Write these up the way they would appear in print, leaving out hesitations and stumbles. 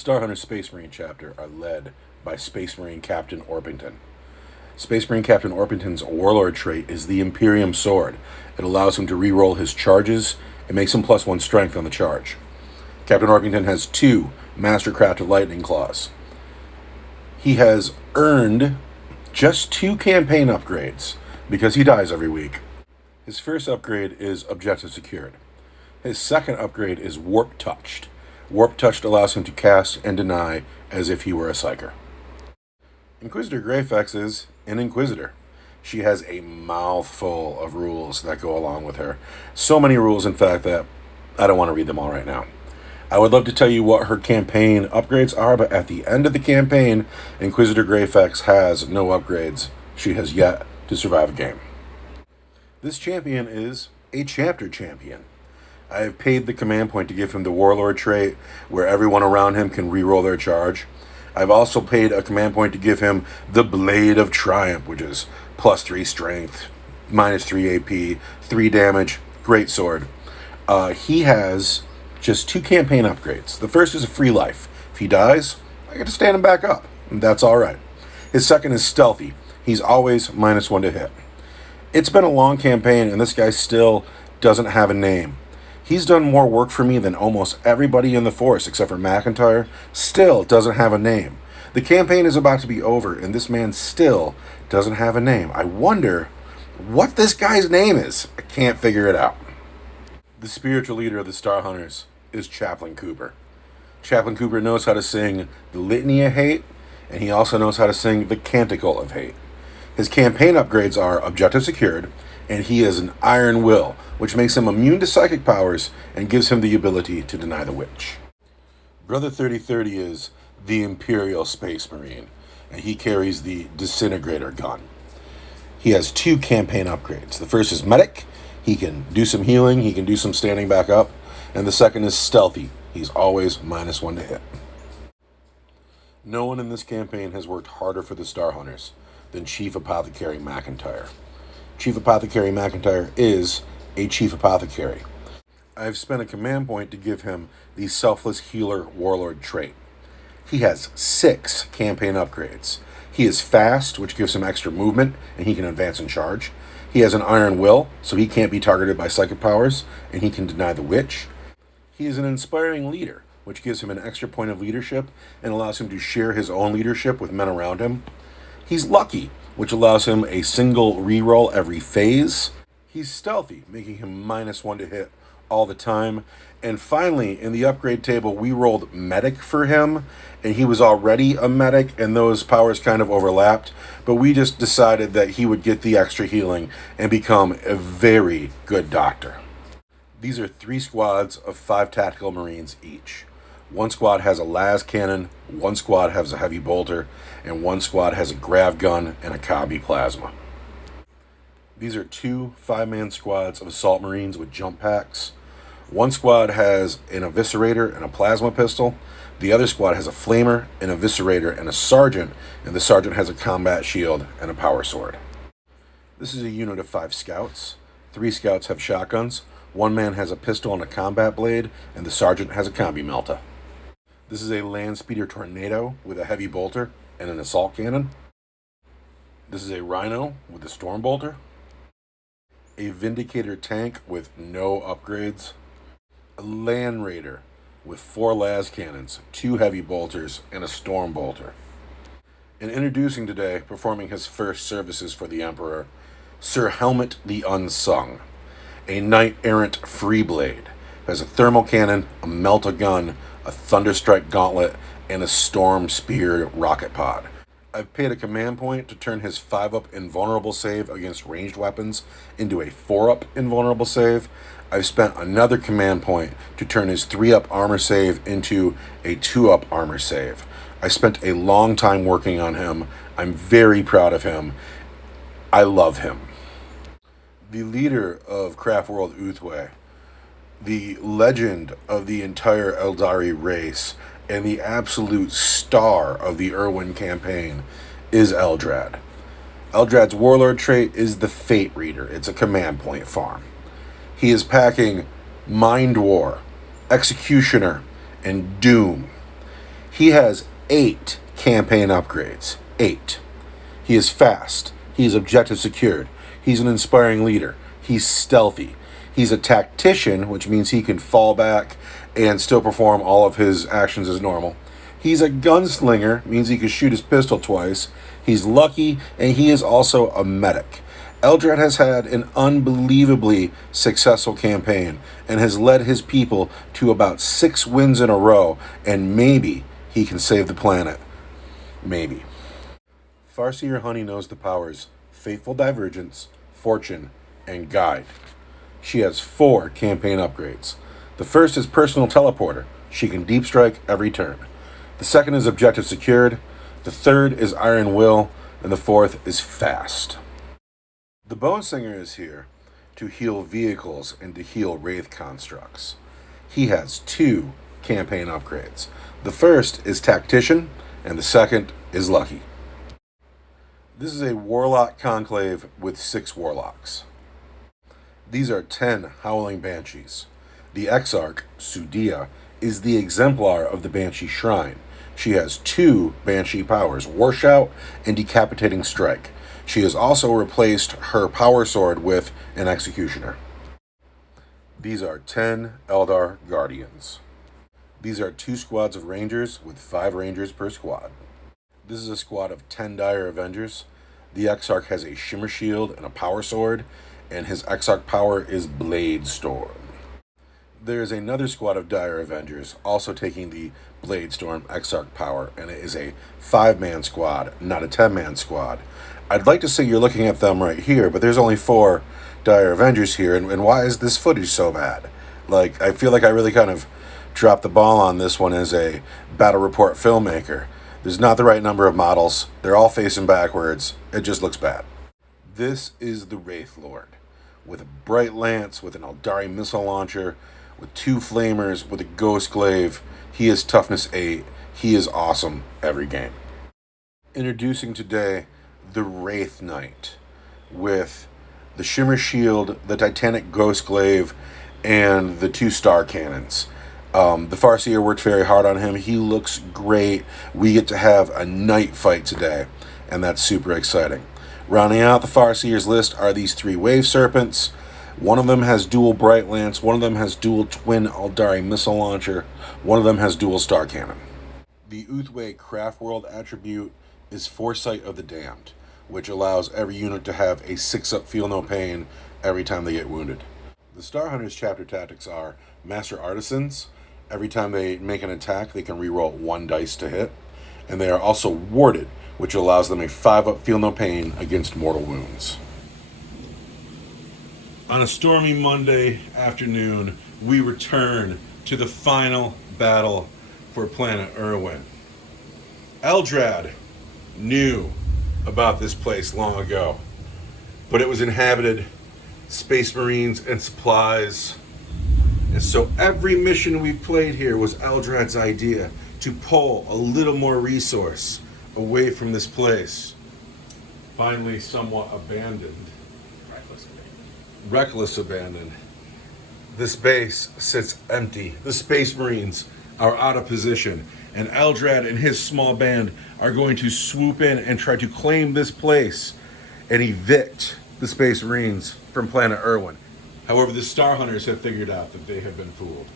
Star Hunter Space Marine chapter are led by Space Marine Captain Orpington. Space Marine Captain Orpington's warlord trait is the Imperium sword. It allows him to reroll his charges and makes him +1 strength on the charge. Captain Orpington has 2 Mastercraft of Lightning Claws. He has earned just 2 campaign upgrades because he dies every week. His first upgrade is Objective Secured. His second upgrade is Warp Touched. Warp Touched allows him to cast and deny as if he were a Psyker. Inquisitor Greyfax is an Inquisitor. She has a mouthful of rules that go along with her. So many rules, in fact, that I don't want to read them all right now. I would love to tell you what her campaign upgrades are, but at the end of the campaign, Inquisitor Greyfax has no upgrades. She has yet to survive a game. This champion is a chapter champion. I have paid the command point to give him the Warlord trait, where everyone around him can reroll their charge. I've also paid a command point to give him the Blade of Triumph, which is +3 strength, -3 AP, 3 damage, great sword. He has just 2 campaign upgrades. The first is a free life. If he dies, I get to stand him back up, and that's alright. His second is stealthy. He's always -1 to hit. It's been a long campaign, and this guy still doesn't have a name. He's done more work for me than almost everybody in the force, except for McIntyre, still doesn't have a name. The campaign is about to be over, and this man still doesn't have a name. I wonder what this guy's name is. I can't figure it out. The spiritual leader of the Star Hunters is Chaplain Cooper. Chaplain Cooper knows how to sing the Litany of Hate, and he also knows how to sing the Canticle of Hate. His campaign upgrades are Objective Secured, and he has an Iron Will, which makes him immune to psychic powers and gives him the ability to deny the witch. Brother 3030 is the Imperial Space Marine, and he carries the Disintegrator gun. He has 2 campaign upgrades. The first is Medic. He can do some healing, he can do some standing back up, and the second is Stealthy. He's always -1 to hit. No one in this campaign has worked harder for the Star Hunters than Chief Apothecary McIntyre. Chief Apothecary McIntyre is a Chief Apothecary. I've spent a command point to give him the Selfless Healer Warlord trait. He has 6 campaign upgrades. He is fast, which gives him extra movement, and he can advance and charge. He has an Iron Will, so he can't be targeted by psychic powers, and he can deny the witch. He is an Inspiring Leader, which gives him an extra point of leadership and allows him to share his own leadership with men around him. He's Lucky, which allows him a single reroll every phase. He's Stealthy, making him -1 to hit all the time. And finally, in the upgrade table, we rolled Medic for him, and he was already a Medic, and those powers kind of overlapped, but we just decided that he would get the extra healing and become a very good doctor. These are 3 squads of 5 tactical marines each. 1 squad has a las cannon, 1 squad has a heavy bolter, and 1 squad has a grav gun and a combi plasma. These are 2 5-man squads of assault marines with jump packs. 1 squad has an eviscerator and a plasma pistol. The other squad has a flamer, an eviscerator, and a sergeant, and the sergeant has a combat shield and a power sword. This is a unit of 5 scouts. 3 scouts have shotguns. 1 man has a pistol and a combat blade, and the sergeant has a combi melta. This is a land speeder tornado with a heavy bolter and an assault cannon. This is a rhino with a storm bolter. A vindicator tank with no upgrades. A land raider with 4 las cannons, 2 heavy bolters, and a storm bolter. And introducing today, performing his first services for the Emperor, Sir Helmet the Unsung, a knight-errant freeblade, who has a thermal cannon, a melta gun, a thunderstrike gauntlet, and a storm spear rocket pod. I've paid a command point to turn his 5-up invulnerable save against ranged weapons into a 4-up invulnerable save. I've spent another command point to turn his 3-up armor save into a 2-up armor save. I spent a long time working on him. I'm very proud of him. I love him. The leader of Craftworld Ulthwe, the legend of the entire Eldari race, and the absolute star of the Ere'Wen campaign is Eldrad. Eldrad's warlord trait is the Fate Reader. It's a command point farm. He is packing Mind War, Executioner, and Doom. He has 8 campaign upgrades. 8. He is fast. He is objective secured. He's an inspiring leader. He's stealthy. He's a tactician, which means he can fall back and still perform all of his actions as normal. He's a gunslinger, means he can shoot his pistol twice. He's lucky, and he is also a medic. Eldrad has had an unbelievably successful campaign and has led his people to about 6 wins in a row, and maybe he can save the planet. Maybe. Farseer Honey knows the powers Fateful Divergence, Fortune, and Guide. She has 4 campaign upgrades. The first is Personal Teleporter. She can deep strike every turn. The second is Objective Secured. The third is Iron Will. And the fourth is Fast. The Bone Singer is here to heal vehicles and to heal Wraith constructs. He has 2 campaign upgrades. The first is Tactician, and the second is Lucky. This is a Warlock Conclave with 6 Warlocks. These are 10 Howling Banshees. The Exarch, Sudia, is the exemplar of the Banshee Shrine. She has 2 Banshee powers, War Shout and Decapitating Strike. She has also replaced her power sword with an Executioner. These are 10 Eldar Guardians. These are 2 squads of Rangers with 5 Rangers per squad. This is a squad of 10 Dire Avengers. The Exarch has a Shimmer Shield and a power sword, and his Exarch power is Blade Storm. There is another squad of Dire Avengers also taking the Blade Storm Exarch power, and it is a 5-man squad, not a 10-man squad. I'd like to say you're looking at them right here, but there's only 4 Dire Avengers here, and why is this footage so bad? Like, I feel like I really kind of dropped the ball on this one as a battle report filmmaker. There's not the right number of models. They're all facing backwards. It just looks bad. This is the Wraith Lord, with a bright lance, with an Eldari missile launcher, with 2 flamers, with a ghost glaive. He is toughness 8. He is awesome every game. Introducing today the Wraith Knight, with the Shimmer Shield, the Titanic Ghost Glaive, and the 2 star cannons. The Farseer worked very hard on him. He looks great. We get to have a knight fight today, and that's super exciting. Rounding out the Farseer's list are these 3 Wave Serpents. One of them has dual Bright Lance, one of them has dual twin Eldari missile launcher, one of them has dual star cannon. The Ulthwe Craftworld attribute is Foresight of the Damned, which allows every unit to have a 6-up Feel No Pain every time they get wounded. The Star Hunters chapter tactics are Master Artisans. Every time they make an attack, they can reroll 1 dice to hit. And they are also Warded, which allows them a 5-up Feel No Pain against mortal wounds. On a stormy Monday afternoon, we return to the final battle for planet Ere'Wen. Eldrad knew about this place long ago, but it was inhabited, Space Marines and supplies. And so every mission we played here was Eldrad's idea to pull a little more resource away from this place. Finally, somewhat abandoned. Reckless abandoned. This base sits empty. The Space Marines are out of position, and Eldrad and his small band are going to swoop in and try to claim this place and evict the Space Marines from planet Ere'Wen. However, the Star Hunters have figured out that they have been fooled,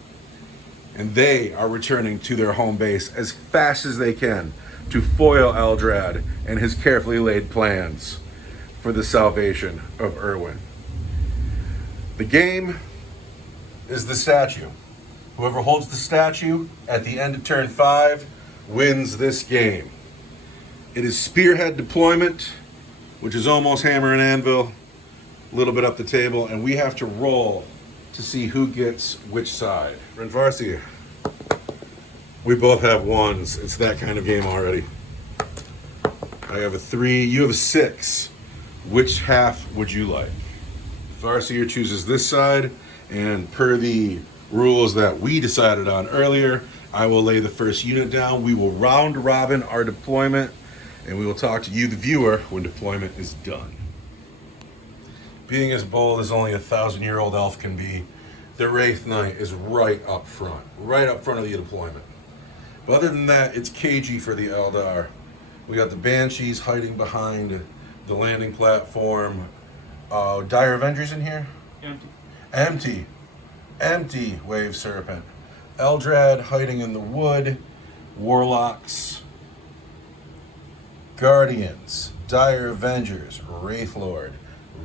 and they are returning to their home base as fast as they can to foil Eldrad and his carefully laid plans for the salvation of Ere'Wen. The game is the statue. Whoever holds the statue at the end of turn 5 wins this game. It is spearhead deployment, which is almost hammer and anvil, a little bit up the table, and we have to roll to see who gets which side. Renvarsi, we both have 1s. It's that kind of game already. I have a 3, you have a 6. Which half would you like? Farseer chooses this side, and per the rules that we decided on earlier, I will lay the first unit down. We will round robin our deployment, and we will talk to you, the viewer, when deployment is done. Being as bold as only a 1,000-year-old elf can be, the Wraith Knight is right up front of the deployment. But other than that, it's cagey for the Eldar. We got the Banshees hiding behind the landing platform. Dire Avengers in here? Empty. Empty. Empty Wave Serpent. Eldrad hiding in the wood. Warlocks. Guardians. Dire Avengers. Wraith Lord.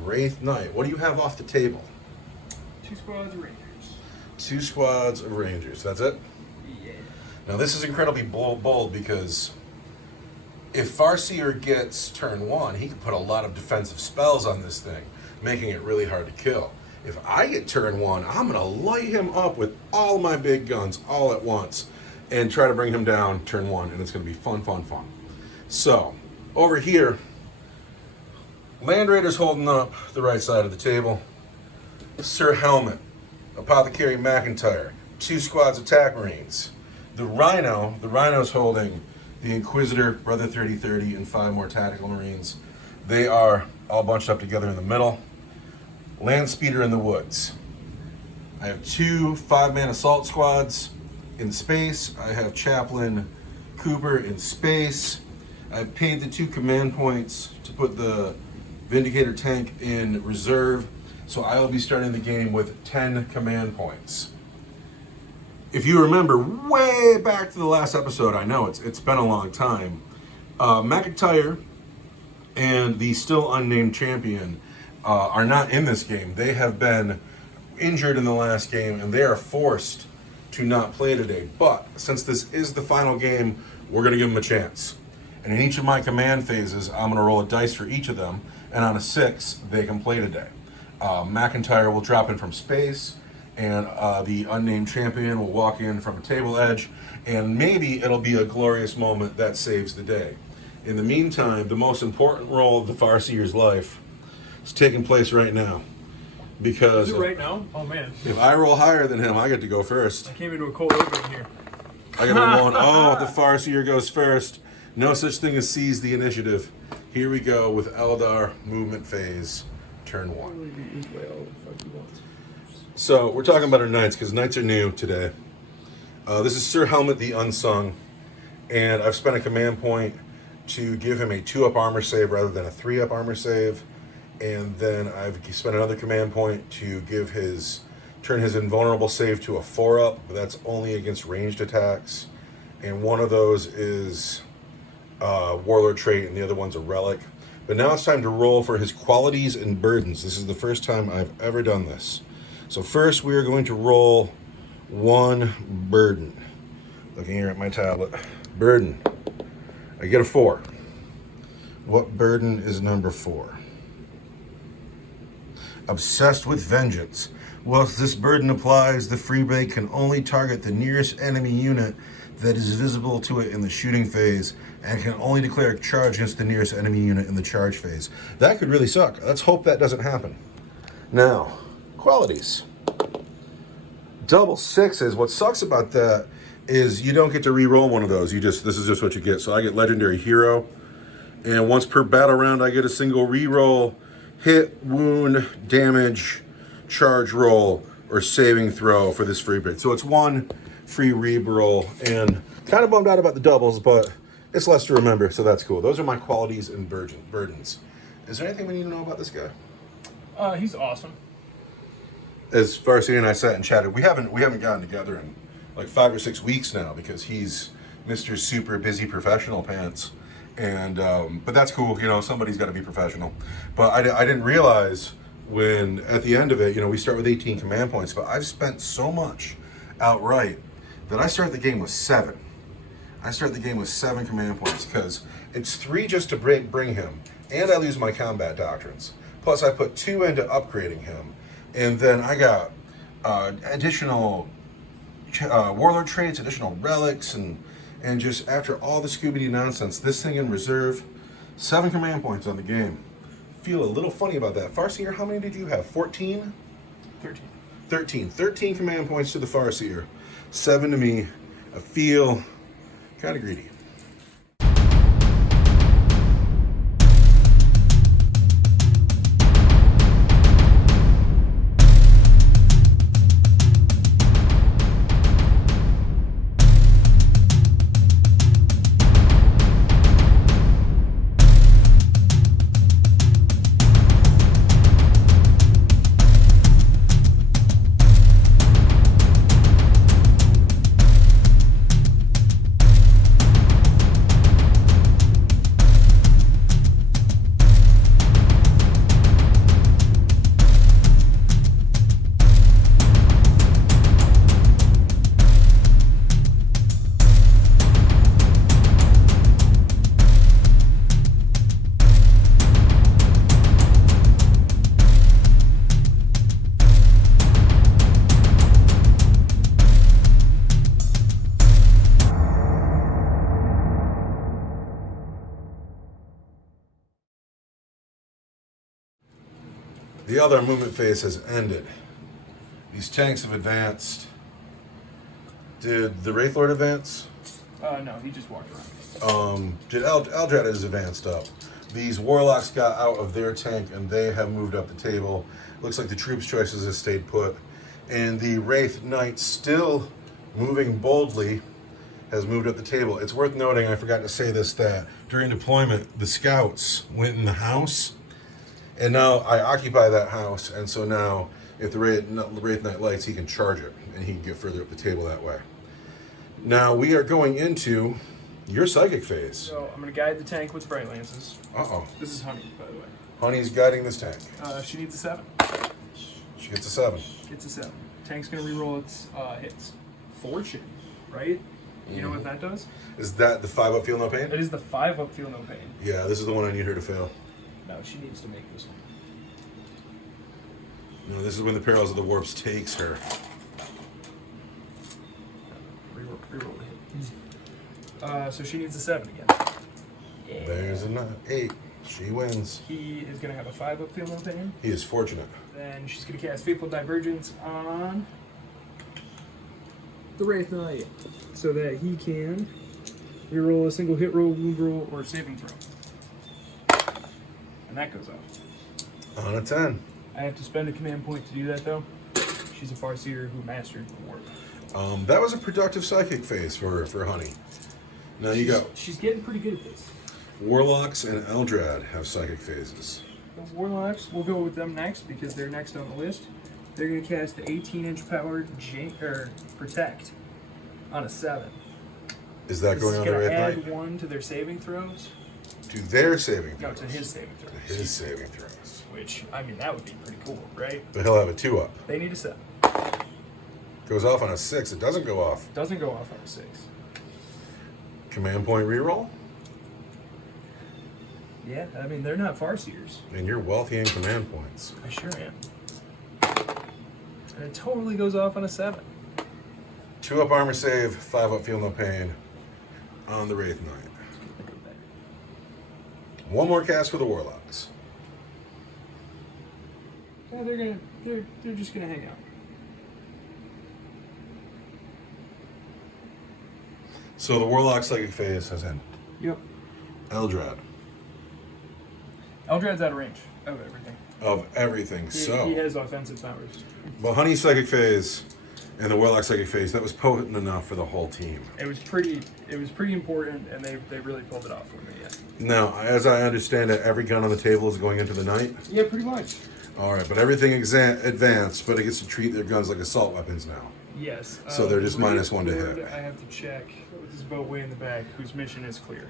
Wraith Knight. What do you have off the table? 2 squads of Rangers. 2 squads of Rangers. That's it? Yeah. Now this is incredibly bold because if Farseer gets turn 1, he can put a lot of defensive spells on this thing, making it really hard to kill. If I get turn 1, I'm going to light him up with all my big guns all at once and try to bring him down turn 1, and it's going to be fun, fun, fun. So, over here, Land Raider's holding up the right side of the table. Sir Helmet, Apothecary McIntyre, 2 squads of attack marines. The Rhino's holding the Inquisitor, Brother 3030, and 5 more tactical marines. They are all bunched up together in the middle. Landspeeder in the woods. I have 2 5-man assault squads in space. I have Chaplain Cooper in space. I've paid the 2 command points to put the Vindicator tank in reserve. So I will be starting the game with 10 command points. If you remember way back to the last episode, I know it's been a long time, McIntyre and the still unnamed champion are not in this game. They have been injured in the last game, and they are forced to not play today. But since this is the final game, we're going to give them a chance. And in each of my command phases, I'm going to roll a dice for each of them, and on a 6, they can play today. McIntyre will drop in from space, and the unnamed champion will walk in from a table edge, and maybe it'll be a glorious moment that saves the day. In the meantime, the most important role of the Farseer's life is taking place right now. Because Is it right now? Oh man. If I roll higher than him, I get to go first. I came into a cold open here. I got a 1. Oh, the Farseer goes first. No such thing as seize the initiative. Here we go with Eldar movement phase, turn 1. So we're talking about our knights because knights are new today. This is Sir Helmet the Unsung, and I've spent a command point to give him a 2-up armor save rather than a 3-up armor save, and then I've spent another command point to give turn his invulnerable save to a 4-up, but that's only against ranged attacks, and one of those is Warlord trait, and the other one's a relic. But now it's time to roll for his qualities and burdens. This is the first time I've ever done this. So first we are going to roll 1 burden. Looking here at my tablet. Burden. I get a 4. What burden is number 4? Obsessed with vengeance. Whilst this burden applies, the freebie can only target the nearest enemy unit that is visible to it in the shooting phase, and can only declare a charge against the nearest enemy unit in the charge phase. That could really suck. Let's hope that doesn't happen. Now, qualities. Double 6s. What sucks about that is you don't get to re-roll one of those. This is just what you get. So I get Legendary Hero, and once per battle round, I get a single re-roll, hit, wound, damage, charge roll, or saving throw for this free bit. So it's 1 free re-roll, and kind of bummed out about the doubles, but it's less to remember, so that's cool. Those are my qualities and burdens. Is there anything we need to know about this guy? He's awesome. As Farseer and I sat and chatted, we haven't gotten together in like 5 or 6 weeks now because he's Mr. Super Busy Professional Pants, and but that's cool. Somebody's got to be professional. But I didn't realize when at the end of it, we start with 18 command points, but I've spent so much outright that I start the game with 7. I start the game with 7 command points because it's 3 just to bring him, and I lose my combat doctrines. Plus, I put 2 into upgrading him, and then I got additional warlord traits, additional relics, and just after all the Scooby-Doo nonsense, this thing in reserve, 7 command points on the game. Feel a little funny about that. Farseer, how many did you have? 14? 13. 13 command points to the Farseer. 7 to me. I feel kind of greedy. The Eldar movement phase has ended. These tanks have advanced. Did the Wraith Lord advance? No, he just walked around. Eldrad has advanced up. These Warlocks got out of their tank and they have moved up the table. Looks like the troops' choices have stayed put. And the Wraith Knight, still moving boldly, has moved up the table. It's worth noting, I forgot to say this, that during deployment, the scouts went in the house. And now I occupy that house, and so now if the Wraith Knight likes, he can charge it, and he can get further up the table that way. Now we are going into your psychic phase. So I'm going to guide the tank with Bright Lances. Uh-oh. This is Honey, by the way. Honey's guiding this tank. She needs a 7. She gets a 7. It's a 7. Tank's going to reroll its hits. Fortune, right? You know what that does? Is that the 5 up, feel no pain? It is the 5 up, feel no pain. Yeah, this is the one I need her to fail. No, she needs to make this one. No, this is when the Perils of the Warps takes her. Reroll the hit. So she needs a 7 again. Yeah. There's a 8. She wins. He is going to have a 5 up, feel no pain. He is fortunate. Then she's going to cast Fateful Divergence on the Wraith Knight, so that he can reroll a single hit roll, wound roll, or saving throw. And that goes off. On a 10. I have to spend a command point to do that, though. She's a Farseer who mastered the warp. That was a productive psychic phase for Honey. Now you go. She's getting pretty good at this. Warlocks and Eldrad have psychic phases. The Warlocks, we'll go with them next because they're next on the list. They're going to cast the 18-inch powered Protect on a 7. Is that going on the Wraith Knight? Add 1 to their saving throws. To their saving No, throws. to his saving throws. To his saving throws. Which, I mean, that would be pretty cool, right? But he'll have a 2 up. They need a 7. Goes off on a 6. It doesn't go off. Doesn't go off on a 6. Command point reroll. Yeah, I mean, they're not Farseers. And you're wealthy in command points. I sure am. And it totally goes off on a 7. 2 up armor save, 5 up feel no pain on the Wraith Knight. One more cast for the Warlocks. Yeah, they're just gonna hang out. So the Warlock psychic phase has ended. Yep. Eldrad. Eldrad's out of range of everything. Of everything. He has offensive powers. Well, Honey's psychic phase and the Warlock psychic phase, that was potent enough for the whole team. It was pretty important, and they really pulled it off for me. Yeah. Now, as I understand it, every gun on the table is going into the night. Yeah, pretty much. All right, but everything advanced, but it gets to treat their guns like assault weapons now. Yes. So they're just Wraith -1 to Lord, hit. I have to check with this boat way in the back, whose mission is clear.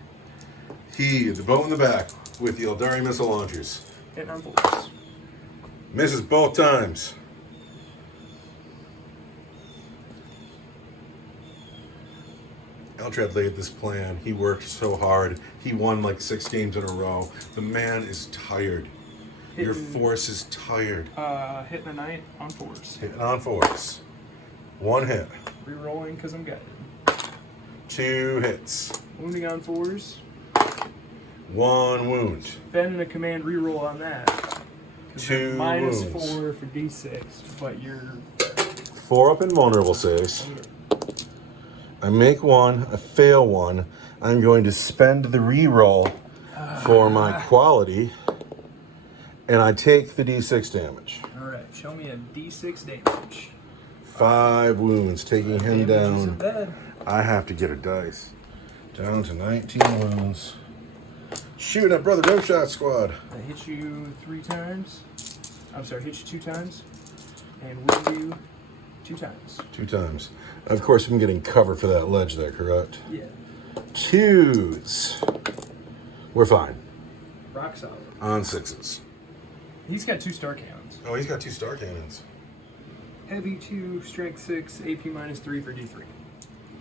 The boat in the back with the Eldari missile launchers. Hitting on force. Misses both times. Eldrad laid this plan. He worked so hard. He won like 6 games in a row. The man is tired. Your force is tired. Hitting a knight on force. Hitting on force. 1 hit. Rerolling because I'm guided. 2 hits. Wounding on fours. 1 wound. Spending a command reroll on that. 2 minus wounds. 4 for d6, but you're 4 up in vulnerable saves. I make 1, I fail 1. I'm going to spend the reroll for my quality, and I take the d6 damage. Alright, show me a d6 damage. 5 wounds, taking him Damage isn't down. bad. I have to get a dice. Down to 19 wounds. Shoot at Brother No Shot Squad. I hit you 3 times. I'm sorry, hit you 2 times. And wound you 2 times. 2 times. Of course, I'm getting cover for that ledge there, correct? Yeah. 2s. We're fine. Rock solid. On 6s. He's got 2 star cannons. Oh, he's got 2 star cannons. Heavy 2, strength 6, AP minus 3 for d3.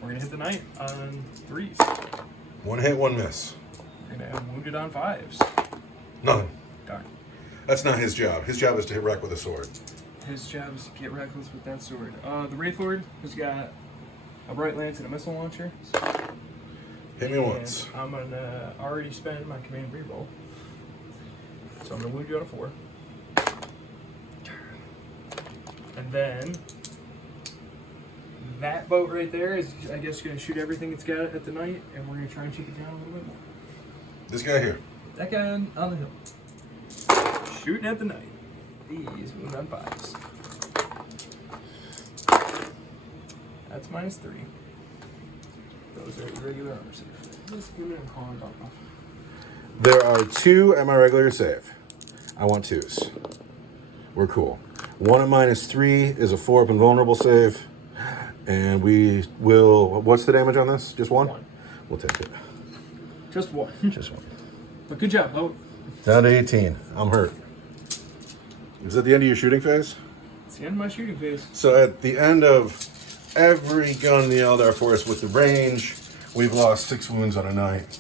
We're gonna hit the knight on 3s. 1 hit, 1 miss. And I'm wounded on 5s. None. Darn. That's not his job. His job is to hit wreck with a sword. His job is to get reckless with that sword. The Wraith Lord has got a Bright Lance and a missile launcher. Hit me once. I'm gonna already spend my command reroll. So I'm gonna wound you on a 4. And then that boat right there is, I guess, going to shoot everything it's got at the night, and we're going to try and shoot it down a little bit more. This guy here. That guy on the hill. Shooting at the night. These wound on 5s. That's -3. Those are regular armor save. Let's give it a con off. There are 2 at my regular save. I want 2s. We're cool. 1 at -3 is a 4 up invulnerable save. And we will... What's the damage on this? Just 1? 1. We'll take it. Just 1. Just 1. But good job, boat. Down to 18. I'm hurt. Is that the end of your shooting phase? It's the end of my shooting phase. So at the end of every gun in the Eldar force with the range, we've lost 6 wounds on a night.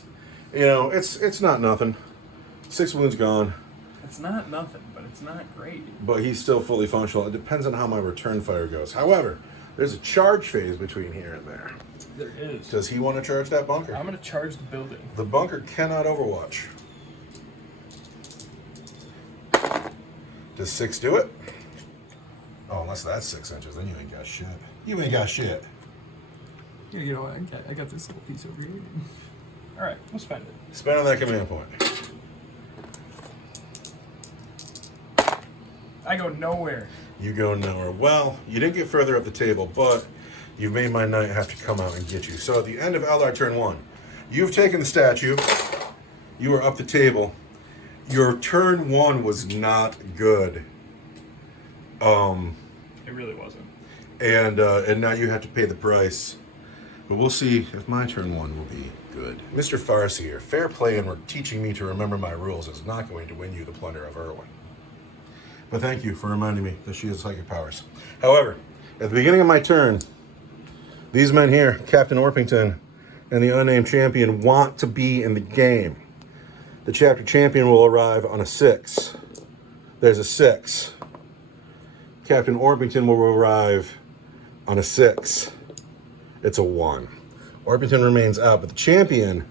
You know, it's not nothing. 6 wounds gone. It's not nothing, but it's not great. But he's still fully functional. It depends on how my return fire goes. However, there's a charge phase between here and there. There is. Does he want to charge that bunker? I'm going to charge the building. The bunker cannot overwatch. Does 6 do it? Oh, unless that's 6 inches, then you ain't got shit. You ain't got shit. Yeah, you know what? I got this little piece over here. All right, we'll spend it. Spend on that command point. I go nowhere. You go nowhere. Well, you didn't get further up the table, but you've made my knight have to come out and get you. So at the end of Eldar turn 1, you've taken the statue. You are up the table. Your turn 1 was not good. It really wasn't. And now you have to pay the price. But we'll see if my turn 1 will be good. Mr. Farseer, fair play and teaching me to remember my rules is not going to win you the Plunder of Ere'Wen. But thank you for reminding me that she has psychic powers. However, at the beginning of my turn, these men here, Captain Orpington and the unnamed champion, want to be in the game. The chapter champion will arrive on a 6. There's a 6. Captain Orpington will arrive on a 6. It's a 1. Orpington remains out, but the champion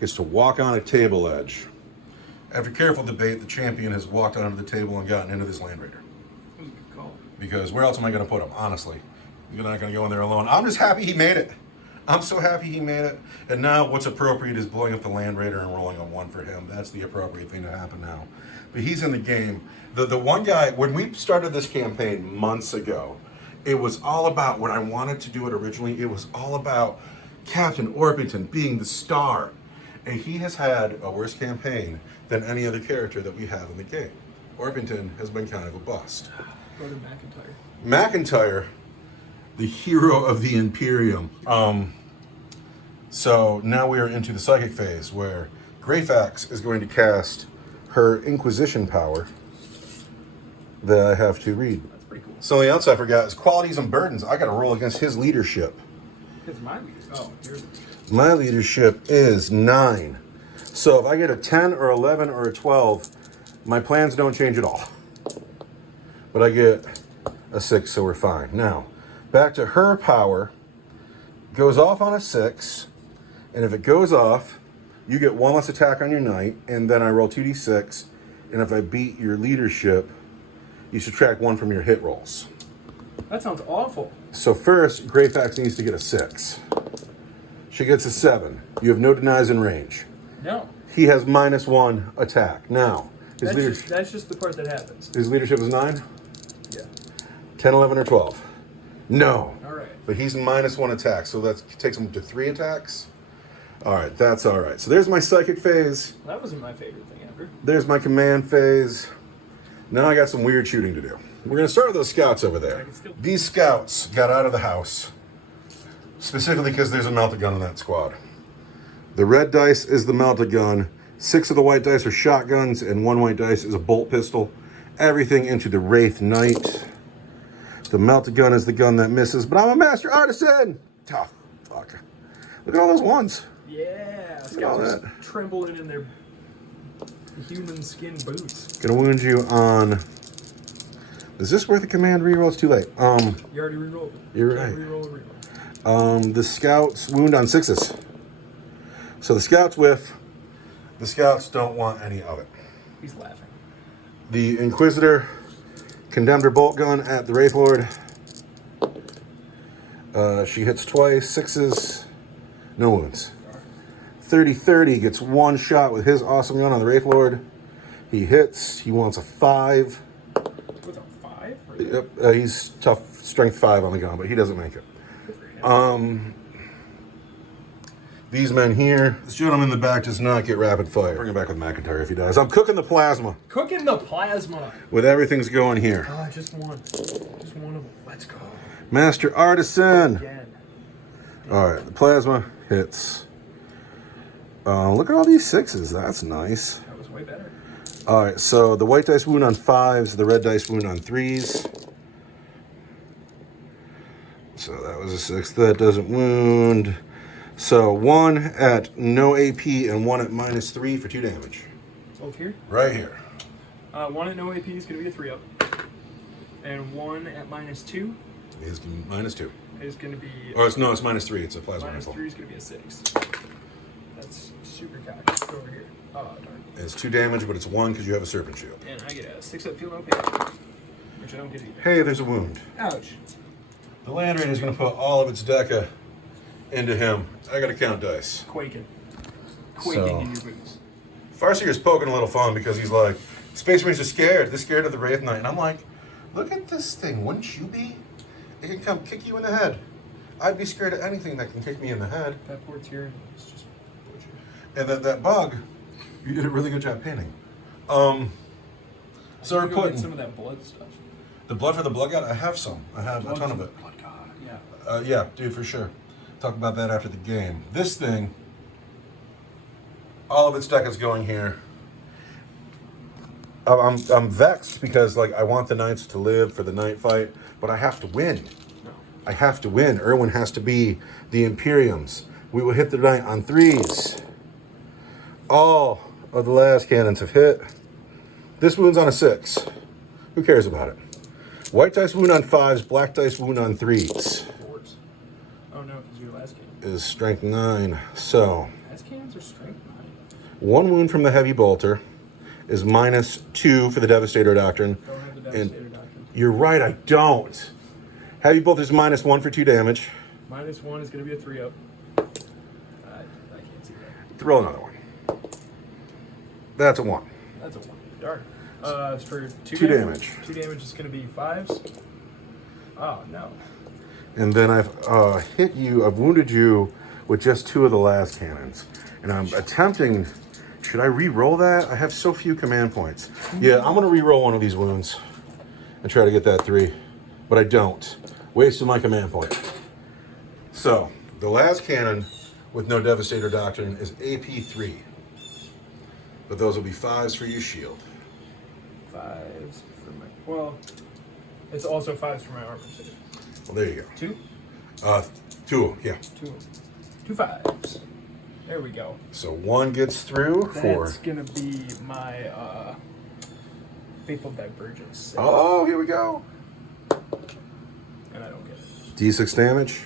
gets to walk on a table edge. After careful debate, the champion has walked onto the table and gotten into this Land Raider. That was a good call. Because where else am I going to put him, honestly? You're not going to go in there alone. I'm just happy he made it. I'm so happy he made it. And now what's appropriate is blowing up the Land Raider and rolling a 1 for him. That's the appropriate thing to happen now. But he's in the game. The one guy, when we started this campaign months ago, it was all about, when I wanted to do it originally, it was all about Captain Orpington being the star. And he has had a worse campaign than any other character that we have in the game. Orpington has been kind of a bust. Brother McIntyre. The hero of the Imperium. So now we are into the psychic phase where Greyfax is going to cast her Inquisition power that I have to read. That's pretty cool. Something else I forgot is qualities and burdens. I got to roll against his leadership. It's my leadership. Oh, yours. My leadership is 9. So if I get a 10 or 11 or a 12, my plans don't change at all. But I get a 6, so we're fine. Now, back to her power. Goes off on a 6, and if it goes off, you get 1 less attack on your knight, and then I roll 2d6, and if I beat your leadership, you subtract 1 from your hit rolls. That sounds awful. So first, Greyfax needs to get a 6. She gets a 7. You have no denies in range. No. He has -1 attack. Now, That's just the part that happens. his leadership is 9? Yeah. 10, 11, or 12? No. All right. But he's -1 attack, so that takes him to 3 attacks. All right, that's all right. So there's my psychic phase. That wasn't my favorite thing ever. There's my command phase. Now I got some weird shooting to do. We're going to start with those scouts over there. These scouts got out of the house, specifically because there's a melted gun in that squad. The red dice is the melted gun. 6 of the white dice are shotguns, and 1 white dice is a bolt pistol. Everything into the Wraith Knight. The melted gun is the gun that misses, but I'm a master artisan! Oh, fuck. Look at all those ones. Yeah. Look at all Scouts that. trembling in their human skin boots. Gonna wound you on... Is this worth a command reroll? It's too late. You already rerolled it. You're Can't right. Reroll. The scouts wound on 6s. So the scouts whiff. The scouts don't want any of it. He's laughing. The Inquisitor Condemned bolt gun at the Wraith Lord. She hits twice, 6s, no wounds. 30-30 gets 1 shot with his awesome gun on the Wraith Lord. He hits. He wants a 5. With a 5? Yep. He's tough, strength 5 on the gun, but he doesn't make it. These men here. This gentleman in the back does not get rapid fire. Bring it back with McIntyre if he does. I'm cooking the plasma. Cooking the plasma. With everything's going here. Just one. Just one of them. Let's go. Master Artisan. Again. All right, the plasma hits. Look at all these 6s. That's nice. That was way better. All right, so the white dice wound on 5s, the red dice wound on 3s. So that was a 6. That doesn't wound. So 1 at no AP and 1 at -3 for 2 damage. Both here? Right here. 1 at no AP is going to be a 3-up. And 1 at -2 Is -2. is going to be... Oh, it's -3. It's a plasma -3 rifle. is going to be a 6. That's super cash. Go over here. Oh, darn. It's 2 damage, but it's 1 because you have a serpent shield. And I get a 6-up field no pain. Which I don't get either. Hey, there's a wound. Ouch. The Land Raider is going to put all of its deca into him. I got to count dice. Quaking So- in your boots. Farseer's poking a little fun because he's like, Space Marines are scared. They're scared of the Wraith Knight. And I'm like, look at this thing. Wouldn't you be? It can come kick you in the head. I'd be scared of anything that can kick me in the head. That poor Tyrion is just butchered. And that bug, you did a really good job painting. So we're I'm gonna go get putting some of that blood stuff. the blood for the blood god. I have some. I have a ton of it. Blood god. Yeah. Yeah, dude, for sure. Talk about that after the game. This thing, all of its deck is going here. I'm vexed because like I want the knights to live for the night fight, but I have to win. No. I have to win. Ere'Wen has to be the Imperiums. We will hit the knight on 3s. All of the last cannons have hit. This wound's on a 6. Who cares about it? White dice wound on 5s, black dice wound on 3s. 4s. Oh no, because your last cannon. Is strength 9. So Last cannons are strength 9. 1 wound from the heavy bolter is -2 for the Devastator Doctrine. Don't have the Devastator Doctrine. You're right, I don't. Heavy bolter is -1 for 2 damage. -1 is going to be a 3-up. I can't see that. Throw another one. That's a 1. That's a 1. Darn. For 2 2 damage. damage. 2 damage is going to be 5s. Oh no. And then I've hit you, I've wounded you with just 2 of the last cannons. And I'm attempting, should I re-roll that? I have so few command points. Yeah, I'm going to re-roll one of these wounds and try to get that 3. But I don't. Wasted my command point. So, the last cannon with no Devastator Doctrine is AP 3. But those will be 5s for your shield. 5s for my... Well, it's also 5s for my armor save. Well, there you 2? go. 2, yeah. 2 5s. There we go. So 1 gets through for... That's going to be my Faithful Divergence. Oh, here we go. And I don't get it. D6 damage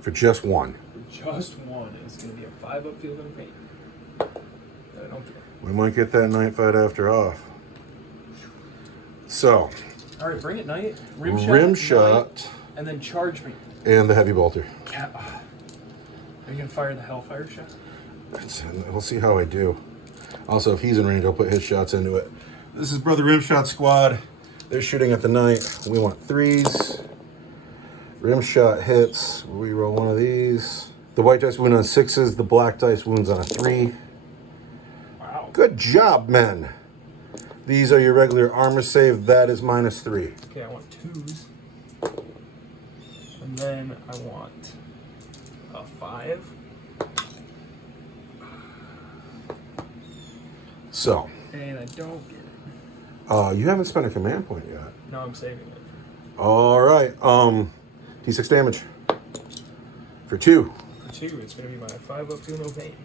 for just 1. Just 1 is going to be a 5-up field and paint. That I don't get. We might get that night fight after off. So, All right, bring it, Knight. rim shot, Knight, and then charge me. and the heavy bolter. Yeah. Are you going to fire the Hellfire shot? We'll see how I do. Also, if he's in range, I'll put his shots into it. This is Brother Rimshot Squad. They're shooting at the knight. We want 3s. Rimshot hits. We roll one of these. The white dice wound on 6s. The black dice wounds on a 3. Wow. Good job, men. These are your regular armor save. That is -3. Okay, I want 2s. And then I want a 5. So, And I don't get it. you haven't spent a command point yet. No, I'm saving it. All right. D6 damage for 2. For 2, it's going to be my 5-up field no pain.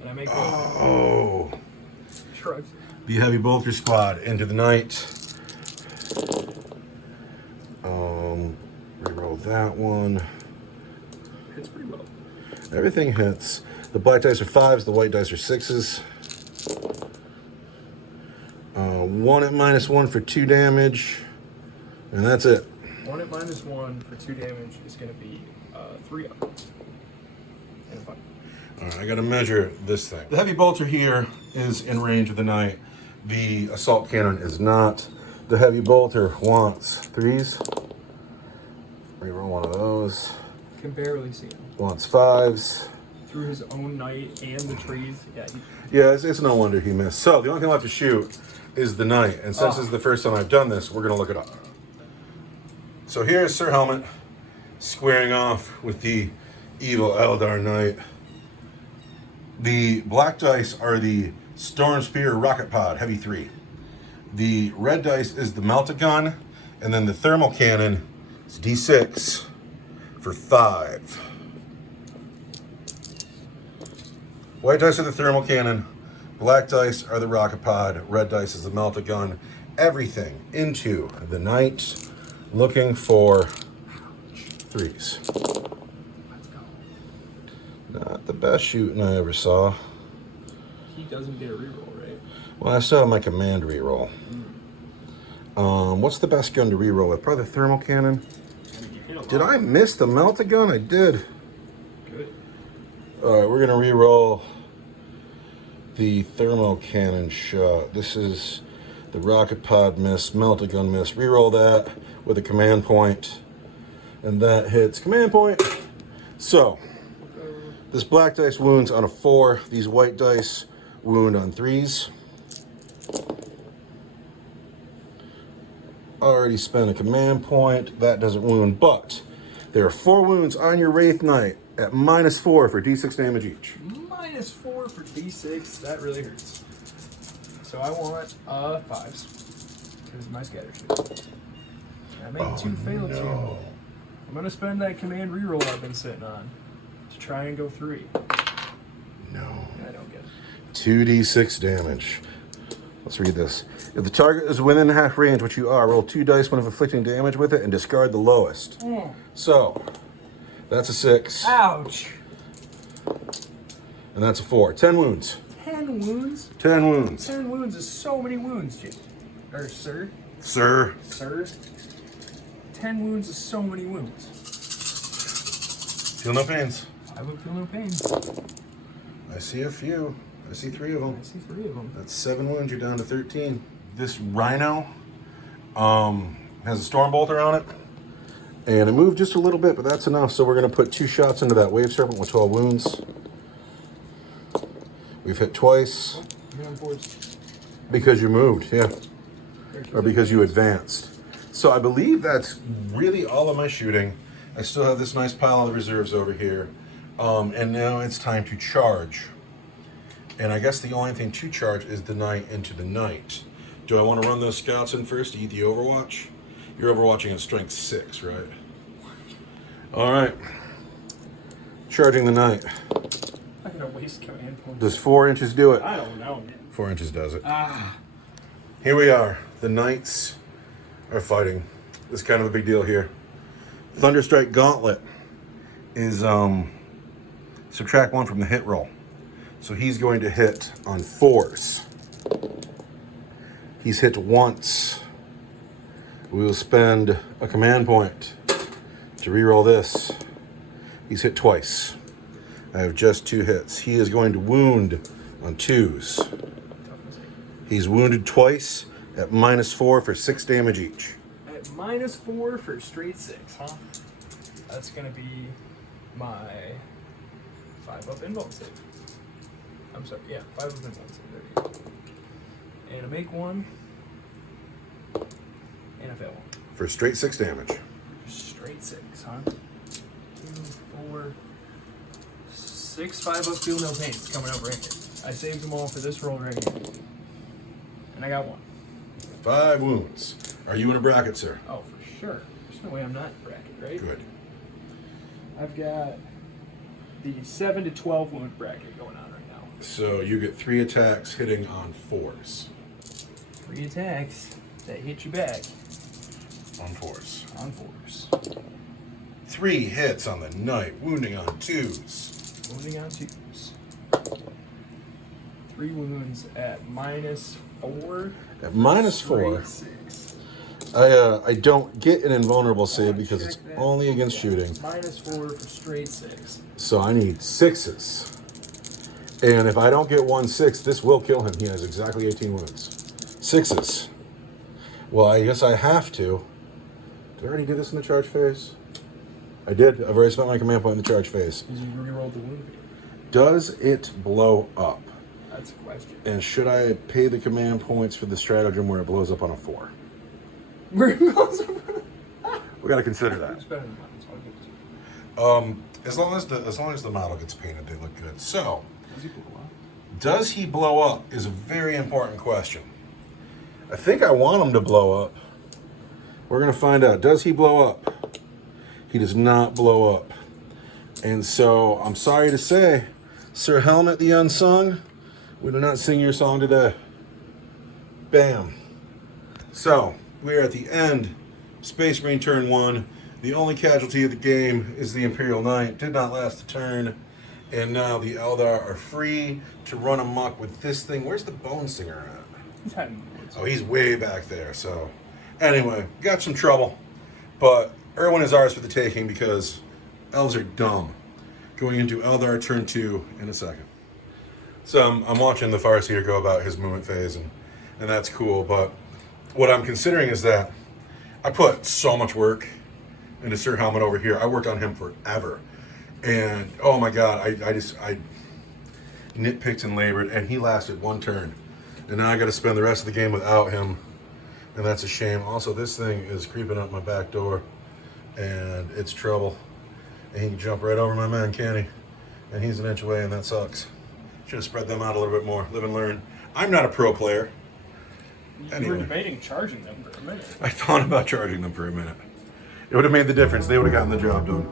And I make Oh. shrugs. The heavy bolter squad into the night. Reroll that one. Hits pretty well. Everything hits. The black dice are 5s. The white dice are 6s. 1 at -1 for 2 damage, and that's it. 1 at -1 for 2 damage is going to be 3 up. And 5. All right, I got to measure this thing. The heavy bolter here is in range of the knight. The assault cannon is not. The heavy bolter wants 3s. Reroll one of those. Can barely see him. Wants 5s. Through his own knight and the trees. Yeah, it's no wonder he missed. So the only thing left to shoot is the knight. And since this is the first time I've done this, we're going to look it up. So here's Sir Helmet squaring off with the evil Eldar knight. The black dice are the Storm Spear Rocket Pod, heavy 3. The red dice is the Meltagun, and then the thermal cannon is D6 for 5. White dice are the thermal cannon, black dice are the rocket pod, red dice is the Meltagun. Everything into the knight, looking for 3s. Let's go. Not the best shooting I ever saw. He doesn't get a reroll, right? Well, I still have my command reroll. What's the best gun to reroll with? Probably the thermal cannon. Did I miss the Meltagun? I did. Good. All right, we're gonna reroll the thermal cannon shot. This is the rocket pod miss, Meltagun miss. Reroll that with a command point, and that hits command point. So this black dice wounds on a 4. These white dice wound on 3s. Already spent a command point. That doesn't wound, but there are 4 wounds on your Wraith Knight at -4 for D6 damage each. -4 for D6. That really hurts. So I want 5s. Because my scatter shoot. I made 2 fail too. I'm going to spend that command reroll I've been sitting on to try and go 3. No. I don't get it. 2d6 damage. Let's read this. If the target is within half range, which you are, roll 2 dice when inflicting damage with it and discard the lowest. So, that's a 6. Ouch! And that's a 4. 10 wounds. 10 wounds? 10 wounds. 10 wounds is so many wounds, Jake. Or sir. Sir. 10 wounds is so many wounds. Feel no pains. I would feel no pain. I see a few. I see 3 of them. I see 3 of them. That's 7 wounds. You're down to 13. This Rhino has a storm bolter on it, and it moved just a little bit, but that's enough. So we're going to put 2 shots into that Wave Serpent with 12 wounds. We've hit twice. Because you moved, yeah. Or because you advanced. So I believe that's really all of my shooting. I still have this nice pile of reserves over here. And now it's time to charge. And I guess the only thing to charge is the knight into the night. Do I want to run those scouts in first to eat the Overwatch? You're Overwatching at strength 6, right? All right. Charging the knight. I'm going to waste command points. Does 4 inches do it? I don't know. 4 inches does it. Here we are. The knights are fighting. It's kind of a big deal here. Thunderstrike Gauntlet is subtract 1 from the hit roll. So he's going to hit on 4s. He's hit once. We will spend a command point to reroll this. He's hit twice. I have just 2 hits. He is going to wound on 2s. He's wounded twice at -4 for 6 damage each. At -4 for straight 6, huh? That's going to be my 5 up invuln save. I'm sorry, yeah, 5 up invuln save. There you go. And I make 1. And I fail 1. For straight 6 damage. Straight 6, huh? 2, 4, 6, 5 up, feel no pain. It's coming up right here. I saved them all for this roll right here. And I got 1. 5 wounds. Are you in a bracket, sir? Oh, for sure. There's no way I'm not in bracket, right? Good. I've got the 7 to 12 wound bracket going on right now. So you get 3 attacks hitting on 4s. 3 attacks that hit you back. On 4s. On 4s. 3 hits on the knight, wounding on 2s. Wounding on 2s. 3 wounds at -4. At -4, Straight 6. I don't get an invulnerable save because it's Check that. only against shooting. -4 for straight 6. So I need 6s. And if I don't get 1/6, this will kill him. He has exactly 18 wounds. 6s. Well, I guess I have to. Did I already do this in the charge phase? I did. I've already spent my command point in the charge phase. Because you rerolled the wound. Does it blow up? That's a question. And should I pay the command points for the stratagem where it blows up on a 4? Where it goes. We got to consider that. It's better than mine, so I'll give it to you. As long as the model gets painted, they look good. So, Does he blow up? does he blow up is a very important question. I think I want him to blow up. We're going to find out. Does he blow up? He does not blow up. And so, I'm sorry to say, Sir Helmet the Unsung, we do not sing your song today. Bam. So, we are at the end. Space Marine turn 1. The only casualty of the game is the Imperial Knight. Did not last a turn. And now the Eldar are free to run amok with this thing. Where's the Bone Singer at? He's hiding in the woods. Oh, he's way back there. So, anyway, got some trouble. But Ere'Wen is ours for the taking because elves are dumb. Going into Eldar turn 2 in a second. So I'm watching the Farseer go about his movement phase, and that's cool. But what I'm considering is that I put so much work into Sir Helmet over here. I worked on him forever. And, oh my God, I nitpicked and labored, and he lasted 1 turn. And now I got to spend the rest of the game without him, and that's a shame. Also, this thing is creeping up my back door, and it's trouble. And he can jump right over my man, can't he? And he's an inch away, and that sucks. Should have spread them out a little bit more. Live and learn. I'm not a pro player. You were debating charging them for a minute. I thought about charging them for a minute. It would have made the difference. They would have gotten the job done.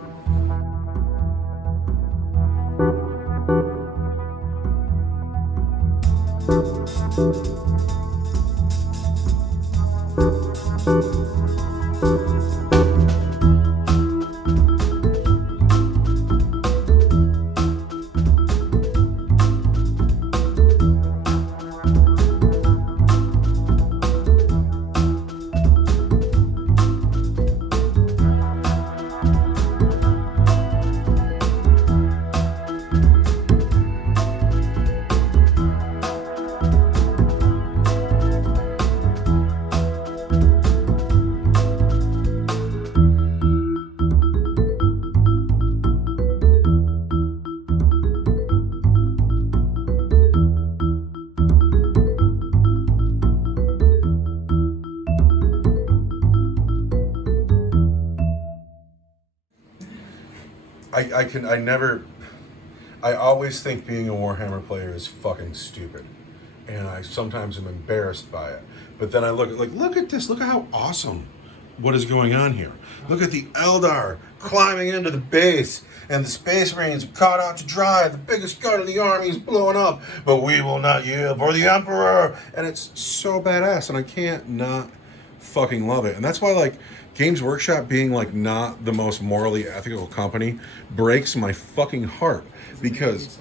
I always think being a Warhammer player is fucking stupid. And I sometimes am embarrassed by it. But then I look at this, look at how awesome what is going on here. Look at the Eldar climbing into the base, and the Space Marines are caught out to dry. The biggest gun in the army is blowing up, but we will not yield for the Emperor. And it's so badass, and I can't not fucking love it. And that's why, like, Games Workshop being, like, not the most morally ethical company breaks my fucking heart, because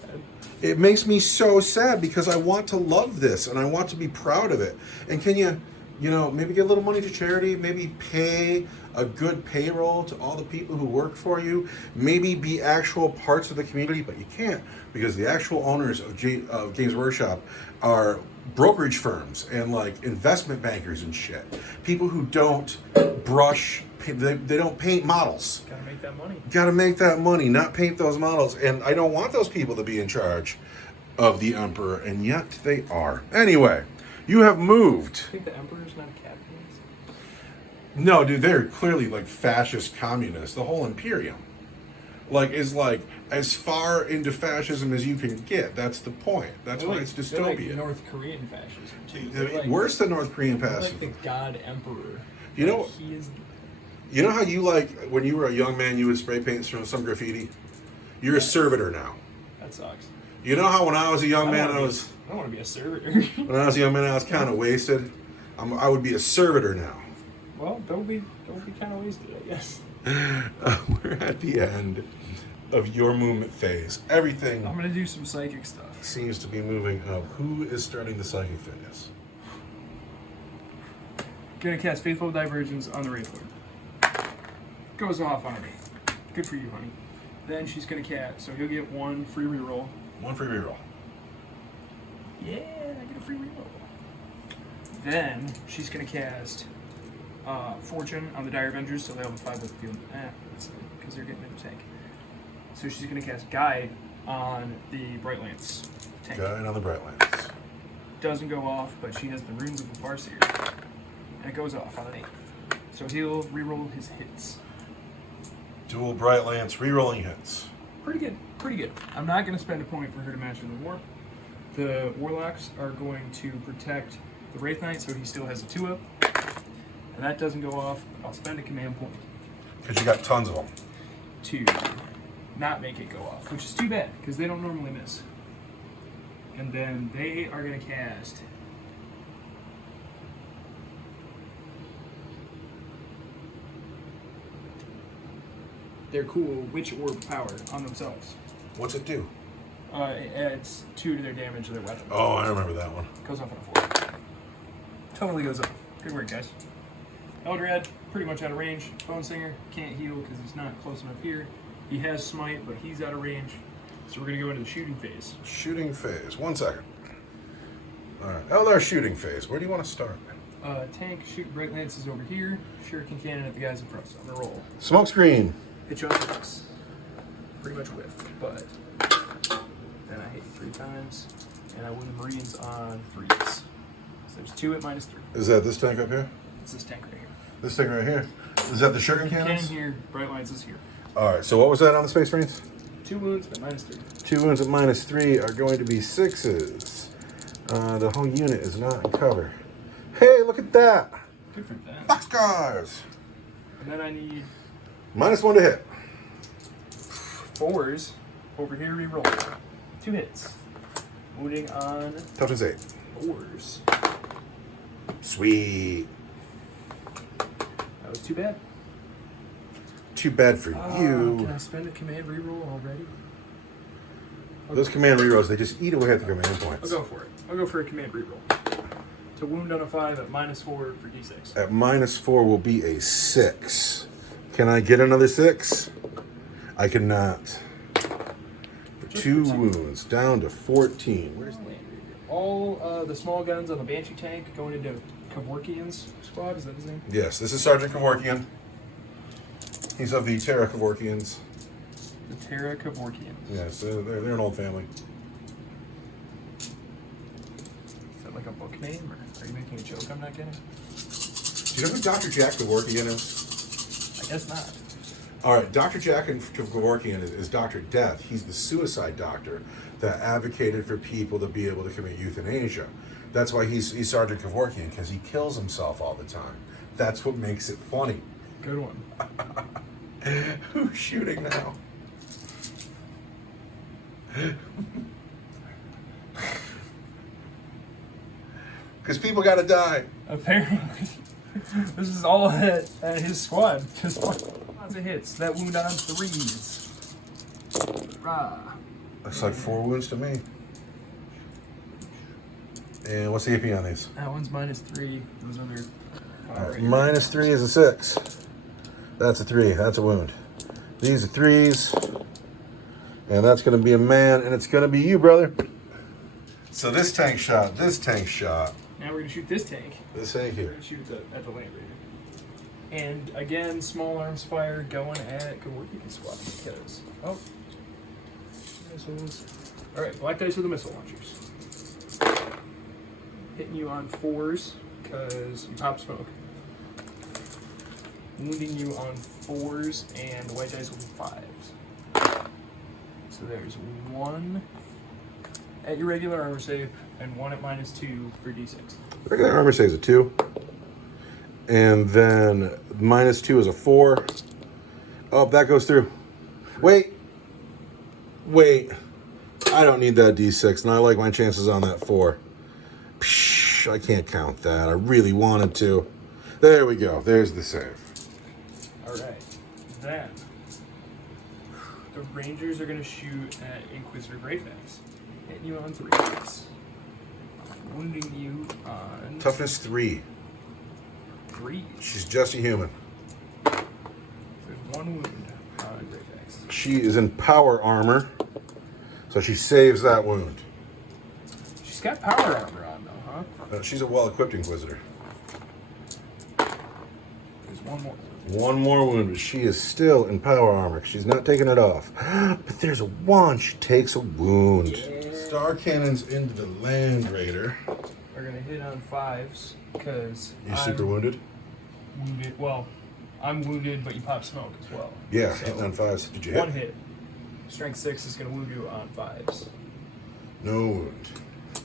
it makes me so sad, because I want to love this and I want to be proud of it. And can you maybe get a little money to charity, maybe pay a good payroll to all the people who work for you, maybe be actual parts of the community, but you can't, because the actual owners of Games Workshop are brokerage firms and, like, investment bankers and shit. People who don't brush, they don't paint models. Gotta make that money. Gotta make that money, not paint those models. And I don't want those people to be in charge of the Emperor, and yet they are. Anyway, you have moved. I think the Emperor's not a capitalist. No, dude, they're clearly, like, fascist communists. The whole Imperium, like, is, like, as far into fascism as you can get. That's the point. That's why it's They're like dystopia. North Korean fascism too. They're like, Worse than North Korean they're like fascism. the God Emperor. You know- Like, he is. You know how you, like, when you were a young man, you would spray paint some graffiti? You're a servitor now. That sucks. You know how when I was a young man, I don't want to be a servitor. when I was a young man, I was kind of wasted. I would be a servitor now. Well, don't be kind of wasted, I guess. We're at the end of your movement phase. Everything. I'm gonna do some psychic stuff. seems to be moving up. Who is starting the psychic fitness? Gonna cast Faithful Divergence on the Wraith Lord. Goes off on me. Good for you, honey. Then she's gonna cast, so you'll get one free reroll. One free reroll. Yeah, I get a free reroll. Then she's gonna cast Fortune on the Dire Avengers, so they'll have a 5 with the field. Because they're getting in the tank. So she's gonna cast Guide on the Bright Lance tank. Guide on the Bright Lance. Doesn't go off, but she has the runes of the Farseer. And it goes off on an 8. So he'll reroll his hits. Dual Bright Lance rerolling hits. Pretty good, pretty good. I'm not going to spend a point for her to master the warp. The Warlocks are going to protect the Wraith Knight, so he still has a 2-up. And that doesn't go off. I'll spend a command point. Because you got tons of them. To not make it go off, which is too bad, because they don't normally miss. And then they are going to cast... their cool Witch Orb power on themselves. What's it do? It adds 2 to their damage to their weapon. Oh, I remember that one. Goes off on a 4. Totally goes up. Good work, guys. Eldrad, pretty much out of range. Bone Singer, can't heal because he's not close enough here. He has Smite, but he's out of range. So we're going to go into the shooting phase. Shooting phase. 1 second. Alright, Eldar shooting phase. Where do you want to start? Tank, shoot Bright Lance is over here. Shuriken Cannon at the guys in front. So I'm going to roll. Smoke screen. Hit you on 6. Pretty much whiff, but then I hit you 3 times, and I win the Marines on 3s. So there's 2 at -3. Is that this tank up here? It's this tank right here. This tank right here? Is that the sugar Cannon cannons? here, Bright Lance is here. Alright, so what was that on the Space Marines? 2 wounds at -3. 2 wounds at -3 are going to be 6s. The whole unit is not in cover. Hey, look at that! Good for that. Boxcars! And then I need -1 to hit. 4s over here, reroll. 2 hits. Wounding on Toughness 8. 4s. Sweet. That was too bad. Too bad for Can you. I spend a command reroll already? Those command rerolls, they just eat away at the command points. I'll go for it. I'll go for a command reroll. To wound on a 5 at -4 for d6. At -4 will be a 6. Can I get another 6? I cannot. 2 wounds, down to 14. Where's the... All the small guns on the Banshee tank going into Kevorkian's squad. Is that his name? Yes, this is Sergeant Kevorkian. He's of the Terra Kevorkians. The Terra Kevorkians. Yes, they're an old family. Is that like a book name, or are you making a joke I'm not getting? Do you know who Dr. Jack Kevorkian is? I guess not. All right, Dr. Jack Kevorkian is Dr. Death. He's the suicide doctor that advocated for people to be able to commit euthanasia. That's why he's Sergeant Kevorkian, because he kills himself all the time. That's what makes it funny. Good one. Who's shooting now? Because people gotta die. Apparently, this is all at his squad. Just lots of hits. That wound on 3s. Rah. Looks like 4 wounds to me. And what's the AP on these? That one's -3. Those other. -3 is a 6. That's a 3. That's a wound. These are 3s. And that's going to be a man, and it's going to be you, brother. So this tank shot, this tank shot. Now we're going to shoot this tank. This tank We're here. going to shoot at the land raider. And again, small arms fire going at Kevorkian's squad because. Oh. Missiles. Alright, black dice with the missile launchers. Hitting you on 4s because you pop smoke. Wounding you on 4s, and the white dice will be 5s. So there's 1 at your regular armor save, and 1 at -2 for d6. Regular armor saves a 2. And then -2 is a 4. Oh, that goes through. Wait. I don't need that d6, and I like my chances on that 4. Psh, I can't count that. I really wanted to. There we go. There's the save. Alright. Then, the Rangers are going to shoot at Inquisitor Greyfax. Hitting you on 3s. Wounding you on Toughness 3. 3s. She's just a human. There's 1 wound on Greyfax. She is in power armor, so she saves that wound. She's got power armor on though, huh? She's a well-equipped Inquisitor. There's 1 more. 1 more wound, but she is still in power armor. She's not taking it off. But there's a 1. She takes a wound. Yeah. Star cannons into the Land Raider. We're gonna hit on 5s because You super wounded? Wounded. Well, I'm wounded, but you pop smoke as well. Yeah, So, hitting on 5s. Did you hit? 1 hit. Strength 6 is gonna wound you on 5s. No wound.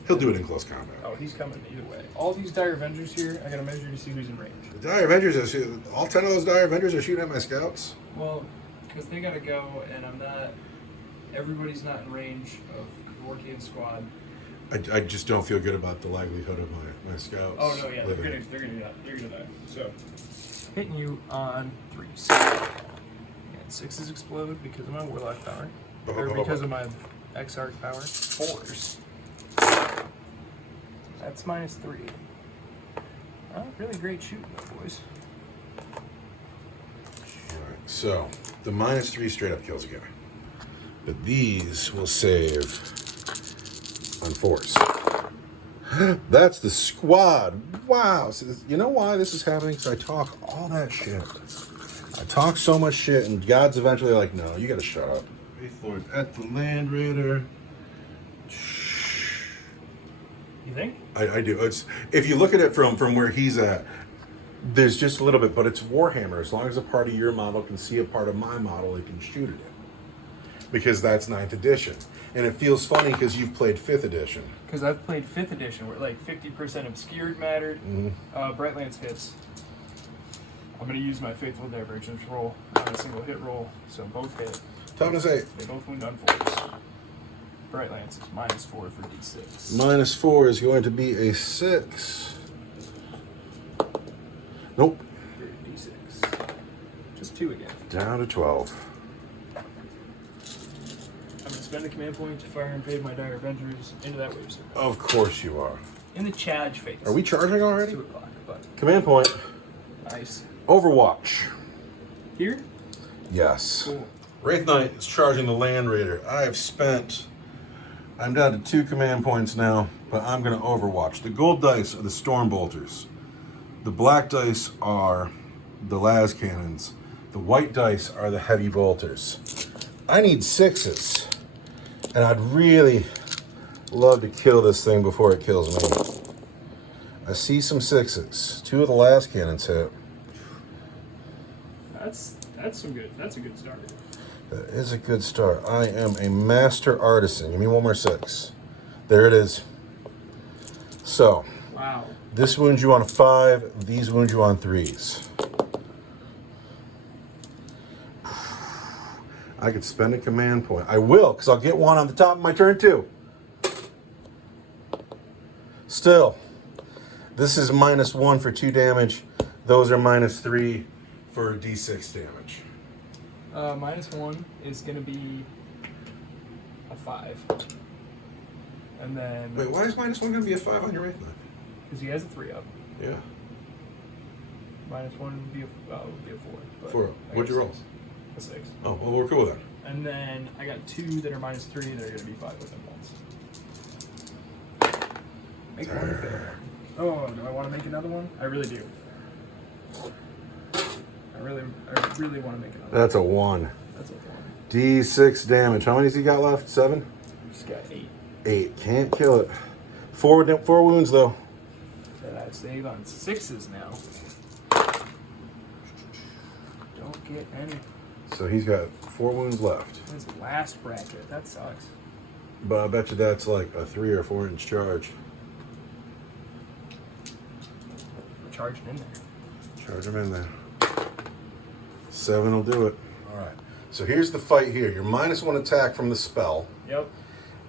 He'll do it in close combat. Oh, he's coming either way. All these Dire Avengers here, I gotta measure to see who's in range. The Dire Avengers are shooting. All 10 of those Dire Avengers are shooting at my scouts. Well, because they gotta go, and I'm not. Everybody's not in range of Kevorkian's squad. I just don't feel good about the likelihood of my scouts. Oh no, yeah, living. they're gonna die. They're gonna die. So hitting you on 3s. And 6s explode because of my Warlock power, or because of my Exarch power. 4s. That's -3. Oh, really great shooting, though, boys. Alright, so the -3 straight up kills a guy. But these will save on 4s. That's the squad. Wow. So this, you know why this is happening? Because I talk all that shit. I talk so much shit, and God's eventually like, no, you gotta shut up. Faith Lord at the Land Raider. You think? I do. It's if you look at it from where he's at, there's just a little bit, but it's Warhammer. As long as a part of your model can see a part of my model, it can shoot it in. Because that's 9th edition. And it feels funny because you've played 5th edition. Because I've played 5th edition where like 50% obscured mattered. Bright Lance hits. I'm going to use my Faithful Divergence roll on a single hit roll, so both hit. Toughness 8. They both wound on 4s. Bright Lance is -4 for D6. -4 is going to be a 6. Nope. D6. Just 2 again. Down to 12. I'm going to spend a command point to fire and fade my Dire Avengers into that wave circle. Of course you are. In the charge phase. Are we charging already? 2 o'clock, but Command point. nice. Overwatch. Here? Yes. Cool. Wraith Knight is charging the Land Raider. I'm down to 2 command points now, but I'm going to Overwatch. The gold dice are the Storm Bolters. The black dice are the las cannons. The white dice are the heavy bolters. I need 6s, and I'd really love to kill this thing before it kills me. I see some 6s. 2 of the las cannons hit. That's a good start. That is a good start. I am a master artisan. Give me 1 more 6. There it is. So, Wow. this wounds you on a 5. These wound you on 3s. I could spend a command point. I will, because I'll get 1 on the top of my turn too. Still, this is -1 for 2 damage. Those are -3 for D6 damage. -1 is going to be a 5. And then... Wait, why is -1 going to be a 5 on your Wraith Knight? Because he has a 3 up. Yeah. -1 would be a 4. but 4. I What'd you guess roll? A 6. Oh, well, we're cool with that. And then I got 2 that are -3 that are going to be 5 within ones. Make one fair. Oh, do I want to make another one? I really do. I really want to make another one. That's a 1. That's a 1. D6 damage. How many has he got left? 7? Just got 8. 8. Can't kill it. 4 wounds, though. That I save on 6s now. Don't get any. So he's got 4 wounds left. His last bracket. That sucks. But I bet you that's like a 3 or 4 inch charge. We're charging in there. Charge him in there. 7 will do it. Alright. So here's the fight here. You're -1 attack from the spell. Yep.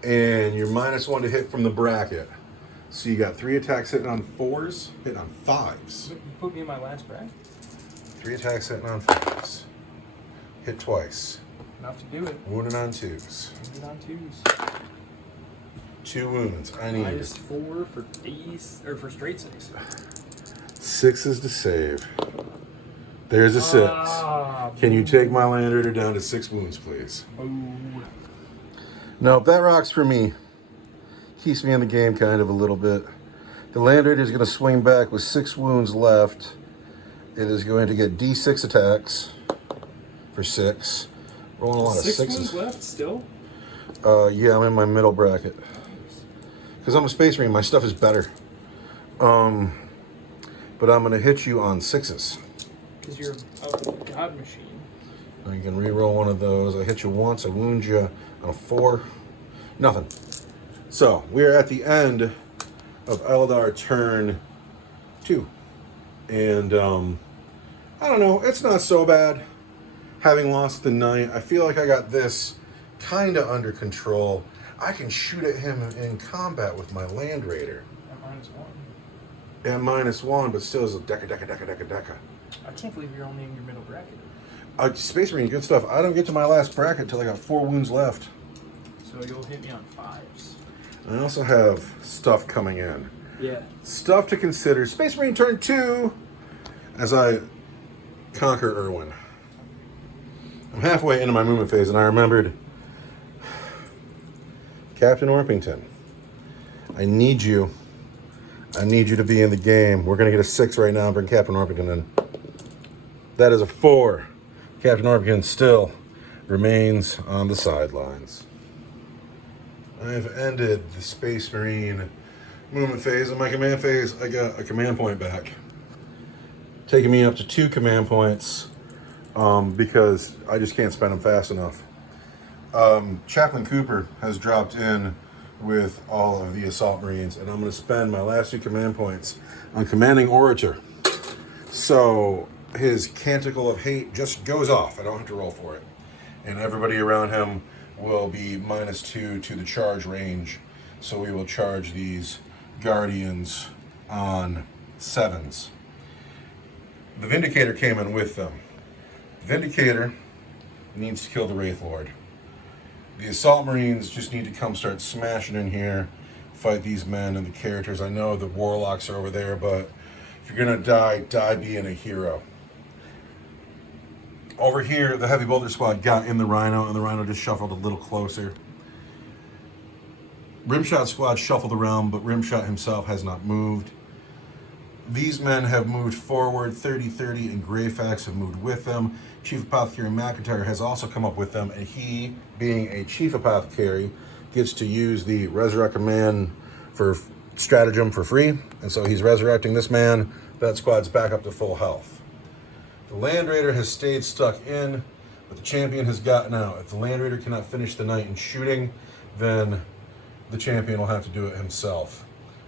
And you're -1 to hit from the bracket. So you got 3 attacks hitting on 4s, hitting on 5s. You put me in my last bracket? 3 attacks hitting on 5s. Hit twice. Enough to do it. Wounded on 2s. Wounded on 2s. 2 wounds. I need -4 for these, or for straight 6. 6s to save. There's a 6. Can you take my Land Raider down to 6 wounds, please? Oh. Nope, that rocks for me. Keeps me in the game kind of a little bit. The Land Raider is going to swing back with 6 wounds left. It is going to get D6 attacks for 6. Rolling a lot of 6 6s. wounds left still? Yeah, I'm in my middle bracket. Because I'm a Space Marine, my stuff is better. But I'm going to hit you on 6s. Because you're a god machine. I can re-roll one of those. I hit you once, I wound you on a 4. Nothing. So, we are at the end of Eldar turn 2. And, I don't know, it's not so bad. Having lost the knight, I feel like I got this kind of under control. I can shoot at him in combat with my Land Raider. At -1. At -1, but still is a deca. I can't believe you're only in your middle bracket. Space Marine, good stuff. I don't get to my last bracket till I got 4 wounds left. So you'll hit me on 5s. I also have stuff coming in. Yeah. Stuff to consider. Space Marine turn 2 as I conquer Ere'Wen. I'm halfway into my movement phase and I remembered Captain Orpington. I need you. I need you to be in the game. We're going to get a 6 right now and bring Captain Orpington in. That is a 4. Captain Orpington still remains on the sidelines. I've ended the Space Marine movement phase. In my command phase, I got a command point back. Taking me up to 2 command points because I just can't spend them fast enough. Chaplain Cooper has dropped in with all of the Assault Marines, and I'm going to spend my last 2 command points on Commanding Orator. So his Canticle of Hate just goes off. I don't have to roll for it. And everybody around him will be -2 to the charge range. So we will charge these Guardians on 7s. The Vindicator came in with them. The Vindicator needs to kill the Wraith Lord. The Assault Marines just need to come start smashing in here, fight these men and the characters. I know the Warlocks are over there, but if you're going to die being a hero. Over here, the Heavy Bolter Squad got in the Rhino, and the Rhino just shuffled a little closer. Rimshot Squad shuffled around, but Rimshot himself has not moved. These men have moved forward. 30-30 and Greyfax have moved with them. Chief Apothecary McIntyre has also come up with them, and he, being a Chief Apothecary, gets to use the Resurrect a Man for stratagem for free, and so he's resurrecting this man. That squad's back up to full health. The Land Raider has stayed stuck in, but the champion has gotten out. If the Land Raider cannot finish the night in shooting, then the champion will have to do it himself.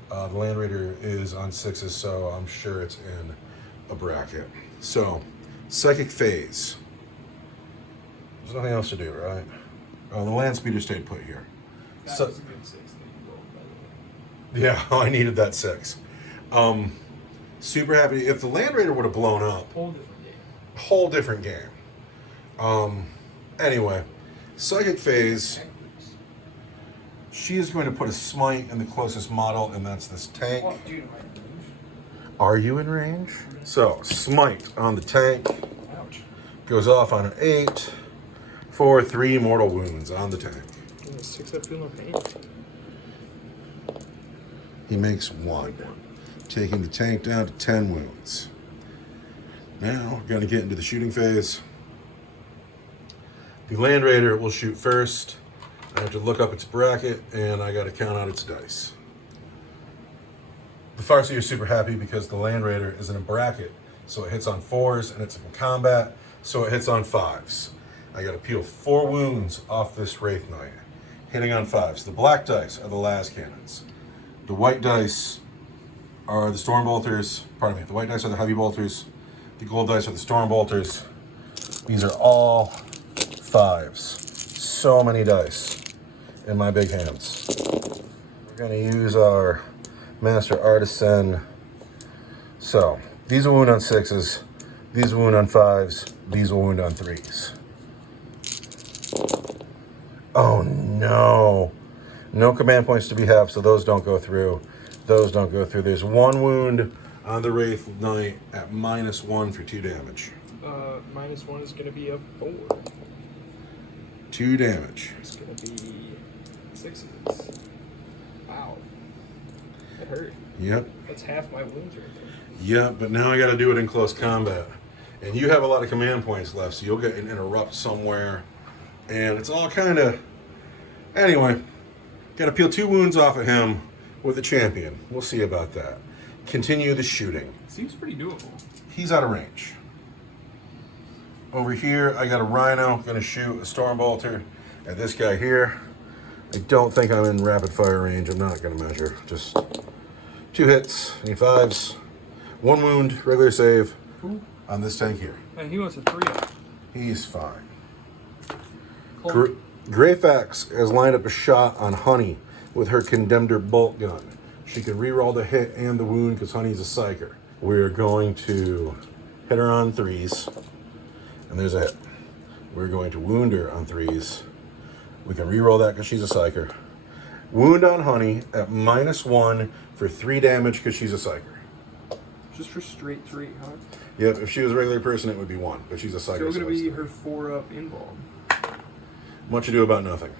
The Land Raider is on 6s, so I'm sure it's in a bracket. So, Psychic Phase. There's nothing else to do, right? Oh, the Land Speeder stayed put here. That So, was a good 6 that you rolled, by the way. yeah, I needed that 6. Super happy. If the Land Raider would have blown up, Whole different game. Anyway, Psychic Phase. She is going to put a smite in the closest model, and that's this tank. Oh, dude, am I in range? Are you in range? So, smite on the tank. Ouch. Goes off on an 8 for 3 mortal wounds on the tank. 6 up feel no pain. He makes 1, taking the tank down to 10 wounds. Now, we're going to get into the shooting phase. The Land Raider will shoot first. I have to look up its bracket, and I got to count out its dice. The Farseer is super happy because the Land Raider is in a bracket, so it hits on 4s, and it's in combat, so it hits on 5s. I got to peel 4 wounds off this Wraith Knight, hitting on 5s. The black dice are the las cannons. The white dice are the Storm Bolters. Pardon me. The white dice are the Heavy Bolters. The gold dice are the Storm Bolters. These are all 5s. So many dice in my big hands. We're going to use our Master Artisan. So, these will wound on 6s, these will wound on 5s, these will wound on 3s. Oh no. No command points to be halved, so those don't go through. Those don't go through. There's 1 wound on the Wraith Knight at -1 for 2 damage. -1 is going to be a 4. 2 damage. It's going to be 6. Wow. That hurt. Yep. That's half my wounds right there. Yep, but now I got to do it in close combat. And you have a lot of command points left, so you'll get an interrupt somewhere. And it's all kind of... Anyway, got to peel 2 wounds off of him with a champion. We'll see about that. Continue the shooting. Seems pretty doable. He's out of range. Over here, I got a Rhino, gonna shoot a Stormbolter at this guy here. I don't think I'm in rapid fire range. I'm not gonna measure. Just 2 hits, any 5s. 1 wound, regular save on this tank here. And he wants a 3-up. He's fine. Greyfax has lined up a shot on Honey with her Condemner bolt gun. She can reroll the hit and the wound because Honey's a psyker. We're going to hit her on 3s, and there's a hit. We're going to wound her on 3s. We can reroll that because she's a psyker. Wound on Honey at -1 for 3 damage because she's a psyker. Just for straight 3, huh? Yep, if she was a regular person, it would be 1, but she's a psyker. Still so going to be it's 3. her 4-up invuln. Much ado about nothing.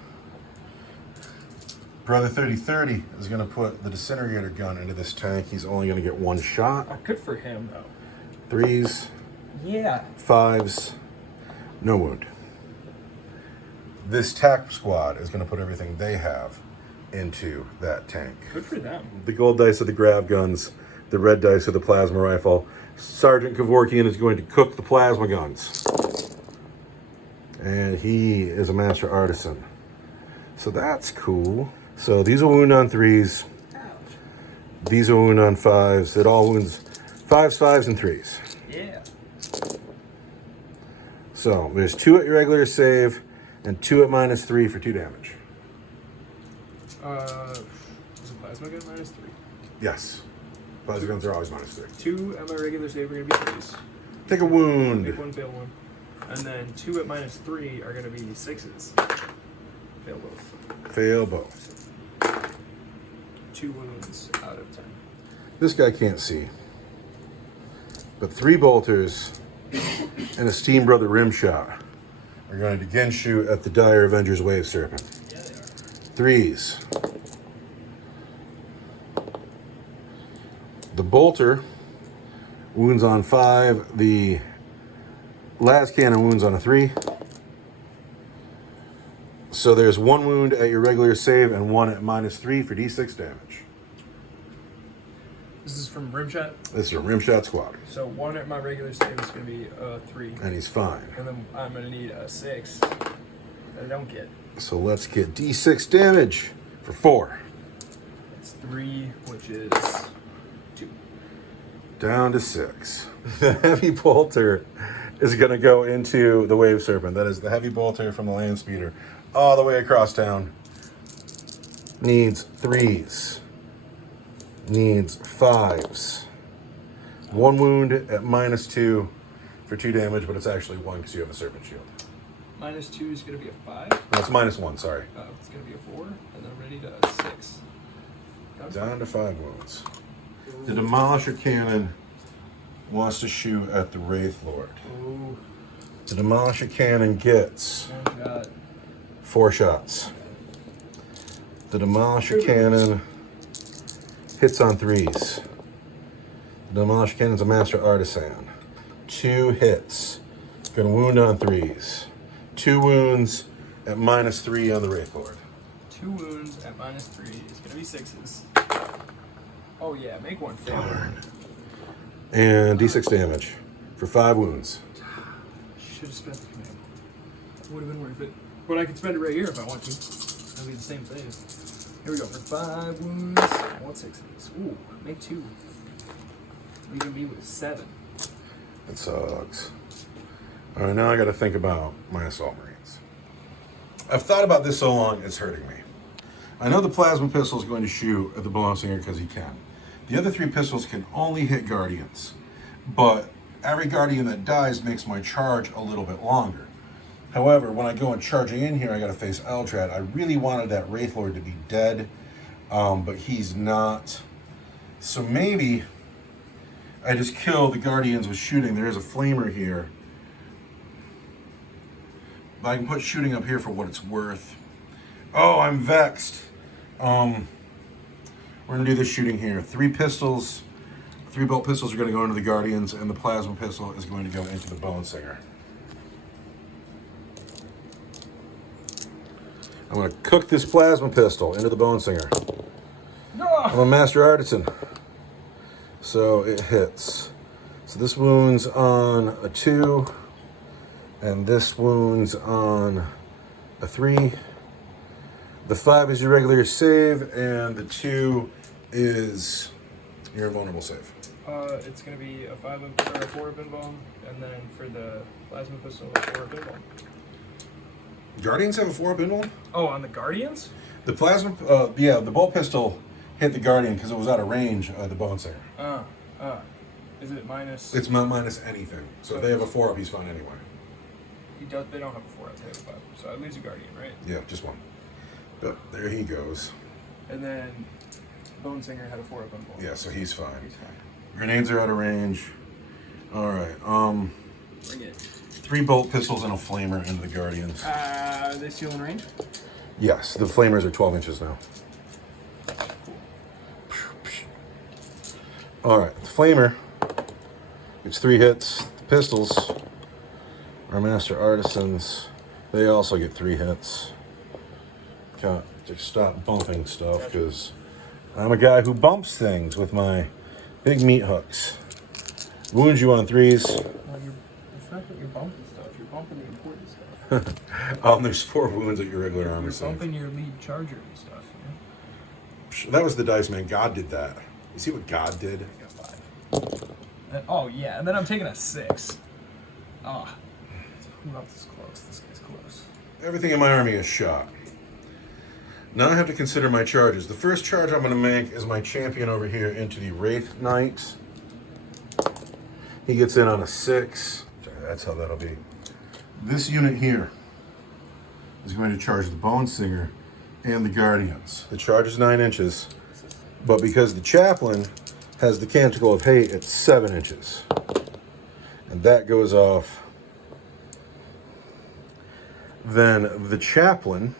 Brother 3030 is going to put the disintegrator gun into this tank. He's only going to get 1 shot. Good for him, though. 3s, Yeah. 5s, no wound. This tac squad is going to put everything they have into that tank. Good for them. The gold dice are the grav guns, the red dice are the plasma rifle. Sergeant Kevorkian is going to cook the plasma guns. And he is a master artisan. So that's cool. So these are wound on 3s. Ouch. These are wound on 5s. It all wounds 5s, 5s, and 3s. Yeah. So there's 2 at your regular save and 2 at -3 for 2 damage. Is a plasma gun -3? Yes. Plasma guns are always -3. 2 at my regular save are going to be 3s. Take a wound. Make 1, fail 1. And then 2 at -3 are going to be 6s. Fail both. Fail both. 2 wounds out of 10. This guy can't see. But 3 bolters and a Steam Brother rim shot are going to again shoot at the Dire Avengers Wave Serpent. Yeah, they are. 3s. The bolter wounds on 5. The las cannon wounds on a 3. So there's 1 wound at your regular save and 1 at -3 for d6 damage. This is from Rimshot. This is a rimshot squad. So 1 at my regular save is going to be a 3. And he's fine. And then I'm going to need a 6 that I don't get. So let's get d6 damage for 4. It's 3, which is 2. Down to 6. The heavy bolter is going to go into the Wave Serpent. That is the heavy bolter from the land speeder all the way across town. Needs 3s. Needs 5s. 1 wound at -2 for 2 damage, but it's actually 1 because you have a Serpent Shield. -2 is going to be a 5. No, it's -1, sorry. It's going to be a 4. And then I'm ready to 6. Down to 5 wounds. The Demolisher Cannon wants to shoot at the Wraith Lord. Ooh. The Demolisher Cannon gets 1 shot. 4 shots. The Demolisher Cannon hits on 3s. The Demolisher Cannon's a master artisan. 2 hits. Gonna wound on 3s. 2 wounds at -3 on the Wraith Lord. 2 wounds at -3 is going to be 6s. Oh yeah, make 1 fail. Darn. And d6 damage for 5 wounds. Should have spent the command. Would have been worth it. But I can spend it right here if I want to. That'll be the same thing. Here we go. For 5 wounds, I want 6s. Ooh, make 2. Leaving me with 7. It sucks. All right, now I got to think about my Assault Marines. I've thought about this so long, it's hurting me. I know the plasma pistol is going to shoot at the Bone Singer because he can. The other 3 pistols can only hit Guardians, but every Guardian that dies makes my charge a little bit longer. However, when I go and charging in here, I got to face Eldrad. I really wanted that Wraith Lord to be dead, but he's not. So maybe I just kill the Guardians with shooting. There's a Flamer here. But I can put shooting up here for what it's worth. Oh, I'm vexed. We're going to do this shooting here. 3 pistols. 3 bolt pistols are going to go into the Guardians, and the plasma pistol is going to go into the Bone Singer. I'm going to cook this plasma pistol into the Bone Singer. I'm a master artisan. So it hits. So this wounds on a 2, and this wounds on a 3. The 5 is your regular save, and the 2 is your invulnerable save. It's going to be a 4 of invuln, and then for the plasma pistol, a 4 of invuln. Guardians have a 4 of invuln? Oh, on the Guardians? The plasma, yeah, the bolt pistol hit the Guardian because it was out of range of the Bone Singer. Is it minus? It's not minus anything. So if they have a 4 up, he's fine anyway. They don't have a 4 up, they have a 5. So I lose a Guardian, right? Yeah, just 1. But there he goes. And then Bone Singer had a 4 up on bolt. Yeah, so he's fine. He's fine. Grenades are out of range. Alright, Bring it. 3 bolt pistols and a flamer into the Guardians. Are they still in range? Yes, the flamers are 12 inches now. Alright, the flamer gets 3 hits. The pistols are master artisans. They also get 3 hits. Got to stop bumping stuff because I'm a guy who bumps things with my big meat hooks. Wounds you on 3s. It's not that you're bumping stuff, you're bumping the important stuff. There's 4 wounds at your regular armor You're save. bumping your lead charger and stuff, you know? That was the dice, man. God did that. You see what God did? I got 5. Oh, yeah, and then I'm taking a 6. Not this close. This guy's close. Everything in my army is shot. Now I have to consider my charges. The first charge I'm going to make is my champion over here into the Wraith Knight. He gets in on a 6. That's how that'll be. This unit here is going to charge the Bone Singer and the Guardians. The charge is 9 inches, but because the Chaplain has the Canticle of Hate, it's 7 inches. And that goes off. Then the Chaplain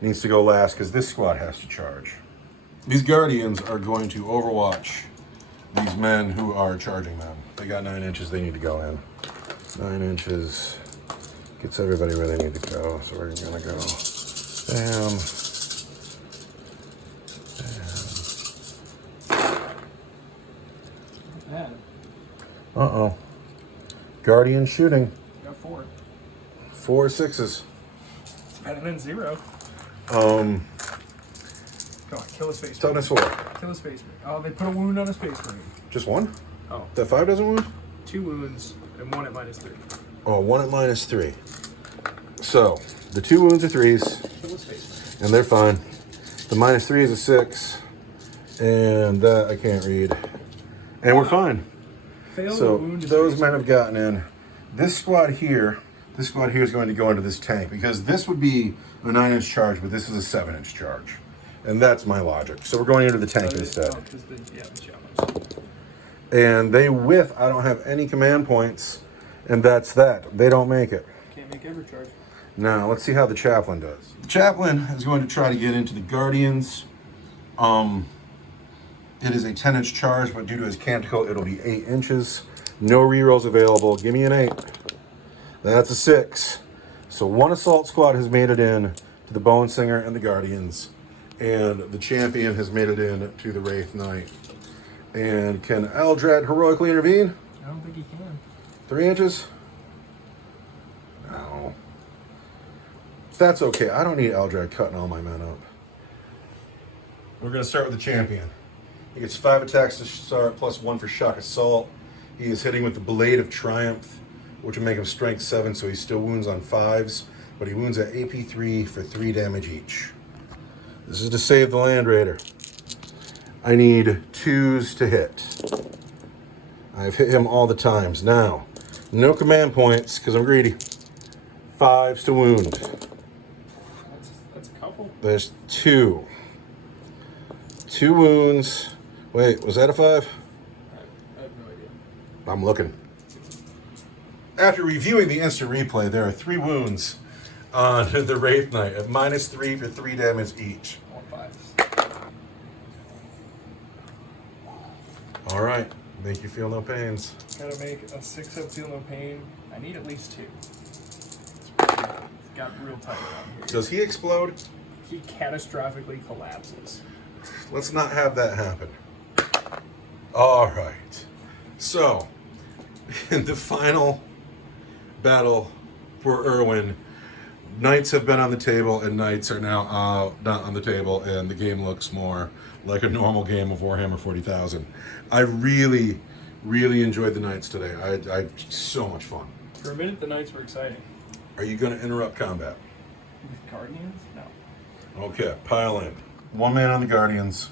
needs to go last because this squad has to charge. These Guardians are going to overwatch these men who are charging them. They got 9 inches, they need to go in. 9 inches gets everybody where they need to go. So we're gonna go bam, Bad. uh-oh. Guardian shooting. Got 4. 4 6s. It's better than 0. Um, Come on, kill a space toughness marine. 4. Kill a space marine. Oh, they put a wound on a space marine. Just 1? Oh. That 5 doesn't wound? 2 wounds and 1 at -3. Oh, 1 at -3. So, the 2 wounds are 3s, Kill a space marine. and they're fine. The -3 is a 6, and that I can't read. And we're fine. Fail the So, wound is those space men have gotten in. This squad here is going to go into this tank, because this would be a 9-inch charge, but this is a 7-inch charge. And that's my logic. So we're going into the tank instead. The challenge. And they whiff. I don't have any command points, and that's that. They don't make it. Can't make every charge. Now, let's see how the Chaplain does. The Chaplain is going to try to get into the Guardians. It is a 10-inch charge, but due to his Canticle, it'll be 8 inches. No rerolls available. Give me an 8. That's a 6. So 1 assault squad has made it in to the Bone Singer and the Guardians. And the champion has made it in to the Wraith Knight. And can Eldrad heroically intervene? I don't think he can. 3 inches? No. That's okay. I don't need Eldrad cutting all my men up. We're going to start with the champion. He gets 5 attacks to start, plus 1 for shock assault. He is hitting with the Blade of Triumph, which will make him strength 7, so he still wounds on 5s, but he wounds at AP 3 for 3 damage each. This is to save the Land Raider. I need 2s to hit. I've hit him all the times. Now, no command points, because I'm greedy. 5s to wound. That's a couple. There's 2. 2 wounds. Wait, was that a 5? I have no idea. I'm looking. After reviewing the instant replay, there are 3 wounds on the Wraith Knight at -3 for 3 damage each. I want 5s. All right. Make you feel no pains. Gotta make a 6-up feel no pain. I need at least 2. It's got real tight around here. Does he explode? He catastrophically collapses. Let's not have that happen. All right. So, in the final battle for Ere'Wen, knights have been on the table, and knights are now not on the table, and the game looks more like a normal game of Warhammer 40,000. I really, really enjoyed the knights today. I so much fun. For a minute, the knights were exciting. Are you going to interrupt combat? With Guardians? No. Okay, pile in. 1 man on the Guardians,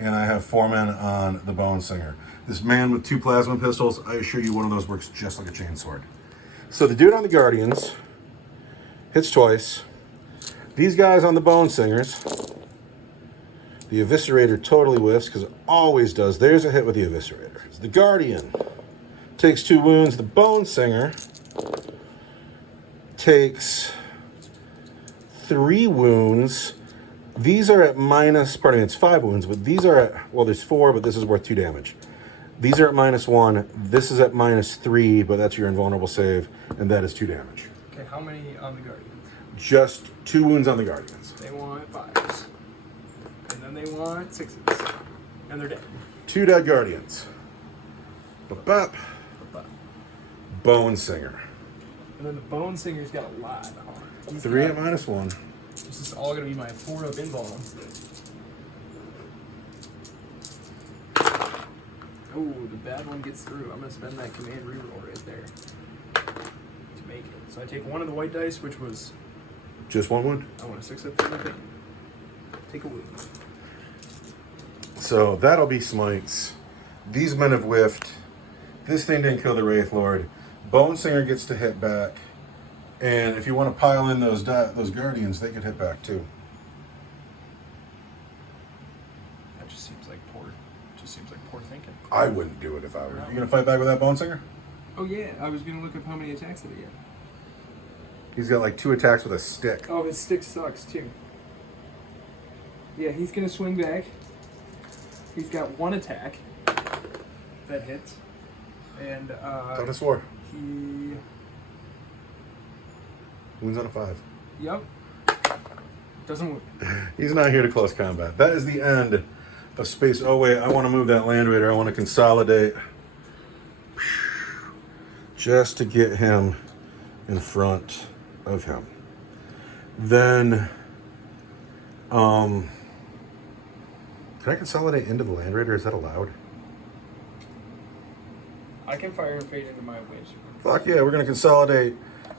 and I have 4 men on the Bone Singer. This man with 2 plasma pistols, I assure you one of those works just like a chainsword. So the dude on the Guardians hits twice. These guys on the Bone Singers, the Eviscerator totally whiffs, because it always does. There's a hit with the Eviscerator. The Guardian takes 2 wounds. The Bone Singer takes 3 wounds. These are at it's 5 wounds, but these are at, well, there's 4, but this is worth 2 damage. These are at -1. This is at -3, but that's your invulnerable save, and that is 2 damage. Okay, how many on the Guardians? Just 2 wounds on the Guardians. They want 5s. And then they want 6s. And they're dead. 2 dead Guardians. Bop. But- Bone Singer. And then the Bone Singer's got a lot on it. 3 at -1. This is all going to be my 4-up invuln. Oh, the bad one gets through. I'm going to spend that command reroll right there to make it. So I take 1 of the white dice, which was... Just 1 wound. I want a 6-up for my pain. Take a wound. So that'll be smites. These men have whiffed. This thing didn't kill the Wraith Lord. Bone Singer gets to hit back. And if you want to pile in those Guardians, they could hit back too. That just seems like poor thinking. I wouldn't do it if I were. You gonna fight back with that Bone Singer? Oh yeah, I was going to look up how many attacks did he get. He's got like 2 attacks with a stick. Oh, his stick sucks too. Yeah, he's going to swing back. He's got 1 attack that hits. And Out of 4. he... Wounds on a 5. Yep. Doesn't work. He's not here to close combat. That is the end of Space. Oh wait, I want to move that Land Raider. I want to consolidate. Just to get him in front of him. Then, can I consolidate into the Land Raider? Is that allowed? I can fire and fade into my waves. Fuck yeah, we're gonna consolidate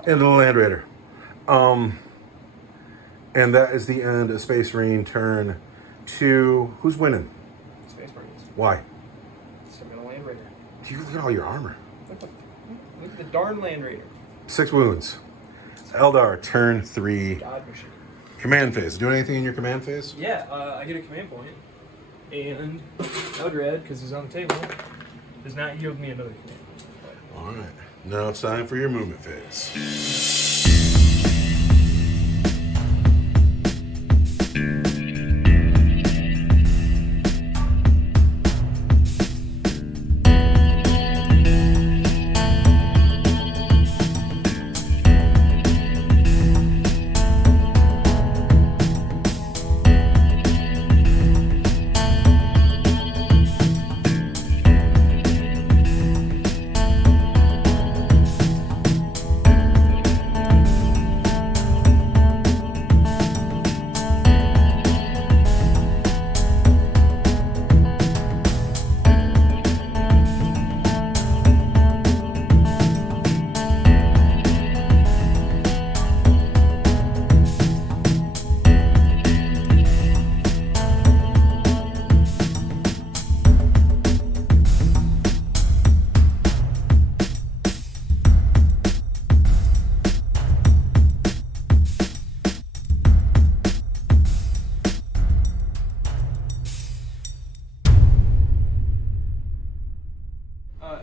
into the Land Raider. And that is the end of Space Marine turn 2. Who's winning? Space Marines. Why? So I'm gonna Land Raider. You look at all your armor. Look at the darn Land Raider. 6 wounds. Eldar, turn 3. God machine. Command phase. Do anything in your command phase? Yeah, I get a command point. And Eldred, because he's on the table, does not yield me another command. Alright. Now it's time for your movement phase.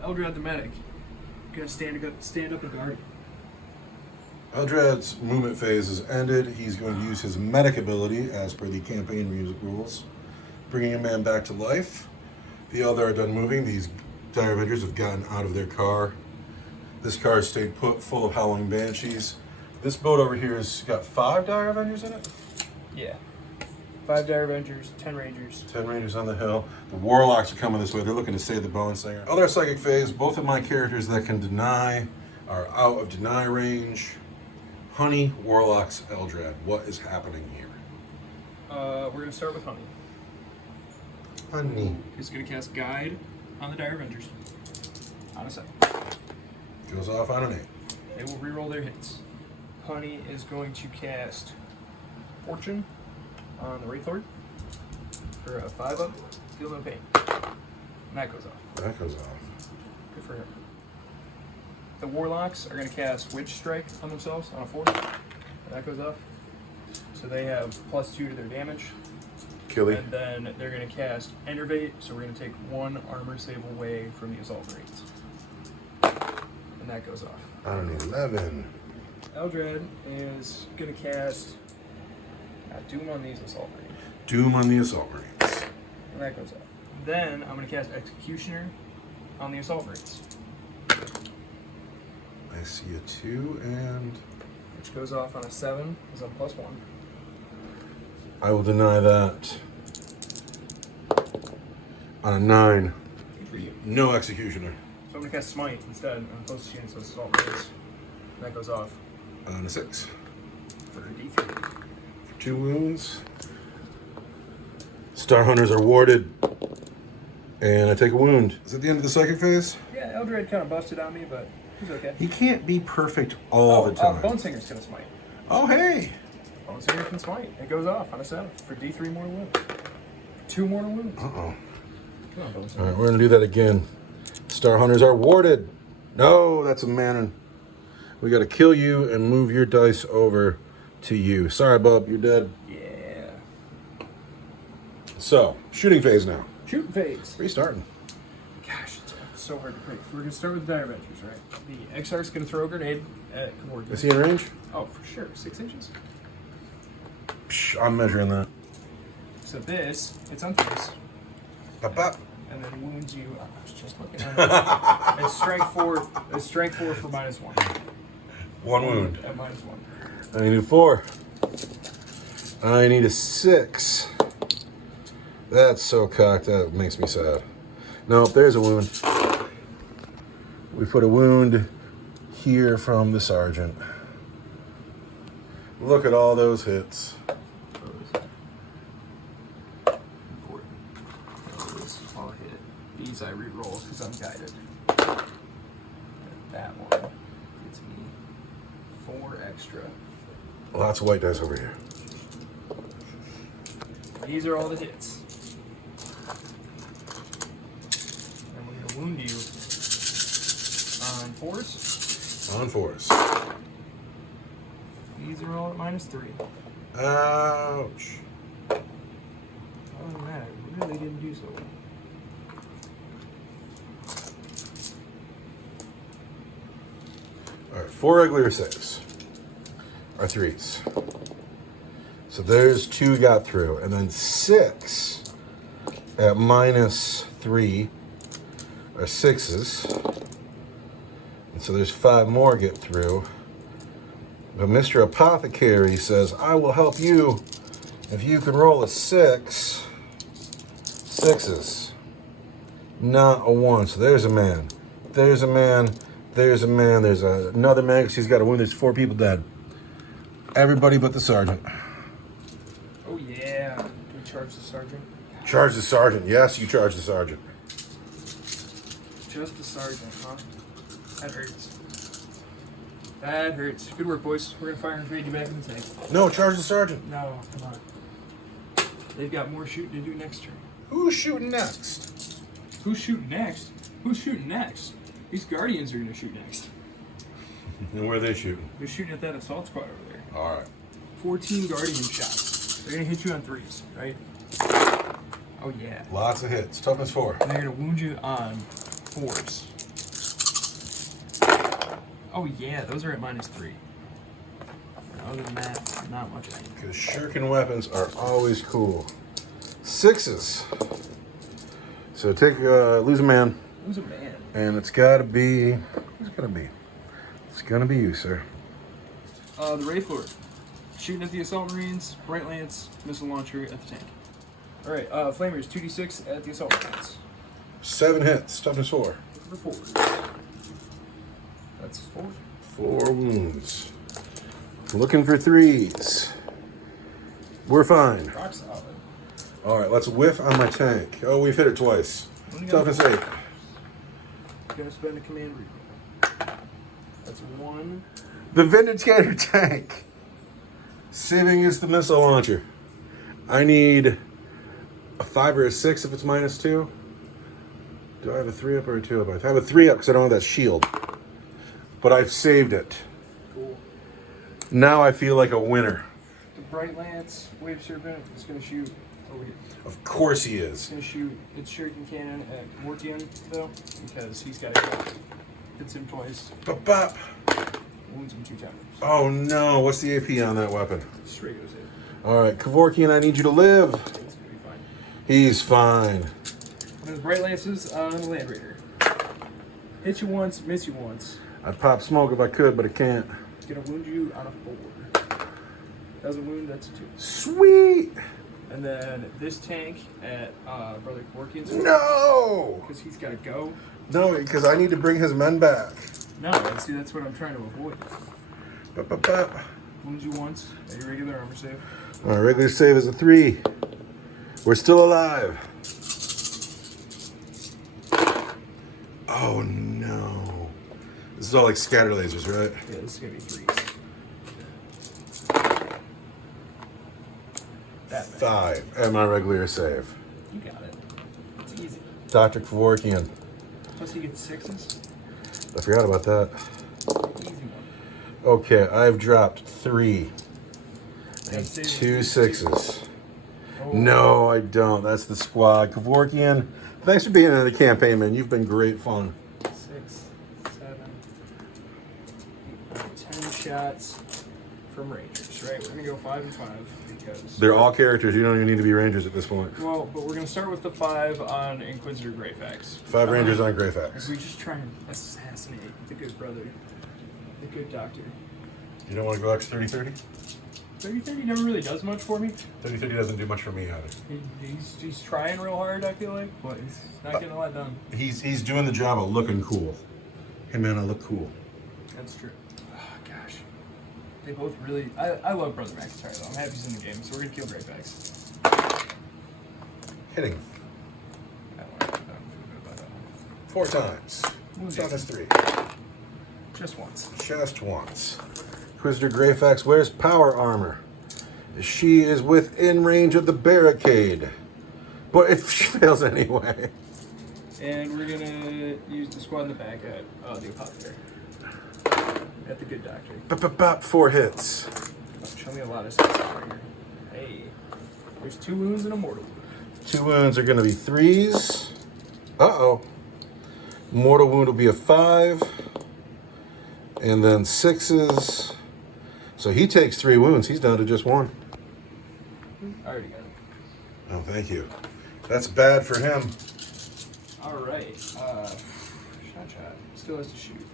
Eldrad the medic. Gonna stand up and guard. Eldrad's movement phase is ended. He's going to use his medic ability as per the campaign music rules, bringing a man back to life. The Eldar are done moving. These Dire Avengers have gotten out of their car. This car has stayed put, full of howling banshees. This boat over here has got 5 Dire Avengers in it. Yeah. 5 Dire Avengers, 10 Rangers. 10 Rangers on the hill. The Warlocks are coming this way. They're looking to save the Bone Slinger. Eldar Psychic phase. Both of my characters that can deny are out of deny range. Honey, Warlocks, Eldrad. What is happening here? We're going to start with Honey. Honey. He's going to cast Guide on the Dire Avengers. On a 7. Goes off on an 8. They will reroll their hits. Honey is going to cast Fortune on the Wraith Lord for a 5-up. Feel no pain. And that goes off. That goes off. Good for him. The Warlocks are going to cast Witch Strike on themselves on a 4. And that goes off. So they have +2 to their damage. Killy. And then they're going to cast Enervate, so we're going to take 1 armor save away from the Assault Marines. And that goes off. On an 11. Eldrad is going to cast Doom on these Assault Marines. Doom on the Assault Marines. And that goes off. Then I'm going to cast Executioner on the Assault Marines. I see a 2 and... Which goes off on a 7, because I'm +1. I will deny that. On a 9. Good for you. No Executioner. So I'm going to cast Smite instead on closest units of Assault Marines. And that goes off On a 6. for a D3. For 2 wounds. Star Hunters are warded. And I take a wound. Is it the end of the psychic phase? Yeah, Eldrad kind of busted on me, but he's okay. He can't be perfect all the time. Bone Singer's going to Smite. Oh, hey! Bone Singer can Smite. It goes off on a 7 for D3 mortal wounds. 2 mortal wounds. Uh-oh. Come on, Bone All Singer. right, we're going to do that again. Star Hunters are warded. No, that's a man. We got to kill you and move your dice over to you. Sorry, bub, you're dead. Yeah. So, shooting phase now. Shooting phase. Restarting. Gosh, it's so hard to pick. We're going to start with the Dire Avengers, right? The Exarch's going to throw a grenade at Kavor. Is he in range? Oh, for sure. 6 inches. Psh, I'm measuring that. So this, it's on face, Bop, bop. and then wounds you. I was just looking at it. It's strength 4. It's strength 4 for -1. 1 wound. At -1. I need a 4. I need a 6. That's so cocked, that makes me sad. Nope, there's a wound. We put a wound here from the sergeant. Look at all those hits. Those all hit. These I re-roll because I'm guided. And that one gets me 4 extra. Lots of white dice over here. These are all the hits. And we're gonna wound you on 4s. On 4s. These are all at -3. Ouch. Other than that, it really didn't do so well. Alright, 4 regular 6 are 3s. So there's 2 got through. And then 6 at -3 are 6s. And so there's 5 more get through. But Mr. Apothecary says, I will help you if you can roll a 6. 6s. Not a 1. So there's a man. There's a man. There's a man. There's another man because he's got a wound. There's 4 people dead. Everybody but the sergeant. Oh yeah. Do we charge the sergeant? Charge the sergeant. Yes, you charge the sergeant. Just the sergeant, huh? That hurts. That hurts. Good work, boys. We're gonna fire and trade you back in the tank. No, charge the sergeant. No, come on. They've got more shooting to do next turn. Who's shooting next? Who's shooting next? Who's shooting next? These Guardians are gonna shoot next. And where are they shooting? They're shooting at that assault squad over there. All right. 14 Guardian shots. They're gonna hit you on 3s, right? Oh yeah. Lots of hits. Toughness 4. And they're gonna wound you on 4s. Oh yeah, those are at -3. Other than that, not much. Because shuriken weapons are always cool. 6s. So take lose a man. Who's a man? And it's gotta be. Who's it gonna be? It's gonna be you, sir. The Wraith Lord. Shooting at the Assault Marines, Bright Lance, Missile Launcher at the tank. Alright, Flamers, 2d6 at the Assault Marines. 7 hits, toughness 4. The 4s. That's 4. 4 wounds. Looking for 3s. We're fine. Rock solid. Alright, let's whiff on my tank. Oh, we've hit it twice. Toughness 8. Gonna spend a command reroll. That's 1. The Vindicator tank. Saving is the missile launcher. I need a 5 or a 6 if it's -2. Do I have a 3 up or a 2 up? I have a 3 up because I don't have that shield. But I've saved it. Cool. Now I feel like a winner. The Bright Lance, Wave Serpent, is gonna shoot over here. Of course he It's is. gonna shoot its shuriken cannon at Mortian, though, because he's got it. Hits him twice, Bop. wounds him 2 times. Oh no, what's the AP on that weapon? Straight goes in. Alright, Kevorkian, I need you to live. It's gonna be fine. He's fine. One of the Bright Lances on the Land Raider. Hit you once, miss you once. I'd pop smoke if I could, but I can't. Gonna wound you on a 4. Doesn't wound, that's a 2. Sweet! And then this tank at Brother Kevorkian's. No! Because he's gotta go. No, because I need to bring his men back. No, see, that's what I'm trying to avoid. Bop. Wounds you once at your regular armor save. Our regular save is a 3. We're still alive. Oh no. This is all like scatter lasers, right? Yeah, this is gonna be 3s. That bad. 5 at my regular save. You got it. It's easy. Dr. Kevorkian. Plus he gets 6s. I forgot about that. Easy one. Okay, I've dropped 3 and Gotta save 2 it. 6s. Oh. No, I don't. That's the squad. Kevorkian, thanks for being in the campaign, man. You've been great fun. 6, 7, 10 shots from Rangers, right? We're gonna go 5 and 5 because They're all characters. You don't even need to be rangers at this point. well, but we're gonna start with the 5 on Inquisitor Greyfax. 5 rangers on If Greyfax. we just try and assassinate the good brother, the good doctor. You don't want to go extra 30-30? 30-30 never really does much for me. 30-30 doesn't do much for me either. He's trying real hard, I feel like, but he's not getting a lot done. He's doing the job of looking cool. Hey man, I look cool. That's true. Oh, gosh. They both really... I love Brother McIntyre, though. I'm happy he's in the game, so we're going to kill Greyfax. Hitting I don't feel good about that one. 4 times. Wounds Toughness 3. Just once. Just once. Inquisitor Greyfax wears power armor. She is within range of the barricade. But if she fails anyway. And we're going to use the squad in the back at the Apothecary. At the good doctor. Bop, 4 hits. Oh, show me a lot of stuff right here. Hey. There's 2 wounds and a mortal wound. 2 wounds are going to be 3s. Uh-oh. Mortal wound will be a 5. And then 6s. So he takes 3 wounds. He's down to just 1. I already got it. Oh, thank you. That's bad for him. Alright. Shot. Still has to shoot.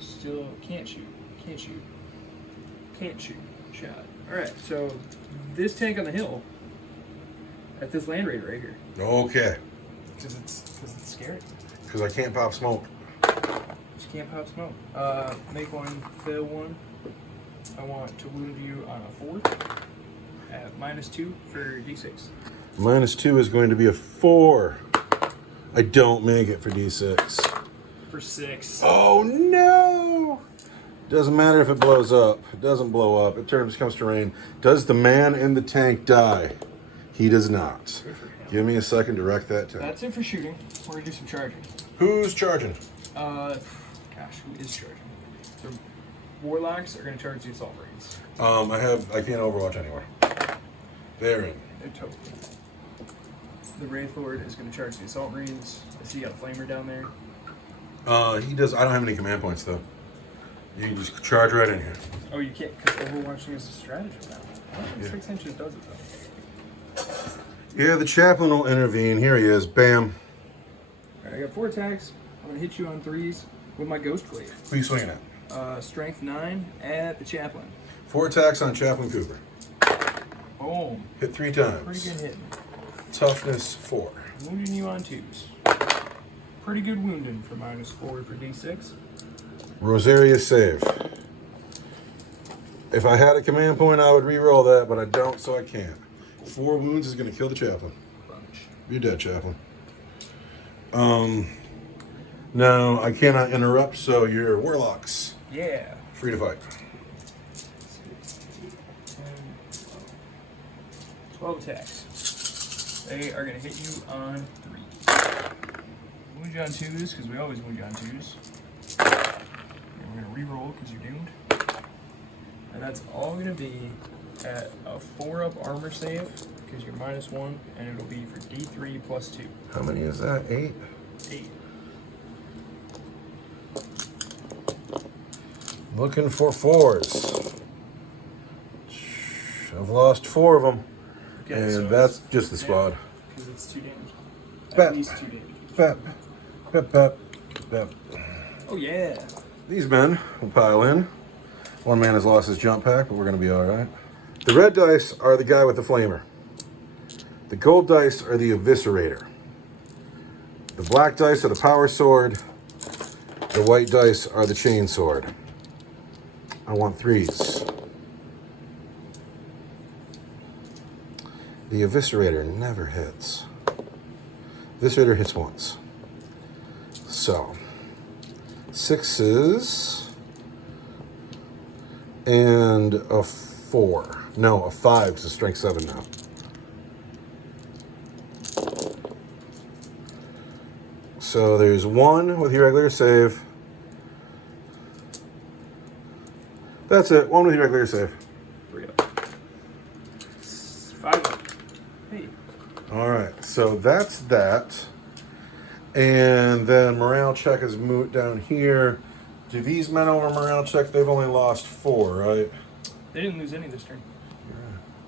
Still can't shoot. Shot. Alright, so this tank on the hill at this land raider right here. Okay. Because it's scary. Because I can't pop smoke. Just can't pop smoke. Make one, fail one. I want to wound you on a 4 at -2 for d6. -2 is going to be a 4. I don't make it for d6. For 6. Oh no! Doesn't matter if it blows up. It doesn't blow up. It comes to rain. Does the man in the tank die? He does not. Good for him. Give me a second to wreck that tank. That's it for shooting. We're gonna do some charging. Who's charging? Gosh, who is charging? The warlocks are gonna charge the assault marines. I can't overwatch anywhere. They're in. They're totally. The Wraith Lord is gonna charge the assault marines. I see you got a flamer down there. He does. I don't have any command points though. You can just charge right in here. Oh, you can't, because Overwatching is a strategy now. I don't think Yeah. 6 inches does it, though. Yeah, the chaplain will intervene. Here he is. Bam. Alright, I got 4 attacks. I'm going to hit you on 3s with my Ghost Blade. Who are you swinging at? Strength 9 at the chaplain. 4 attacks on Chaplain Cooper. Boom. Hit 3 times. Pretty good hit. Toughness 4. Wounding you on 2s. Pretty good wounding for -4 for D6. Rosaria save. If I had a command point, I would re-roll that, but I don't, so I can't. 4 wounds is going to kill the chaplain. Bunch. You're dead, chaplain. No, I cannot interrupt, so you're warlocks. Yeah. Free to fight. 12 attacks. They are going to hit you on 3. Wound you on 2s, because we always wound you on 2s. And we're going to re-roll because you're doomed. And that's all going to be at a 4-up armor save, because you're -1, and it'll be for D3 plus 2. How many is that? 8? 8. Looking for 4s. I've lost 4 of them. Okay, And so that's just the squad. because it's 2 damage. At Bap. least 2 damage. Bap, bap, bap, bap. Oh, yeah. These men will pile in. One man has lost his jump pack, but we're going to be all right. The red dice are the guy with the flamer. The gold dice are the eviscerator. The black dice are the power sword. The white dice are the chain sword. I want 3s. The eviscerator never hits. Eviscerator hits once. So, 6s and a 4. No, a 5 because it's strength 7 now. So there's 1 with your regular save. That's it. 1 with your regular save. 3 up. 5 up. Hey. All right, so that's that. And then morale check is moot down here. Do these men over morale check? They've only lost 4, right? They didn't lose any this turn.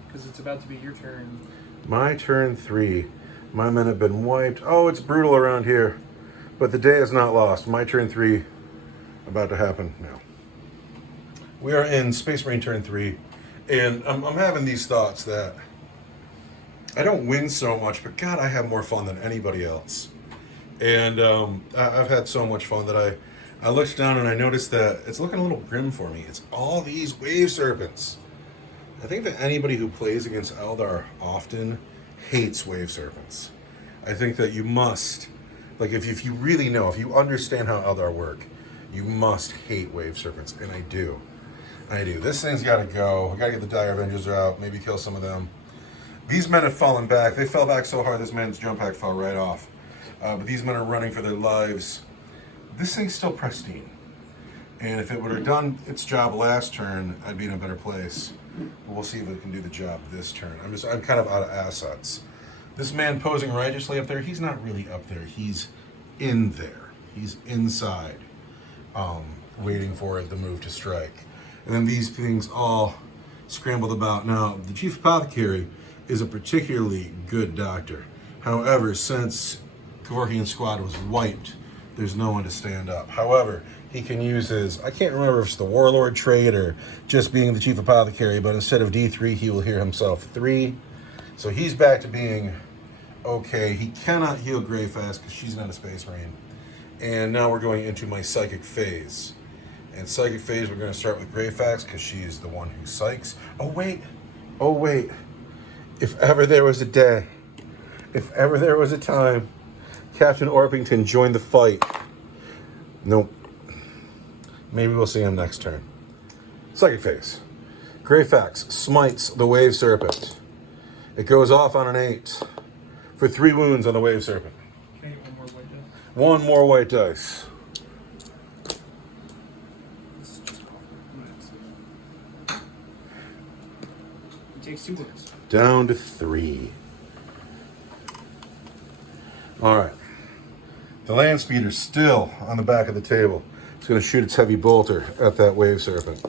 Because it's about to be your turn. My turn 3. My men have been wiped. Oh, it's brutal around here. But the day is not lost. My turn 3 about to happen now. We are in Space Marine turn 3. And I'm having these thoughts that I don't win so much, but God, I have more fun than anybody else. And I've had so much fun that I looked down and I noticed that it's looking a little grim for me. It's all these wave serpents. I think that anybody who plays against Eldar often hates wave serpents. I think that you must, like if you really know, if you understand how Eldar work, you must hate wave serpents, and I do. I do. This thing's got to go. We got to get the Dire Avengers out, maybe kill some of them. These men have fallen back. They fell back so hard this man's jump pack fell right off. But these men are running for their lives. This thing's still pristine. And if it would have done its job last turn, I'd be in a better place. But we'll see if it can do the job this turn. I'm kind of out of assets. This man posing righteously up there, he's not really up there. He's in there. He's inside, waiting for the move to strike. And then these things all scrambled about. Now, the Chief Apothecary is a particularly good doctor. However, since Kevorkian squad was wiped, there's no one to stand up. However, he can use his, I can't remember if it's the Warlord trait or just being the Chief Apothecary, but instead of D3, he will heal himself 3. So he's back to being okay. He cannot heal Grey fast because she's not a Space Marine. And now we're going into my Psychic phase. And Psychic phase, we're going to start with Greyfax because she's the one who psychs. Oh, wait. If ever there was a day, if ever there was a time, Captain Orpington joined the fight. Nope. Maybe we'll see him next turn. Psychic phase. Greyfax smites the Wave Serpent. It goes off on an 8 for 3 wounds on the Wave Serpent. Can I get one more white dice? 1 more white dice. It takes 2 wounds. Down to 3. All right. The land speeder's still on the back of the table. It's going to shoot its heavy bolter at that wave serpent.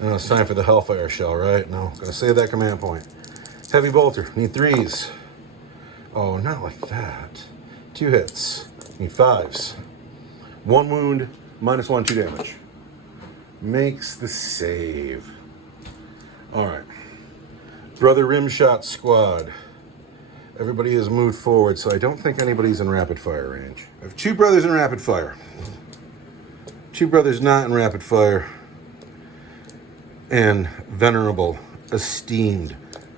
And it's time for the Hellfire Shell, right? No, going to save that command point. Heavy bolter, need 3s. Oh, not like that. 2 hits, need 5s. 1 wound, -1, 2 damage. Makes the save. All right. Brother Rimshot Squad. Everybody has moved forward, so I don't think anybody's in rapid fire range. I have 2 brothers in rapid fire. 2 brothers not in rapid fire. And venerable, esteemed,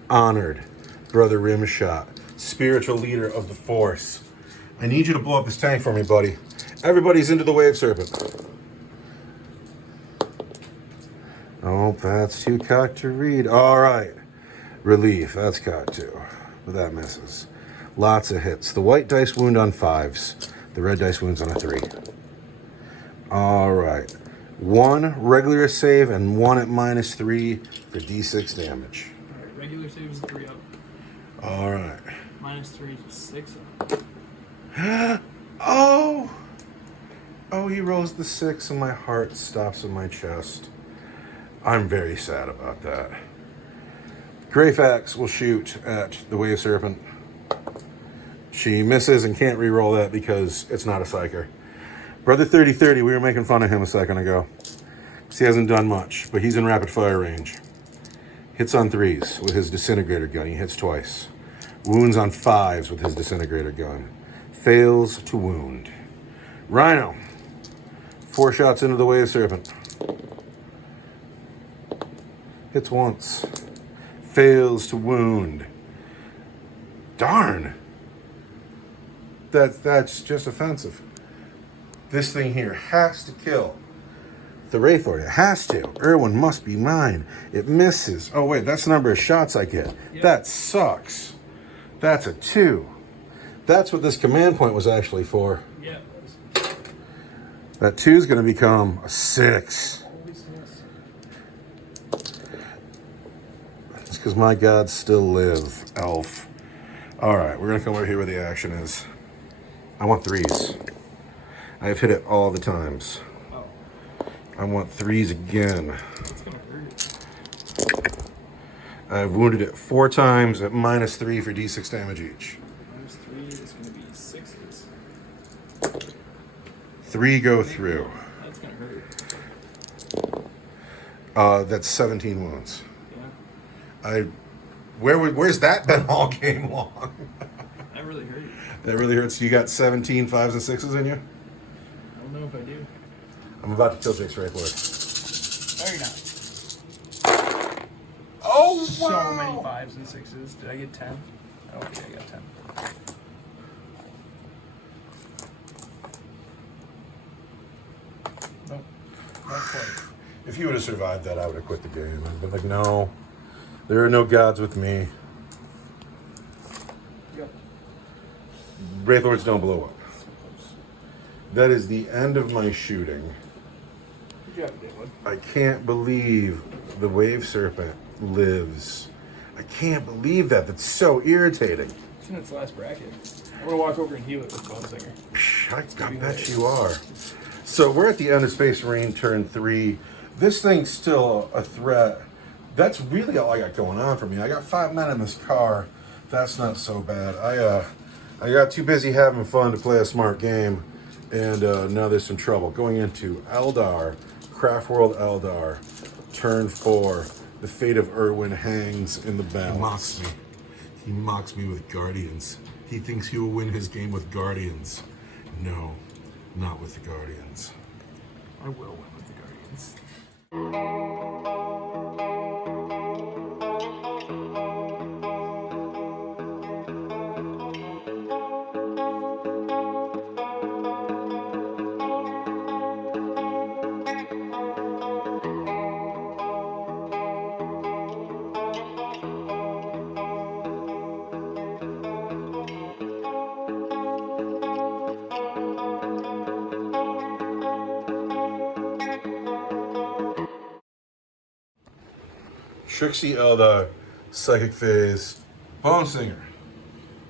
honored Brother Rimshot, spiritual leader of the Force. I need you to blow up this tank for me, buddy. Everybody's into the Wave Serpent. Oh, that's too cocked to read. All right. Relief, that's cocked too. But that misses. Lots of hits. The white dice wound on 5s. The red dice wounds on a 3. All right. 1 regular save and 1 at -3 for D6 damage. All right, regular save is 3 up. All right. -3 is 6 up. Oh! Oh, he rolls the 6 and my heart stops in my chest. I'm very sad about that. Greyfax will shoot at the Wave Serpent. She misses and can't re-roll that because it's not a psyker. Brother 3030, we were making fun of him a second ago. He hasn't done much, but he's in rapid fire range. Hits on 3s with his disintegrator gun. He hits twice. Wounds on 5s with his disintegrator gun. Fails to wound. Rhino. 4 shots into the Wave Serpent. Hits once. Fails to wound. Darn. That's just offensive. This thing here has to kill the Wraith Lord. It has to. Ere'Wen must be mine. It misses. Oh, wait, that's the number of shots I get. Yep. That sucks. That's a 2. That's what this command point was actually for. Yeah. That 2 is going to become a 6. It's because my gods still live, elf. All right, we're going to come over here where the action is. I want 3s. I have hit it all the times. Oh. I want 3s again. It's going to hurt. I've wounded it 4 times at -3 for D6 damage each. -3 is going to be 6s. 3 go through. That's going to hurt. That's 17 wounds. Yeah. Where's that been all game long? That really hurt. That really hurts. You got 17 5s and 6s in you? I don't know if I do. I'm about to kill Jake's Wraith Lord. Very nice. Oh, wow! So many 5s and 6s. Did I get 10? Oh, okay, I got 10. Nope. Not quite. If you would have survived that, I would have quit the game. I'd been like, no, there are no gods with me. Yep. Wraith Lords don't blow up. That is the end of my shooting. Good job, David. I can't believe the Wave Serpent lives. I can't believe that. That's so irritating. It's in its last bracket. I'm going to walk over and heal it with Bonesinger. I bet you are. So we're at the end of Space Marine turn 3. This thing's still a threat. That's really all I got going on for me. I got 5 men in this car. That's not so bad. I got too busy having fun to play a smart game, and now there's some trouble. Going into Eldar, Craftworld Eldar, turn 4. The fate of Ere'Wen hangs in the balance. He mocks me. He mocks me with Guardians. He thinks he will win his game with Guardians. No, not with the Guardians. I will win with the Guardians. Trixie Eldar, Psychic Phase, Bone Singer.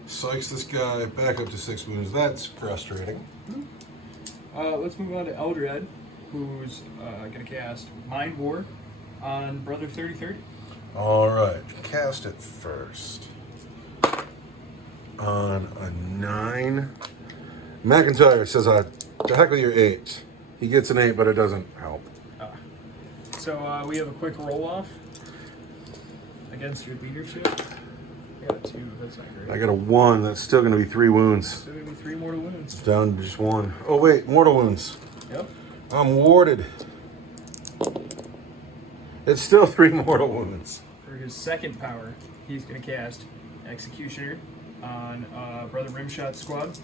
Psychs this guy back up to 6 wounds. That's frustrating. Let's move on to Eldred. who's going to cast Mind War on Brother 3030. All right, cast it first. On a 9. McIntyre says, to heck with your 8. He gets an 8, but it doesn't help. So we have a quick roll-off against your leadership. I got a 2, that's not great. I got a 1, that's still going to be 3 wounds. Still going to be 3 mortal wounds. Down to just 1. Oh, wait, mortal wounds. Yep. I'm warded. It's still 3 mortal wounds. For his second power, he's going to cast Executioner on Brother Rimshot's squad.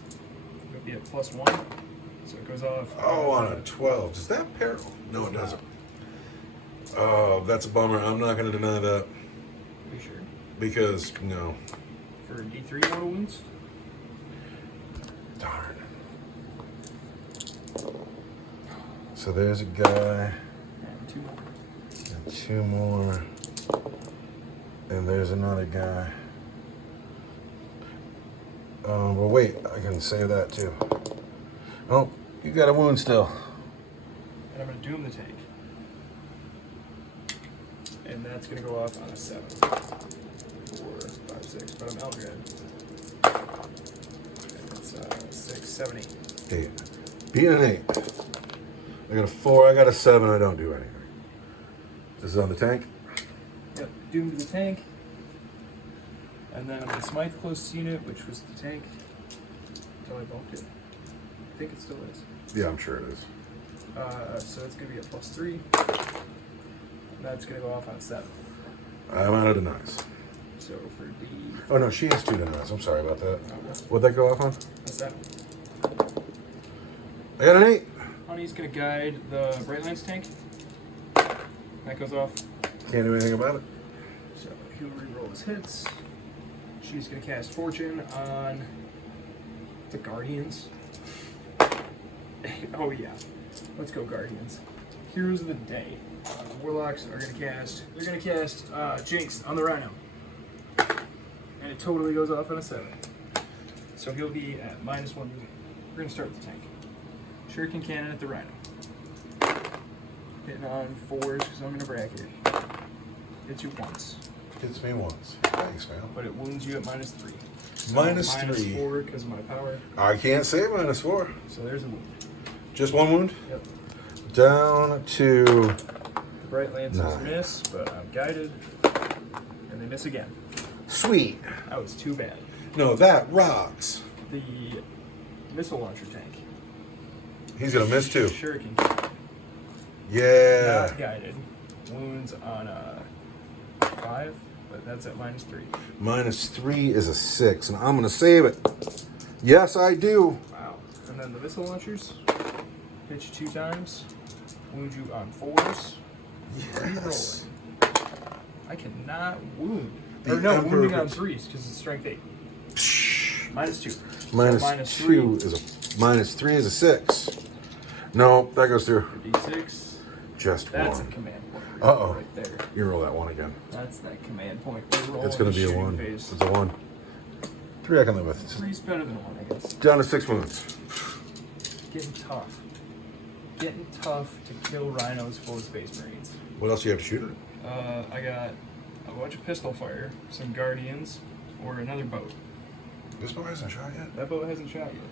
It'll be at +1, so it goes off. Oh, on a 12. Does that parallel? No, it doesn't. Oh, that's a bummer. I'm not going to deny that. Are you sure? Because, no. For D3 mortal wounds? Darn. So there's a guy. And 2 more. And 2 more. And there's another guy. Well, wait, I can save that too. Oh, you got a wound still. And I'm going to doom the tank. And that's going to go off on a 7. 4, 5, 6, but I'm Eldred. And it's 6, 7, 8. 8. Being an 8. I got a 4, I got a 7, I don't do anything. This is on the tank? Yep, doom to the tank. And then I'm going to smite the closest unit, which was the tank, until I bumped it. I think it still is. Yeah, I'm sure it is. So it's going to be a +3. That's going to go off on a 7. I'm out of denies. So for D... Oh, no, she has 2 denies. I'm sorry about that. Oh, What'd that go off on? a 7. I got an 8. Honey's going to guide the Brightlands tank. That goes off. Can't do anything about it. So he'll reroll his hits. She's going to cast Fortune on the Guardians. Oh yeah, let's go Guardians. Heroes of the day. Warlocks are going to cast. They're going to cast Jinx on the Rhino, and it totally goes off on a 7. So he'll be at -1. We're going to start with the tank. Shuriken Cannon at the Rhino. Hitting on 4s because I'm in a bracket. Hits you once. Hits me once. Thanks, man. But it wounds you at -3. So -3. -4 because of my power. I can't say -4. So there's a wound. Just 1 wound? Yep. Down to... The Bright Lances 9. miss, but I'm guided. And they miss again. Sweet. That was too bad. No, that rocks. The missile launcher tank. He's going to miss too. Shuriken Cannon. Yeah. Not guided. Wounds on a 5, but that's at -3. -3 is a 6, and I'm going to save it. Yes, I do. Wow. And then the missile launchers hit you 2 times. Wound you on 4s. Yes. Rerolling. I cannot wound. The Or no, Emperor wounding on hits. 3s because it's strength 8. -2. -2 is a -3 is a 6. No, that goes through. D6. Just That's 1. a command point. Uh-oh. Right there. You roll that 1 again. That's that command point. Roll It's going to be a shooting 1. phase. It's a 1. 3 I can live with. 3's better than 1, I guess. Down to 6 wounds. Getting tough. Getting tough to kill rhinos full of Space Marines. What else do you have to shoot at? I got a bunch of pistol fire, some Guardians, or another boat. This boat hasn't shot yet? That boat hasn't shot yet.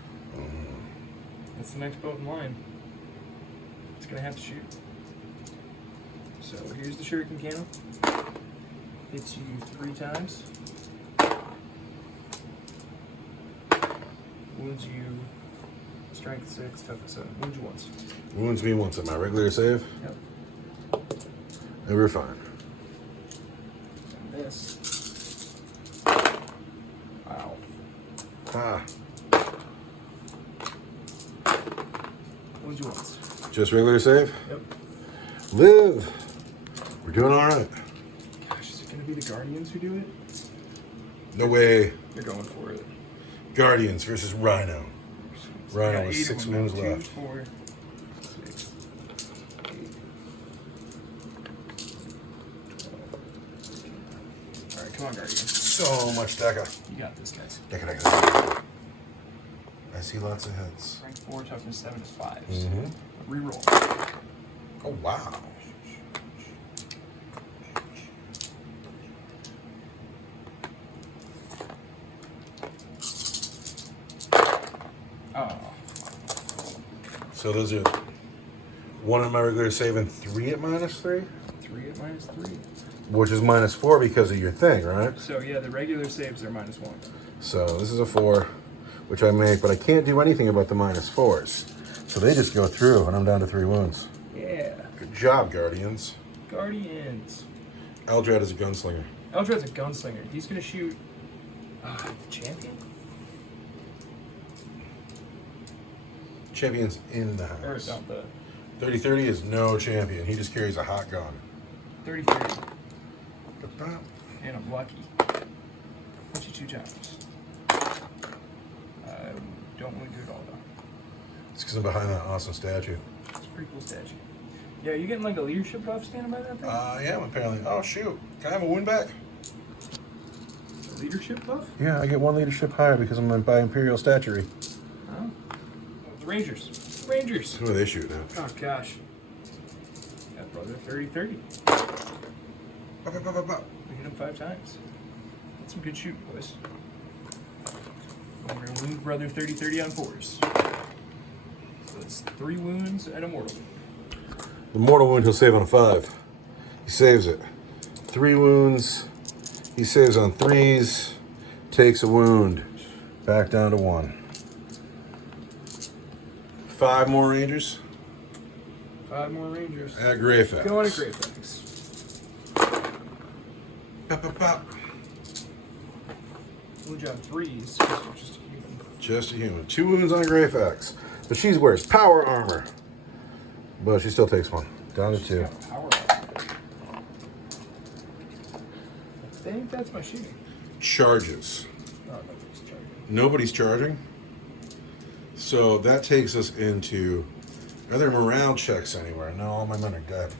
That's the next boat in line. It's gonna have to shoot. So here's the Shuriken Cannon. Hits you 3 times. Wounds you strength 6, toughness 7. Wounds you once. Wounds me once at my regular save, Yep. and we're fine. And this. Wow. Ah, Wounds you once. just regular save? Yep. Live! We're doing alright. Gosh, is it gonna be the Guardians who do it? No way. They're going for it. Guardians versus Rhino. Rhino Got with 8 of 6 them wounds now. left. 2, 4, 6, 8, 12. Alright, come on, Guardian. So much Deca. You got this, guys. Deca. I I see lots of hits. Rank 4, toughness 7 is 5s. Reroll. Oh, wow. Oh. So those are 1 at my regular save and 3 at -3? 3 at -3. Which is -4 because of your thing, right? So yeah, the regular saves are -1. So this is a 4, which I make, but I can't do anything about the -4s. So they just go through, and I'm down to 3 wounds. Yeah. Good job, Guardians. Guardians. Eldrad is a gunslinger. Eldrad's a gunslinger. He's gonna shoot the champion? Champion's in the Or house. not the 30-30 is no champion. He just carries a hot gun. 30-30. Ba-ba. And I'm lucky. Punch you 2 times. I don't want to do it all though. It's because I'm behind that awesome statue. It's a pretty cool statue. Yeah, are you getting like a leadership buff standing by that thing? I am apparently. Oh shoot! Can I have a wound back? A leadership buff? Yeah, I get 1 leadership higher because I'm by Imperial statuary. Oh. The Rangers. Rangers. Who are they shooting at? Oh gosh. Yeah, brother 30-30. Ba, ba, ba, ba, ba. We hit him 5 times. That's some good shooting, boys. We're gonna wound brother 30-30 on 4s. So that's 3 wounds and a mortal. The mortal wound he'll save on a 5. He saves it. 3 wounds. He saves on 3s. Takes a wound. Back down to 1. 5 more Rangers. 5 more Rangers. At Greyfax. Go on to Greyfax. Bop, bop, bop. Wound on 3s. Just a human. Just a human. 2 wounds on Greyfax. But she wears power armor. But she still takes 1. Down to 2. Got power up. I think that's my shooting. Charges. Oh, nobody's charging. Nobody's charging. So that takes us into... Are there morale checks anywhere? No, all my men are dead.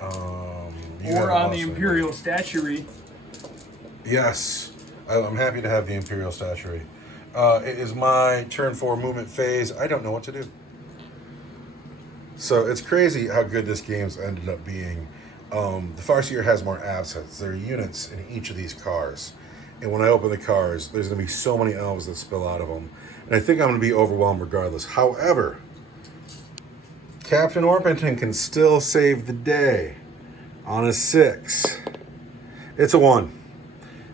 Or on the Imperial statuary. Yes. I'm happy to have the Imperial statuary. It is my turn 4 movement phase. I don't know what to do. So it's crazy how good this game's ended up being. The Farseer has more assets. There are units in each of these cars. And when I open the cars, there's going to be so many elves that spill out of them. And I think I'm going to be overwhelmed regardless. However, Captain Orpington can still save the day on a 6. It's a 1.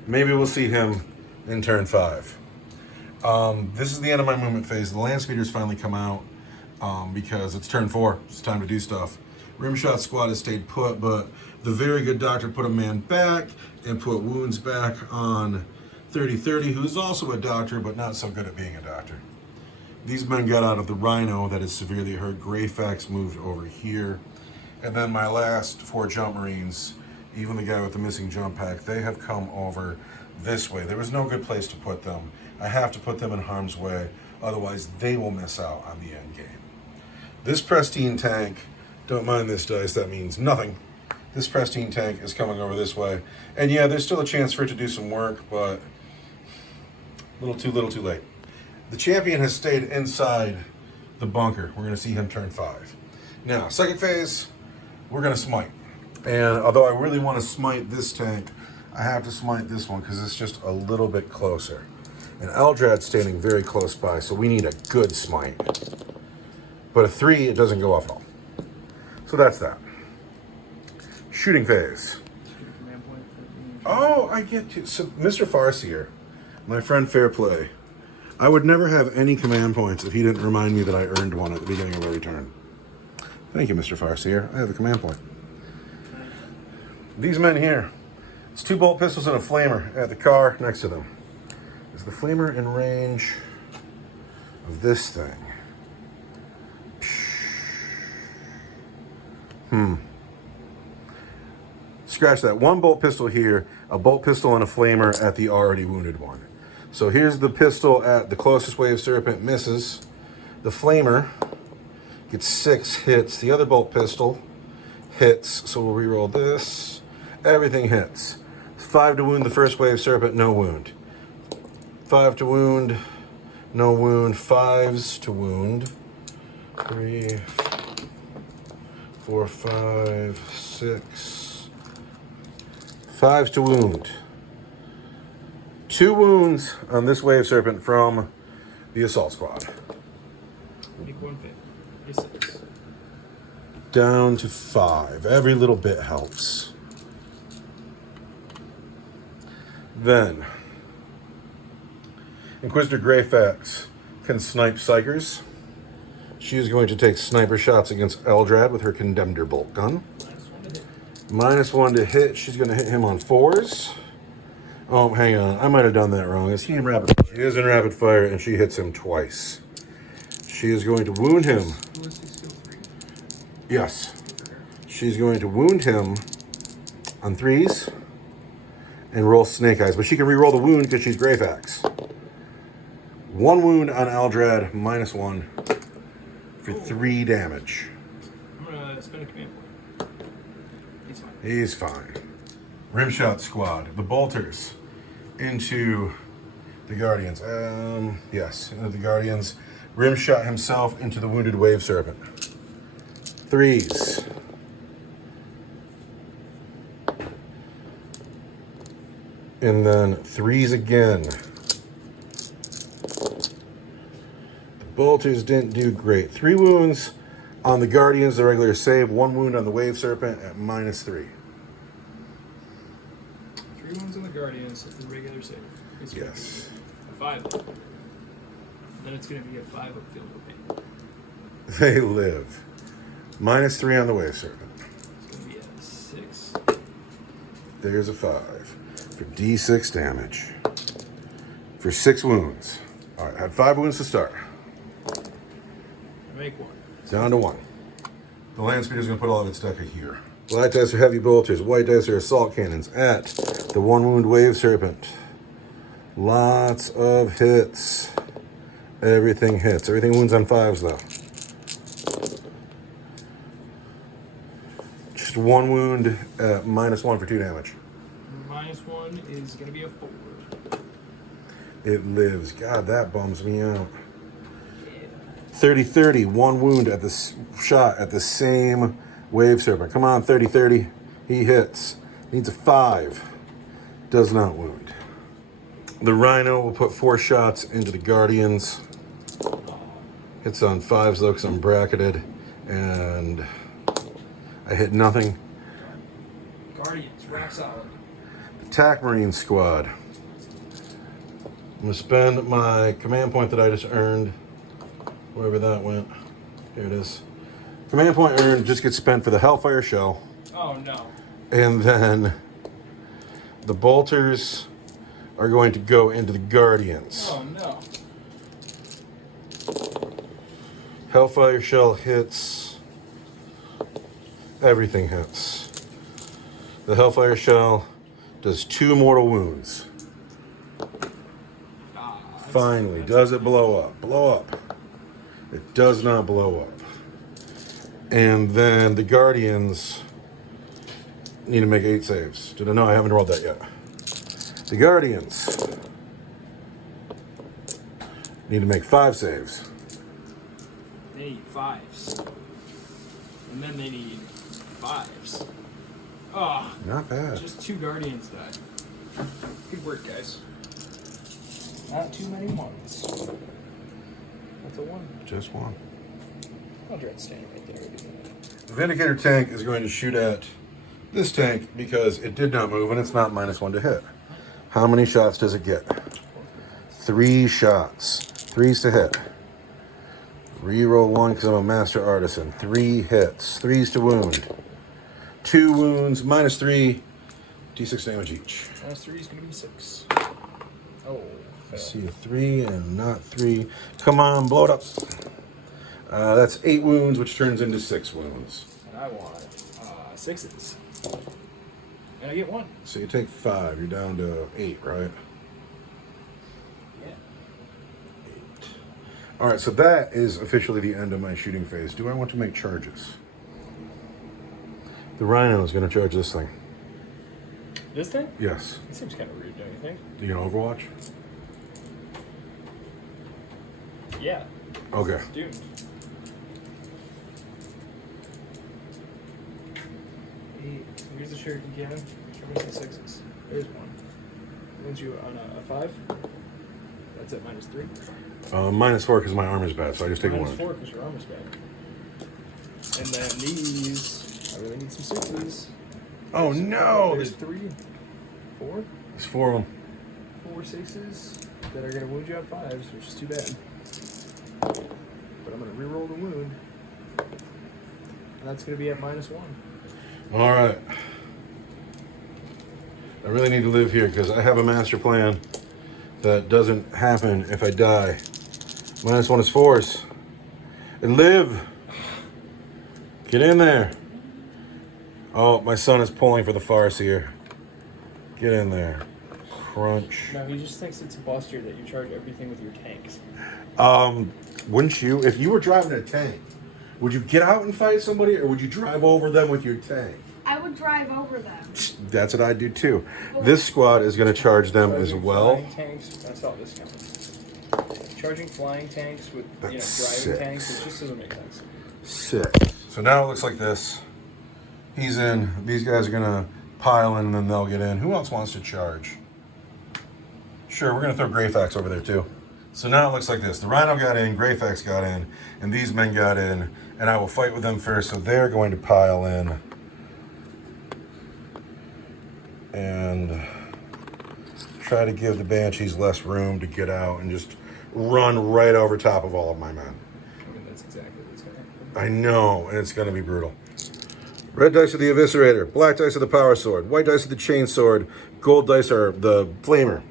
Maybe we'll see him in turn 5. This is the end of my movement phase. The land speeders finally come out because it's turn 4. It's time to do stuff. Rimshot squad has stayed put, but the very good doctor put a man back and put wounds back on 30-30, who's also a doctor, but not so good at being a doctor. These men got out of the Rhino that is severely hurt. Greyfax moved over here. And then my last 4 jump marines, even the guy with the missing jump pack, they have come over this way. There was no good place to put them. I have to put them in harm's way, otherwise they will miss out on the end game. This pristine tank, don't mind this dice, that means nothing. This pristine tank is coming over this way. And yeah, there's still a chance for it to do some work, but a little too late. The champion has stayed inside the bunker. We're going to see him turn 5. Now, second phase, we're going to smite. And although I really want to smite this tank, I have to smite this one because it's just a little bit closer. And Eldrad's standing very close by, so we need a good smite. But a 3, it doesn't go off at all. So that's that. Shooting phase. Oh, I get to. So, Mr. Farseer, my friend Fairplay, I would never have any command points if he didn't remind me that I earned one at the beginning of every turn. Thank you, Mr. Farseer. I have a command point. These men here, it's 2 bolt pistols and a flamer at the car next to them. Is the flamer in range of this thing? Scratch that. 1 bolt pistol here, a bolt pistol and a flamer at the already wounded one. So here's the pistol at the closest wave serpent, misses. The flamer gets 6 hits. The other bolt pistol hits, so we'll re-roll this. Everything hits. 5 to wound the first wave serpent, no wound. 5 to wound, No wound. 5s to wound. 3, 4, 5, 6. 5s to wound. 2 wounds on this wave serpent from the assault squad. Make 1 fail. D6. Down to 5. Every little bit helps. Then, Inquisitor Greyfax can snipe Psychers. She is going to take sniper shots against Eldrad with her Condemner bolt gun. -1 to hit. She's going to hit him on 4s. Oh, hang on. I might have done that wrong. Is he in rapid fire? She is in rapid fire, and she hits him twice. She is going to wound him. Yes. She's going to wound him on 3s and roll Snake Eyes. But she can re-roll the wound because she's Greyfax. 1 wound on Eldrad, -1 for 3 damage. I'm going to spend a command point. He's fine. He's fine. Rimshot Squad, the Bolters, into the Guardians. Yes, into the Guardians. Rimshot himself into the Wounded Wave Serpent. 3s. And then 3s again. The Bolters didn't do great. 3 wounds on the Guardians, the regular save. 1 wound on the Wave Serpent at -3. 3 wounds on the Guardians, the regular save. It's Yes. A 5 up. Then it's going to be a 5 up field goal pain. They live. -3 on the Wave Serpent. It's going to be a 6. There's a 5 for D6 damage. For 6 wounds. All right, had 5 wounds to start. I make 1. Down to 1. The land speeder's going to put all of its deca here. Black dice are heavy bolters. White dice are assault cannons at the 1 wound Wave Serpent. Lots of hits. Everything hits. Everything wounds on 5s though. Just 1 wound at -1 for 2 damage. -1 is going to be a 4. It lives. God, that bums me out. 30-30, 1 wound at the shot at the same Wave Serpent. Come on, 30-30. He hits. Needs a 5. Does not wound. The Rhino will put 4 shots into the Guardians. Hits on 5s though, because I'm bracketed. And I hit nothing. Guardians, rock solid. Attack Marine Squad. I'm going to spend my command point that I just earned. Wherever that went. Here it is. Command point earned just gets spent for the Hellfire Shell. Oh no. And then the Bolters are going to go into the Guardians. Oh no. Hellfire Shell hits. Everything hits. The Hellfire Shell does 2 mortal wounds. Finally, does it blow up? Blow up. It does not blow up. And then the Guardians need to make 8 saves. Did I know? I haven't rolled that yet. The Guardians need to make 5 saves. They need 5s. And then they need 5s. Oh. Not bad. Just 2 Guardians died. Good work, guys. Not too many 1s. That's a 1. Just 1. I'll dread standing right there. The Vindicator tank is going to shoot at this tank because it did not move and it's not -1 to hit. How many shots does it get? 3 shots. 3s to hit. Reroll 1 because I'm a master artisan. 3 hits. 3s to wound. 2 wounds, -3. D6 damage each. -3 is going to be 6. Oh, I see a 3 and not 3. Come on, blow it up. That's 8 wounds, which turns into 6 wounds. And I want 6s. And I get 1. So you take 5. You're down to 8, right? Yeah. 8. All right, so that is officially the end of my shooting phase. Do I want to make charges? The Rhino is going to charge this thing. This thing? Yes. It seems kind of rude, don't you think? Do you know Overwatch? Yeah. Okay. It's doomed. Here's the shuriken cannon. Show me some sixes. There's one. Wounds you on a 5. That's at -3. -4 because my armor's bad, so I just take a wound. -4 because your armor's bad. And then these, I really need some sixes. Oh no! There's 3, 4. There's 4 of them. 4 sixes that are gonna wound you on 5s, which is too bad. But I'm gonna re-roll the wound. And that's gonna be at -1. All right. I really need to live here because I have a master plan that doesn't happen if I die. -1 is force. And live. Get in there. Oh, my son is pulling for the farce here. Get in there. Crunch. No, he just thinks it's buster that you charge everything with your tanks. Wouldn't you? If you were driving a tank, would you get out and fight somebody or would you drive over them with your tank? I would drive over them. That's what I do too. This squad is going to charge them as well. Flying tanks, that's all this counts. Charging flying tanks with driving That's tanks, it just doesn't make sense. 6. So now it looks like this. He's in. These guys are going to pile in and then they'll get in. Who else wants to charge? Sure, we're going to throw Greyfax over there too. So now it looks like this. The Rhino got in, Greyfax got in, and these men got in. And I will fight with them first. So they're going to pile in. And try to give the Banshees less room to get out and just run right over top of all of my men. I mean, that's exactly what's going to happen. I know, and it's going to be brutal. Red dice are the Eviscerator, black dice are the Power Sword, white dice are the Chain Sword, gold dice are the Flamer.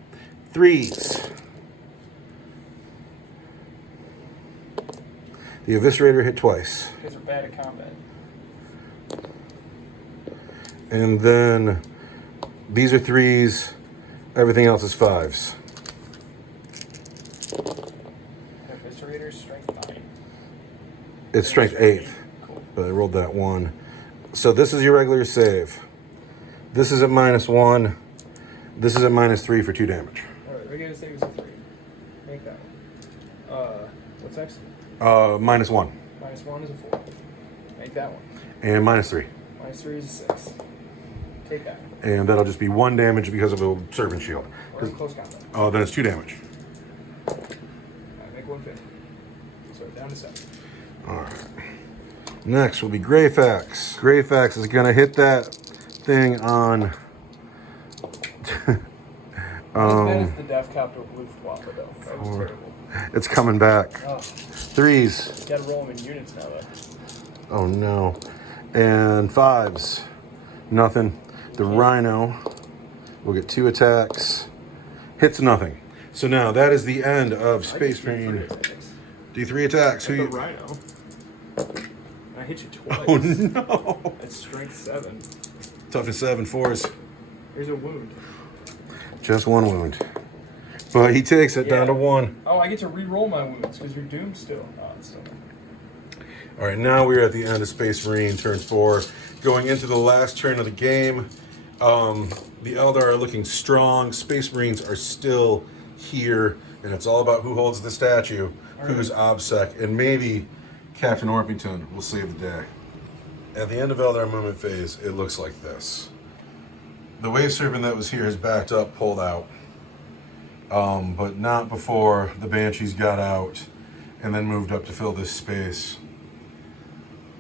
3s. The Eviscerator hit twice. Because we're bad at combat. And then these are 3s, everything else is 5s. Eviscerator, strength 9. It's strength 8, Cool. but I rolled that 1. So this is your regular save. This is at -1. This is at -3 for 2 damage. Alright, regular save is a 3. Make that one. What's next? -1. -1 is a 4. Make that one. And -3. -3 is a 6. Take that. And that'll just be 1 damage because of a Serpent Shield. Or close combat. Oh, then it's 2 damage. Alright, make 150. So down to 7. Alright. Next will be Greyfax. Greyfax is going to hit that thing on... That is the Death Capital Ulthwe, though. That was terrible. It's coming back. Oh, 3s. you gotta roll them in units now, though. Oh no. And 5s. Nothing. The Rhino will get 2 attacks. Hits nothing. So now that is the end of Space Marine. D3 attacks. The Who you... Rhino. I hit you twice. Oh no. That's strength 7. Toughness 7, 4s. Here's a wound. Just 1 wound. But he takes it down to 1. Oh, I get to re-roll my wounds because you're doomed still. Oh, it's still. All right, now we're at the end of Space Marine turn 4. Going into the last turn of the game. The Eldar are looking strong. Space Marines are still here. And it's all about who holds the statue, who's OBSEC, and maybe Captain Orpington will save the day. At the end of Eldar movement phase, it looks like this. The Wave Serpent that was here is backed up, pulled out. But not before the Banshees got out and then moved up to fill this space.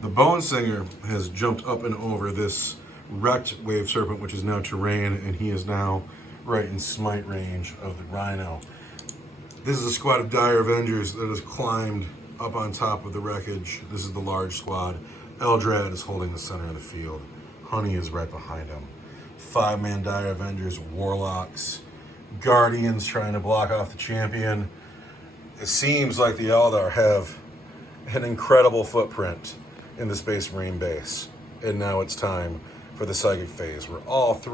The Bone Singer has jumped up and over this wrecked Wave Serpent, which is now terrain, and he is now right in smite range of the Rhino. This is a squad of Dire Avengers that has climbed up on top of the wreckage. This is the large squad. Eldrad is holding the center of the field. Honey is right behind him. 5-man Dire Avengers, Warlocks, Guardians trying to block off the champion. It seems like the Eldar have an incredible footprint in the Space Marine base. And now it's time for the Psychic phase, where all 4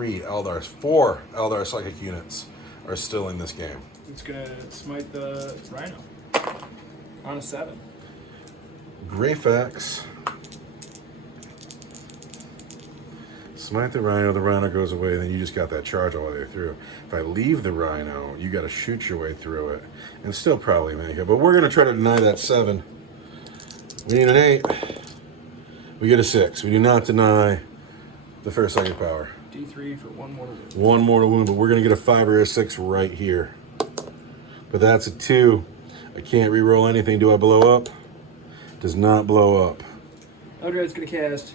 Eldar Psychic units are still in this game. It's gonna smite the Rhino on a 7. Greyfax smite the rhino goes away, then you just got that charge all the way through. If I leave the rhino, you got to shoot your way through it and still probably make it. But we're going to try to deny that 7. We need an 8. We get a 6. We do not deny the first psychic power. D3 for 1 mortal wound. 1 mortal wound, but we're going to get a 5 or a 6 right here. But that's a 2. I can't re-roll anything. Do I blow up? Does not blow up. Eldred's going to cast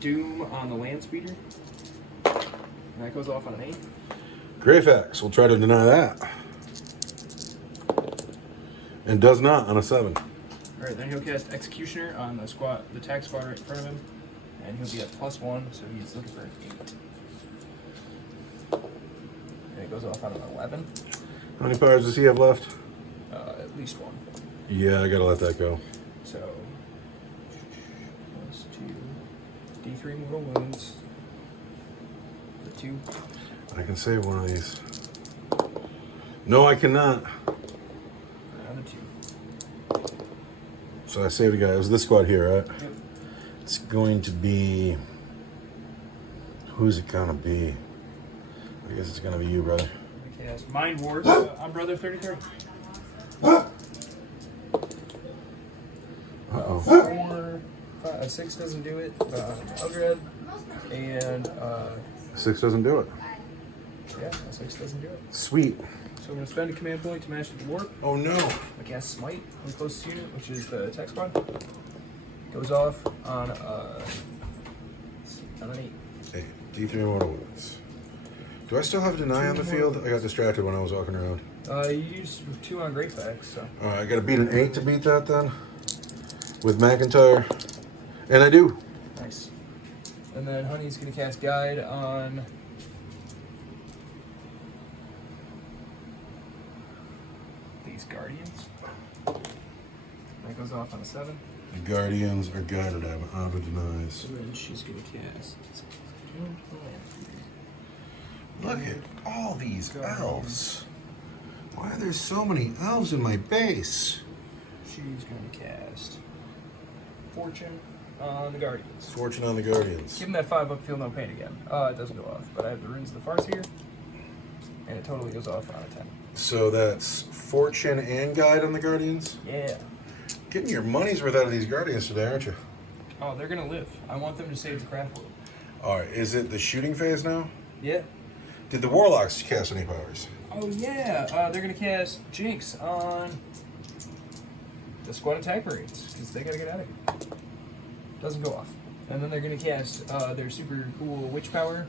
Doom on the land speeder. And that goes off on an 8. Greyfax will try to deny that. And does not on a 7. Alright, then he'll cast Executioner on the attack squad right in front of him. And he'll be at +1, so he's looking for an 8. And it goes off on an 11. How many powers does he have left? At least 1. Yeah, I gotta let that go. So, +2. D3 mortal wounds. The 2. I can save one of these. No, I cannot. And the 2. So I saved a guy. It was this squad here, right? Yep. It's going to be... Who's it gonna be? I guess it's gonna be you, brother. Cast Mind Wars on Brother 33. Uh-oh. 4, 5, 6 doesn't do it. Eldred. And, 6 doesn't do it. yeah, 6 doesn't do it. Sweet. So I'm going to spend a command point to match the warp. Oh no. I cast Smite on the closest unit, which is the attack squad. Goes off on an 8. D3 mortal wounds. Do I still have deny on the field? I got distracted when I was walking around. You used 2 on Greyfax, so. Alright, I gotta beat an 8 to beat that then. With McIntyre. And I do. Nice. And then Honey's going to cast Guide on these Guardians. That goes off on a 7. The Guardians are guided. I have auto denies. And then she's going to cast. Look at all these elves. Why are there so many elves in my base? She's going to cast Fortune on the Guardians. Fortune on the Guardians. Give him that 5 up, feel no pain again. It doesn't go off, but I have the Runes of the Farce here, and it totally goes off on a 10. So that's Fortune and Guide on the Guardians? Yeah. Getting your money's worth out of these Guardians today, aren't you? Oh, they're going to live. I want them to save the Craftworld. Alright, is it the shooting phase now? Yeah. Did the Warlocks cast any powers? Oh, yeah. They're going to cast Jinx on the Squad Attack Marines, because they got to get out of here. Doesn't go off. And then they're going to cast their super cool Witch Power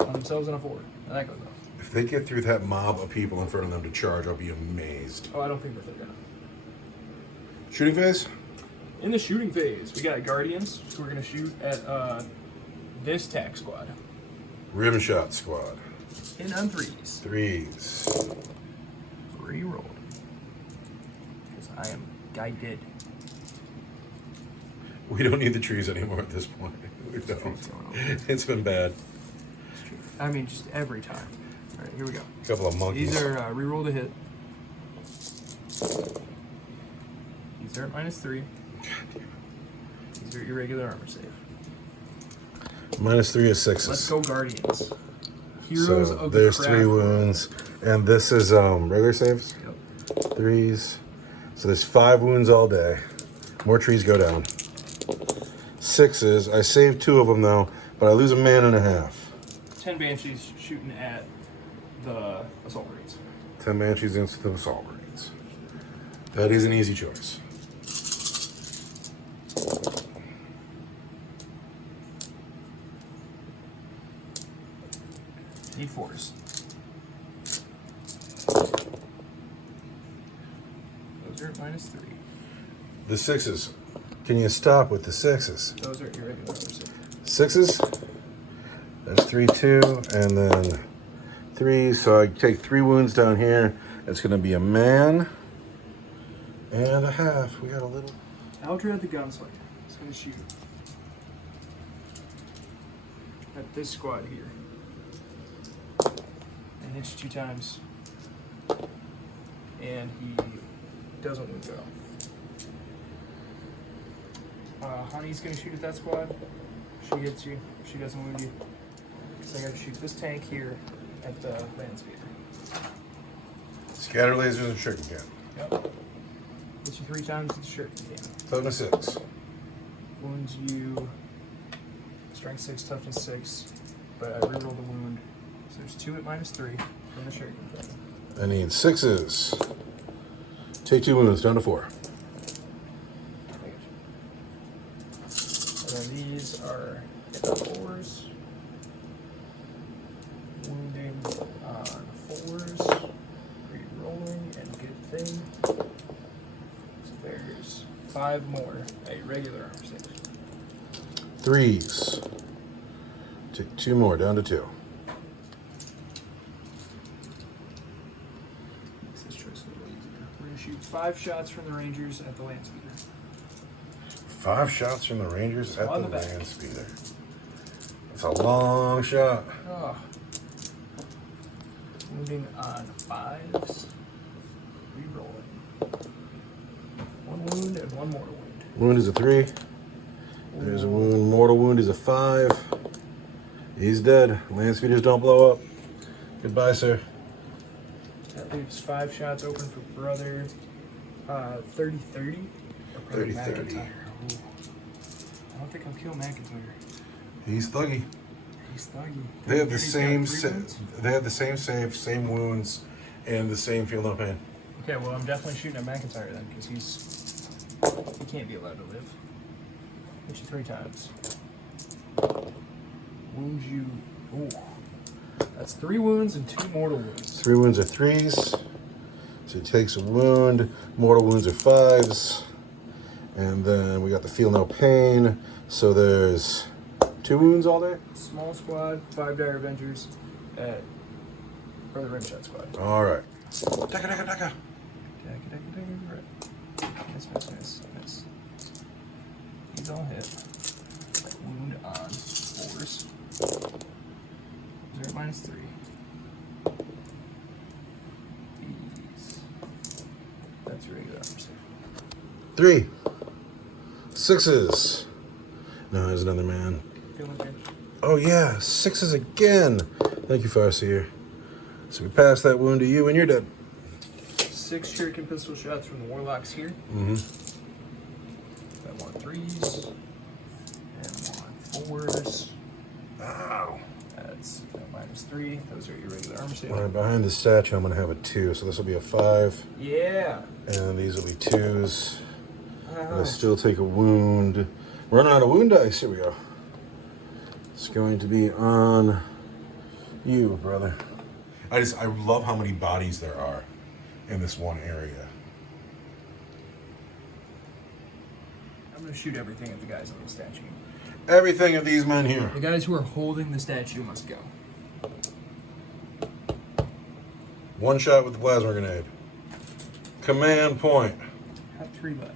on themselves on a 4. And that goes off. If they get through that mob of people in front of them to charge, I'll be amazed. Oh, I don't think that they're going to. Shooting phase? In the shooting phase, we got Guardians, who are going to shoot at this tack squad. Rim shot squad. In on 3s. 3s. Reroll. Because I am guided. We don't need the trees anymore at this point. We don't. It's been bad. I mean, just every time. All right, here we go. A couple of monkeys. These are reroll to hit. These are at -3. These are irregular armor save. -3 is 6s. Let's go Guardians. Heroes So of the there's Craft 3 wounds. And this is regular saves? Yep. 3s. So there's 5 wounds all day. More trees go down. 6s. I saved 2 of them though, but I lose a man and a half. 10 Banshees shooting at the Assault Marines. 10 Banshees into the Assault Marines. That is an easy choice. Need 4s. Those are at -3. The 6s. Can you stop with the 6s? Those are irregular armor save. 6s. That's 3, 2, and then 3. So I take 3 wounds down here. It's going to be a man and a half. We got a little. Eldred the Gunslinger is going to shoot at this squad here. And hits 2 times. And he doesn't wound go. Honey's going to shoot at that squad. she gets you. She doesn't wound you. So I gotta shoot this tank here at the land speeder. Scatter lasers and shuriken cannon. Yep. Hits you 3 times with the shuriken cannon. Toughness 6. Wounds you. Strength 6, toughness 6. But I reroll the wound. So there's 2 at -3 from the shuriken cannon. I need 6s. Take 2 wounds, down to 4. And then these are 4s. Wounding on 4s. Re-rolling and good thing. So there's 5 more. A regular armor save. 3s. Take 2 more, down to 2. Makes this choice a little easier. We're going to shoot 5 shots from the Rangers at the land speeder. 5 shots from the Rangers at On the the back. land speeder. That's a long shot. Oh. Wounding on 5s. Rerolling. 1 wound and 1 mortal wound. Wound is a 3. There's a wound. Mortal wound is a 5. He's dead. Land speeders don't blow up. Goodbye, sir. That leaves 5 shots open for brother. 30-30. 30-30. I don't think I'll kill McIntyre. He's thuggy. He's thuggy. They have the He's got same 3 wounds? they have the same save, same wounds, and the same feel no pain. Okay, well I'm definitely shooting at McIntyre then, because he can't be allowed to live. Hit you 3 times. Wound you. Ooh. That's 3 wounds and 2 mortal wounds. 3 wounds are 3s. So he takes a wound. Mortal wounds are 5s. And then we got the feel no pain. So there's 2 wounds all day. Small squad, 5 Dire Avengers at Brother Rimshot squad. All right. Daka, daka, daka. Right. Nice. He's all hit. Wound on 4s. 0 -3. These. That's your regular armor save. 3. 6s. No, there's another man. Feeling good. Oh yeah, 6s again. Thank you, Farseer. So we pass that wound to you, and you're dead. 6 shuriken pistol shots from the warlocks here. Mm-hmm. That 1 3s and 1 4s. Ow. That's -3. Those are your regular armor save. Right behind the statue, I'm gonna have a 2, so this will be a 5, Yeah. and these will be 2s. And I Oh. still take a wound. Running out of wound dice. Here we go. It's going to be on you, brother. I love how many bodies there are in this one area. I'm gonna shoot everything at the guys on the statue. Everything of these men here. The guys who are holding the statue must go. 1 shot with the plasma grenade. Command point. Have 3 left.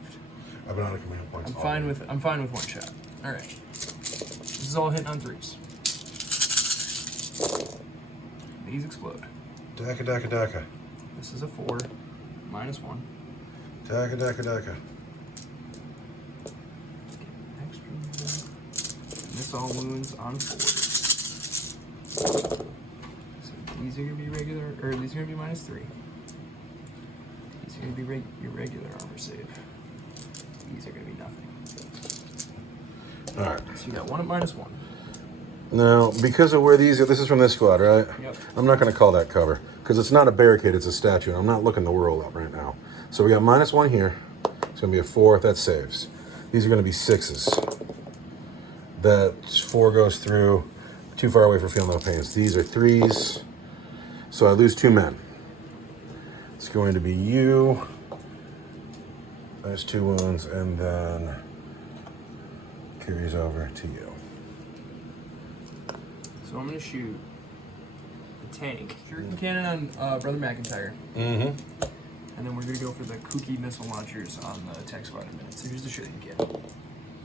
I've been out of command points. I'm fine with 1 shot. All right. This is all hitting on 3s. These explode. Daka, daka, daka. This is a 4, -1. Daka, daka, daka. Extra. And this all wounds on 4s. So these are gonna be regular, or these are gonna be -3. These are gonna be your regular armor save. These are gonna be nothing. All right. So you got 1 at -1. Now, because of where these are, this is from this squad, right? Yep. I'm not going to call that cover because it's not a barricade, it's a statue, and I'm not looking the world up right now. So we got -1 here. It's going to be a 4 if that saves. These are going to be 6s. That 4 goes through. Too far away for feel no pains. These are 3s. So I lose 2 men. It's going to be you. There's 2 wounds, and then carries over to you. So I'm gonna shoot the tank. Shuriken cannon on Brother McIntyre. Mm-hmm. And then we're gonna go for the kooky missile launchers on the tech squad in a minute. So here's the shuriken cannon.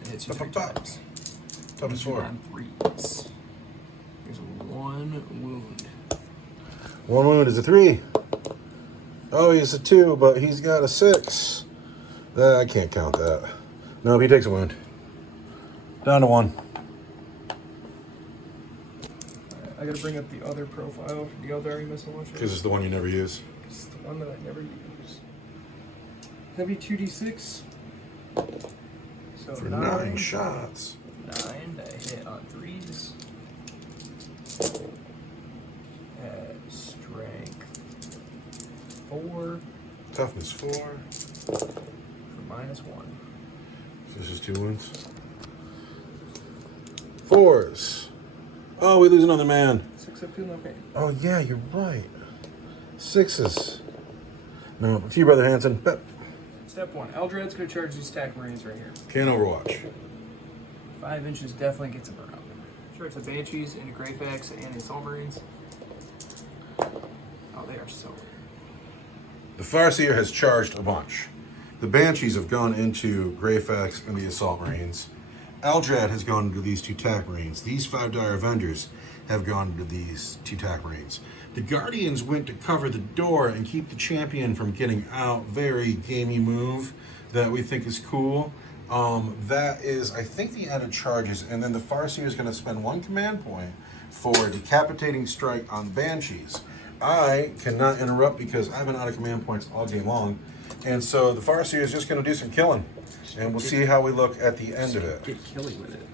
It hits you 3 times. Toughness 4. On 3s. Here's 1 wound. 1 wound is a 3. Oh, he's a 2, but he's got a 6. I can't count that. No, he takes a wound. Down to 1. I gotta bring up the other profile for the Eldar missile launcher. Because it's the one you never use. It's the one that I never use. Heavy 2d6. So For 9 shots. 9 that hit on 3s. Strength 4. Toughness 4. For -1. So this is 2 wounds. 4s. Oh, we lose another man. 6 I feel no pain. Oh, yeah, you're right. 6s. No, to you, Brother Hanson. Step 1. Eldred's gonna charge these attack marines right here. Can't overwatch. 5 inches definitely gets them around. Charge the Banshees into Greyfax and the Assault Marines. Oh, they are so weird. The Farseer has charged a bunch. The Banshees have gone into Greyfax and the Assault Marines. Eldred has gone into these 2 TAC Marines. These 5 Dire Avengers have gone into these 2 TAC Marines. The Guardians went to cover the door and keep the champion from getting out. Very gamey move that we think is cool. That is, I think, the end of charges. And then the Farseer is going to spend 1 command point for Decapitating Strike on Banshees. I cannot interrupt because I've been out of command points all game long. And so the Farseer is just going to do some killing. And we'll see how we look at the end of it. Get killy with it.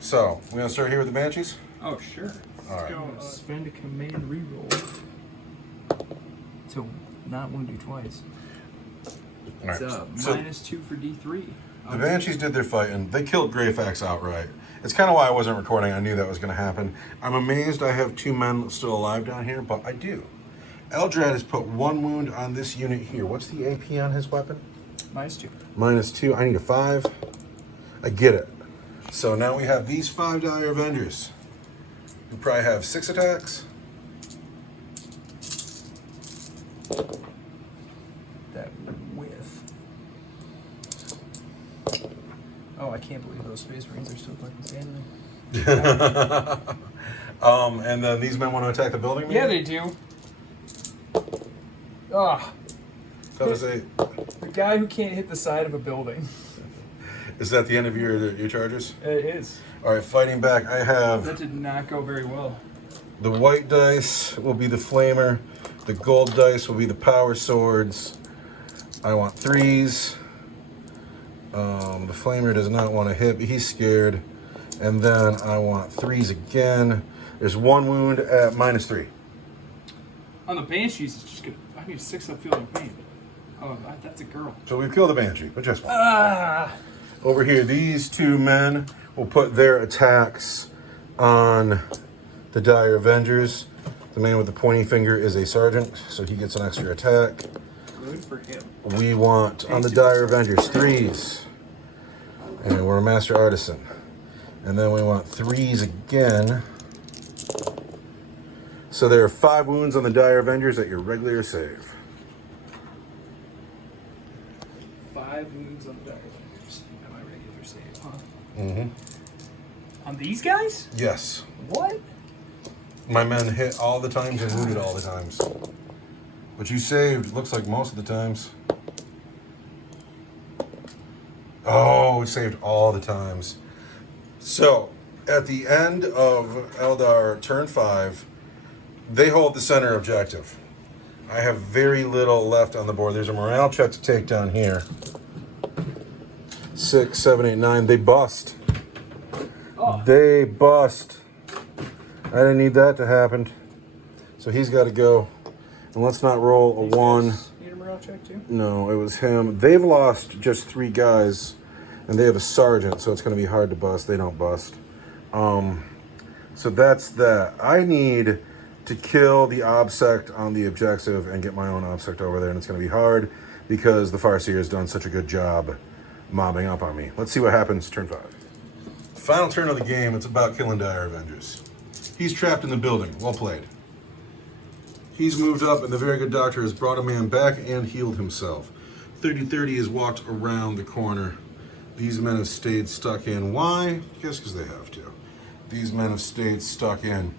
So, we going to start here with the Banshees? Oh, sure. All right. Go, spend a command reroll to not wound you twice. All right. It's So -2 for D3. the Banshees did their fighting. They killed Greyfax outright. It's kind of why I wasn't recording. I knew that was going to happen. I'm amazed I have 2 men still alive down here, but I do. Eldred has put 1 wound on this unit here. What's the AP on his weapon? -2. -2. I need a 5. I get it. So now we have these 5 Dire Avengers, who probably have 6 attacks. That whiff. Oh, I can't believe those Space Marines are still fucking standing there. And then these men want to attack the building? Yeah, maybe? they do. Ah, So to say, the guy who can't hit the side of a building. is that the end of your charges? It is. All right, fighting back. I have That did not go very well. the white dice will be the flamer. The gold dice will be the power swords. I want 3s. The flamer does not want to hit, but he's scared. And then I want 3s again. There's 1 wound at -3. On the Banshees, it's just gonna. I need 6 up feeling pain. Oh, that's a girl. So we've killed the Banshee, but just one. Ah! Over here, these 2 men will put their attacks on the Dire Avengers. The man with the pointy finger is a sergeant, so he gets an extra attack. Good for him. We want, on the Dire Avengers, 3s. And we're a Master Artisan. And then we want 3s again. So there are 5 wounds on the Dire Avengers at your regular save. 5 wounds on the Dire Avengers. At my regular save, huh? Mm-hmm. On these guys? Yes. What? My men hit all the times and wounded all the times. But you saved, looks like most of the times. Oh, we saved all the times. So, at the end of Eldar turn 5, they hold the center objective. I have very little left on the board. There's a morale check to take down here. 6, 7, 8, 9. They bust. Oh. They bust. I didn't need that to happen. So he's got to go. And let's not roll a 1. Need a morale check too? No, it was him. They've lost just 3 guys. And they have a sergeant, so it's going to be hard to bust. They don't bust. So that's that. I need to kill the obsect on the objective and get my own obsect over there, and it's going to be hard because the Farseer has done such a good job mobbing up on me. Let's see what happens turn 5. Final turn of the game, it's about killing Dire Avengers. He's trapped in the building. Well played. He's moved up, and the very good doctor has brought a man back and healed himself. 30-30 has walked around the corner. These men have stayed stuck in. Why? Just because they have to. These men have stayed stuck in.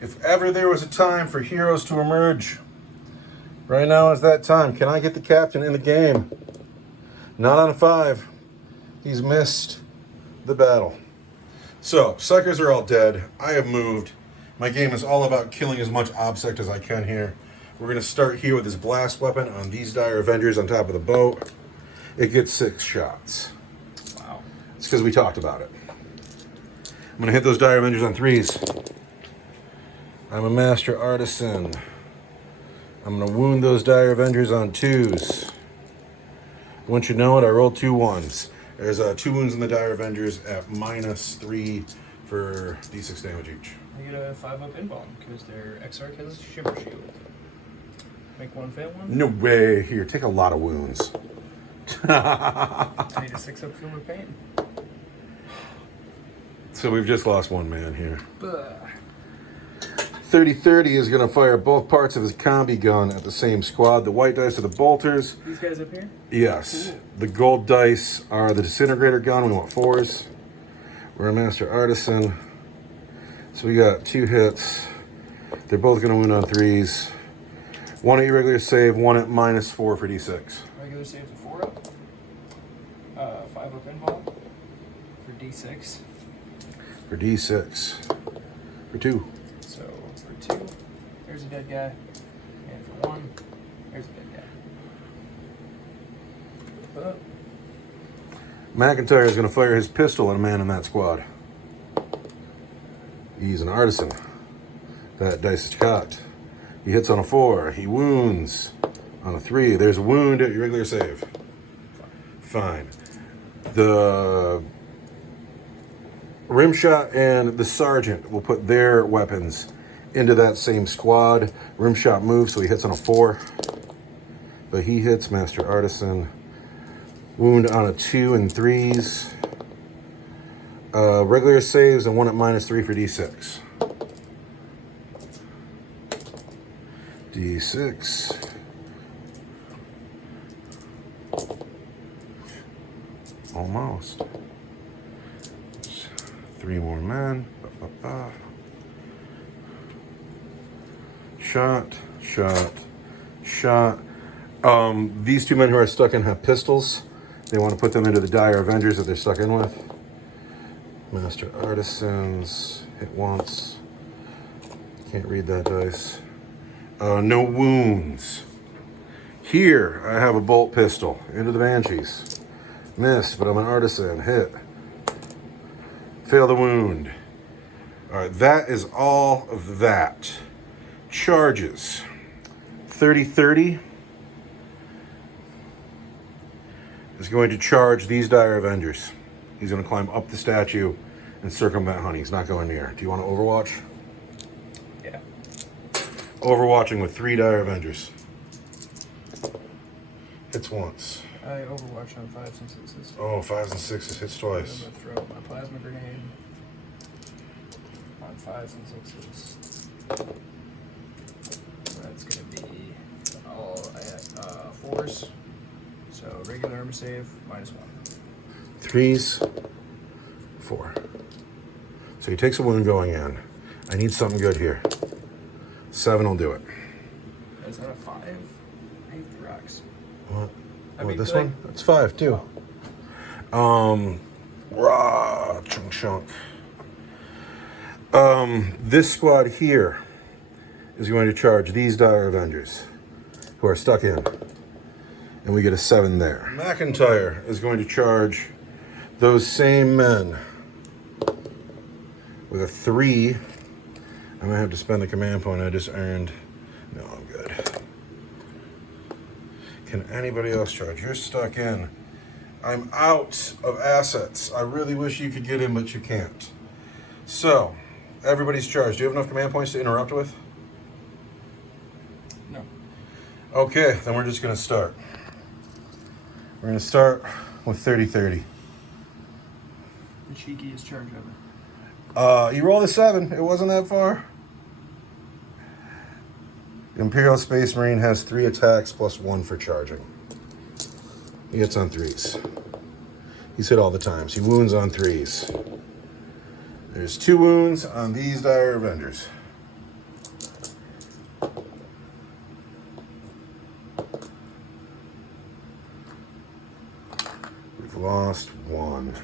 If ever there was a time for heroes to emerge, right now is that time. Can I get the captain in the game? Not on a 5. He's missed the battle. So, suckers are all dead. I have moved. My game is all about killing as much obsect as I can here. We're going to start here with this blast weapon on these Dire Avengers on top of the boat. It gets 6 shots. Wow. It's because we talked about it. I'm going to hit those Dire Avengers on 3s. I'm a master artisan. I'm going to wound those Dire Avengers on 2s. Once you know it, I rolled 2 1s. There's 2 wounds in the Dire Avengers at -3 for d6 damage each. I get a 5-up invuln because their Exarch has Shimmer Shield. Make 1 fail 1. No way. Here, take a lot of wounds. I need a 6-up Feel No Pain. So we've just lost 1 man here. Buh. 30-30 is going to fire both parts of his combi gun at the same squad. The white dice are the bolters. These guys up here? Yes. Cool. The gold dice are the disintegrator gun. We want 4s. We're a master artisan. So we got 2 hits. They're both going to wound on 3s. 1 at irregular save, 1 at -4 for d6. Regular saves a 4-up. 5-up invuln for D6. For d6. For 2. So for 2, there's a dead guy. And for 1, there's a dead guy. But McIntyre is going to fire his pistol at a man in that squad. He's an artisan. That dice is cocked. He hits on a 4. He wounds on a 3. There's a wound at your regular save. Fine. The Rimshot and the Sergeant will put their weapons into that same squad. Rimshot moves, so he hits on a 4. But he hits Master Artisan. Wound on a 2 and 3s. Regular saves and 1 at -3 for d6. D6. Almost. 3 more men. Shot, shot, shot. These 2 men who are stuck in have pistols. They want to put them into the Dire Avengers that they're stuck in with. Master Artisans. Hit once. Can't read that dice. No wounds. Here, I have a bolt pistol. Into the Banshees. Missed, but I'm an artisan. Hit. Fail the wound. Alright, that is all of that. Charges. 30-30 is going to charge these Dire Avengers. He's going to climb up the statue and circumvent Honey. He's not going near. Do you want to overwatch? yeah. Overwatching with 3 Dire Avengers. Hits once. I overwatch on 5s and 6s. Oh, 5s and 6s. Hits I'm twice. gonna throw my plasma grenade on 5s and 6s. That's gonna be all at 4s. So regular armor save -1. 3s. 4. So he takes a wound going in. I need something good here. 7 will do it. Is that a 5? I hate the rocks. What? I What, mean, this like- one? That's 5 too. Rah, chunk chunk. This squad here is going to charge these Dire Avengers who are stuck in. And we get a 7 there. McIntyre is going to charge those same men with a 3. I'm gonna have to spend the command point I just earned. No, I'm good. Can anybody else charge? You're stuck in. I'm out of assets. I really wish you could get in, but you can't. So, everybody's charged. Do you have enough command points to interrupt with? No. Okay, then we're just gonna start. We're gonna start with 30-30. The cheekiest charge ever. You rolled a 7. It wasn't that far. The Imperial Space Marine has 3 attacks plus 1 for charging. He hits on 3s. He's hit all the times. He wounds on 3s. There's 2 wounds on these Dire Avengers. We've lost 1.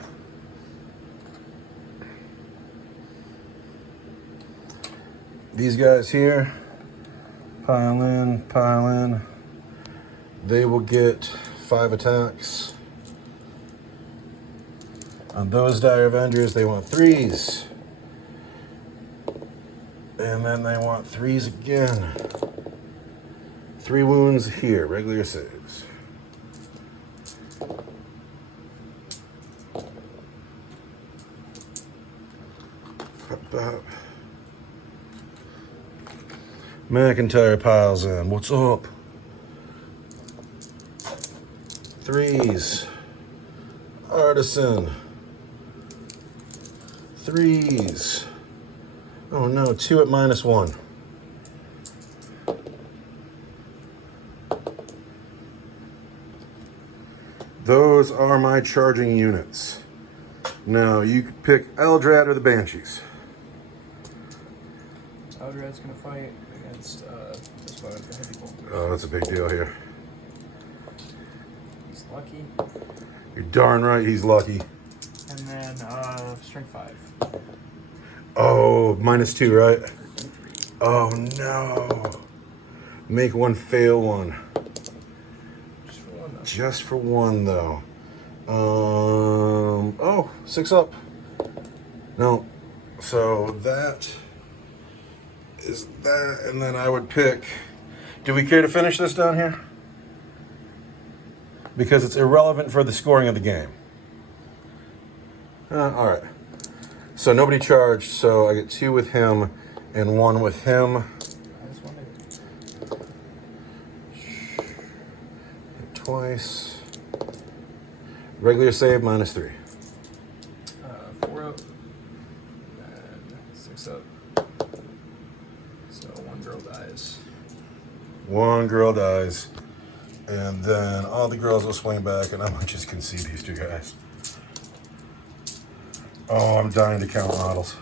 These guys here, pile in, pile in. They will get 5 attacks. On those Dire Avengers, they want 3s. And then they want 3s again. 3 wounds here, regular saves. Pop, pop. McIntyre piles in. What's up? 3s. Artisan. 3s. Oh no, 2 at -1. Those are my charging units. Now you can pick Eldrad or the Banshees. Eldrad's gonna fight against this one, the heavy bolt. Oh, that's a big deal here. He's lucky. You're darn right he's lucky. And then strength 5. Oh, -2, right? Oh no. Make one fail one. Just for one though. Oh, 6 up. No. So that is that, and then I would pick. Do we care to finish this down here? Because it's irrelevant for the scoring of the game. All right. So nobody charged, so I get 2 with him and 1 with him. Hit twice. Regular save -3. 4 up. And 6 up. So 1 girl dies. One girl dies. And then all the girls will swing back, and I might just concede these 2 guys. Oh, I'm dying to count models.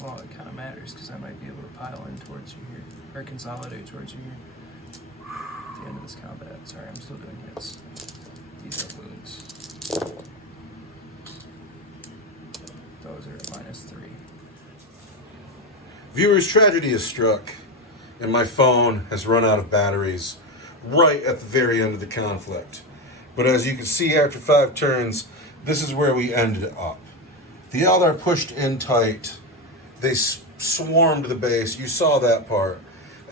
Well, it kind of matters because I might be able to pile in towards you here, or consolidate towards you here. At the end of this combat. Sorry, I'm still doing hits. These are wounds. Those are -3. Viewers, tragedy has struck, and my phone has run out of batteries right at the very end of the conflict. But as you can see, after 5 turns, this is where we ended up. The Eldar pushed in tight. They swarmed the base. You saw that part.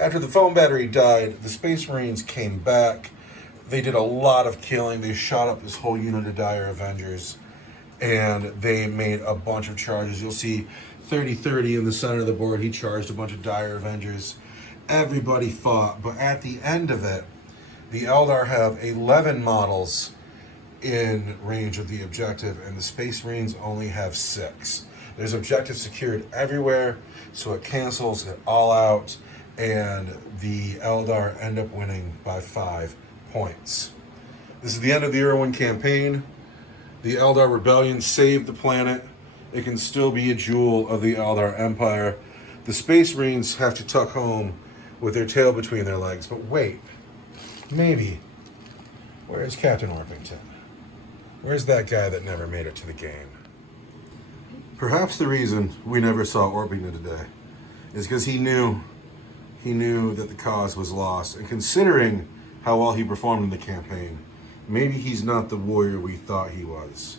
After the phone battery died, the Space Marines came back. They did a lot of killing. They shot up this whole unit of Dire Avengers, and they made a bunch of charges. You'll see 30-30 in the center of the board. He charged a bunch of Dire Avengers. Everybody fought, but at the end of it, the Eldar have 11 models in range of the objective, and the Space Marines only have 6. There's objectives secured everywhere, so it cancels it all out, and the Eldar end up winning by 5 points. This is the end of the Ere'Wen campaign. The Eldar Rebellion saved the planet. It can still be a jewel of the Eldar Empire. The Space Marines have to tuck home with their tail between their legs, but wait. Maybe. Where's Captain Orpington? Where's that guy that never made it to the game? Perhaps the reason we never saw Orpington today is because he knew that the cause was lost. And considering how well he performed in the campaign, maybe he's not the warrior we thought he was.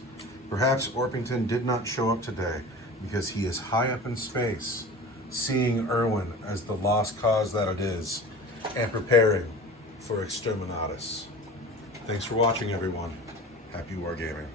Perhaps Orpington did not show up today because he is high up in space, seeing Ere'Wen as the lost cause that it is, and preparing for Exterminatus. Thanks for watching, everyone. Happy wargaming.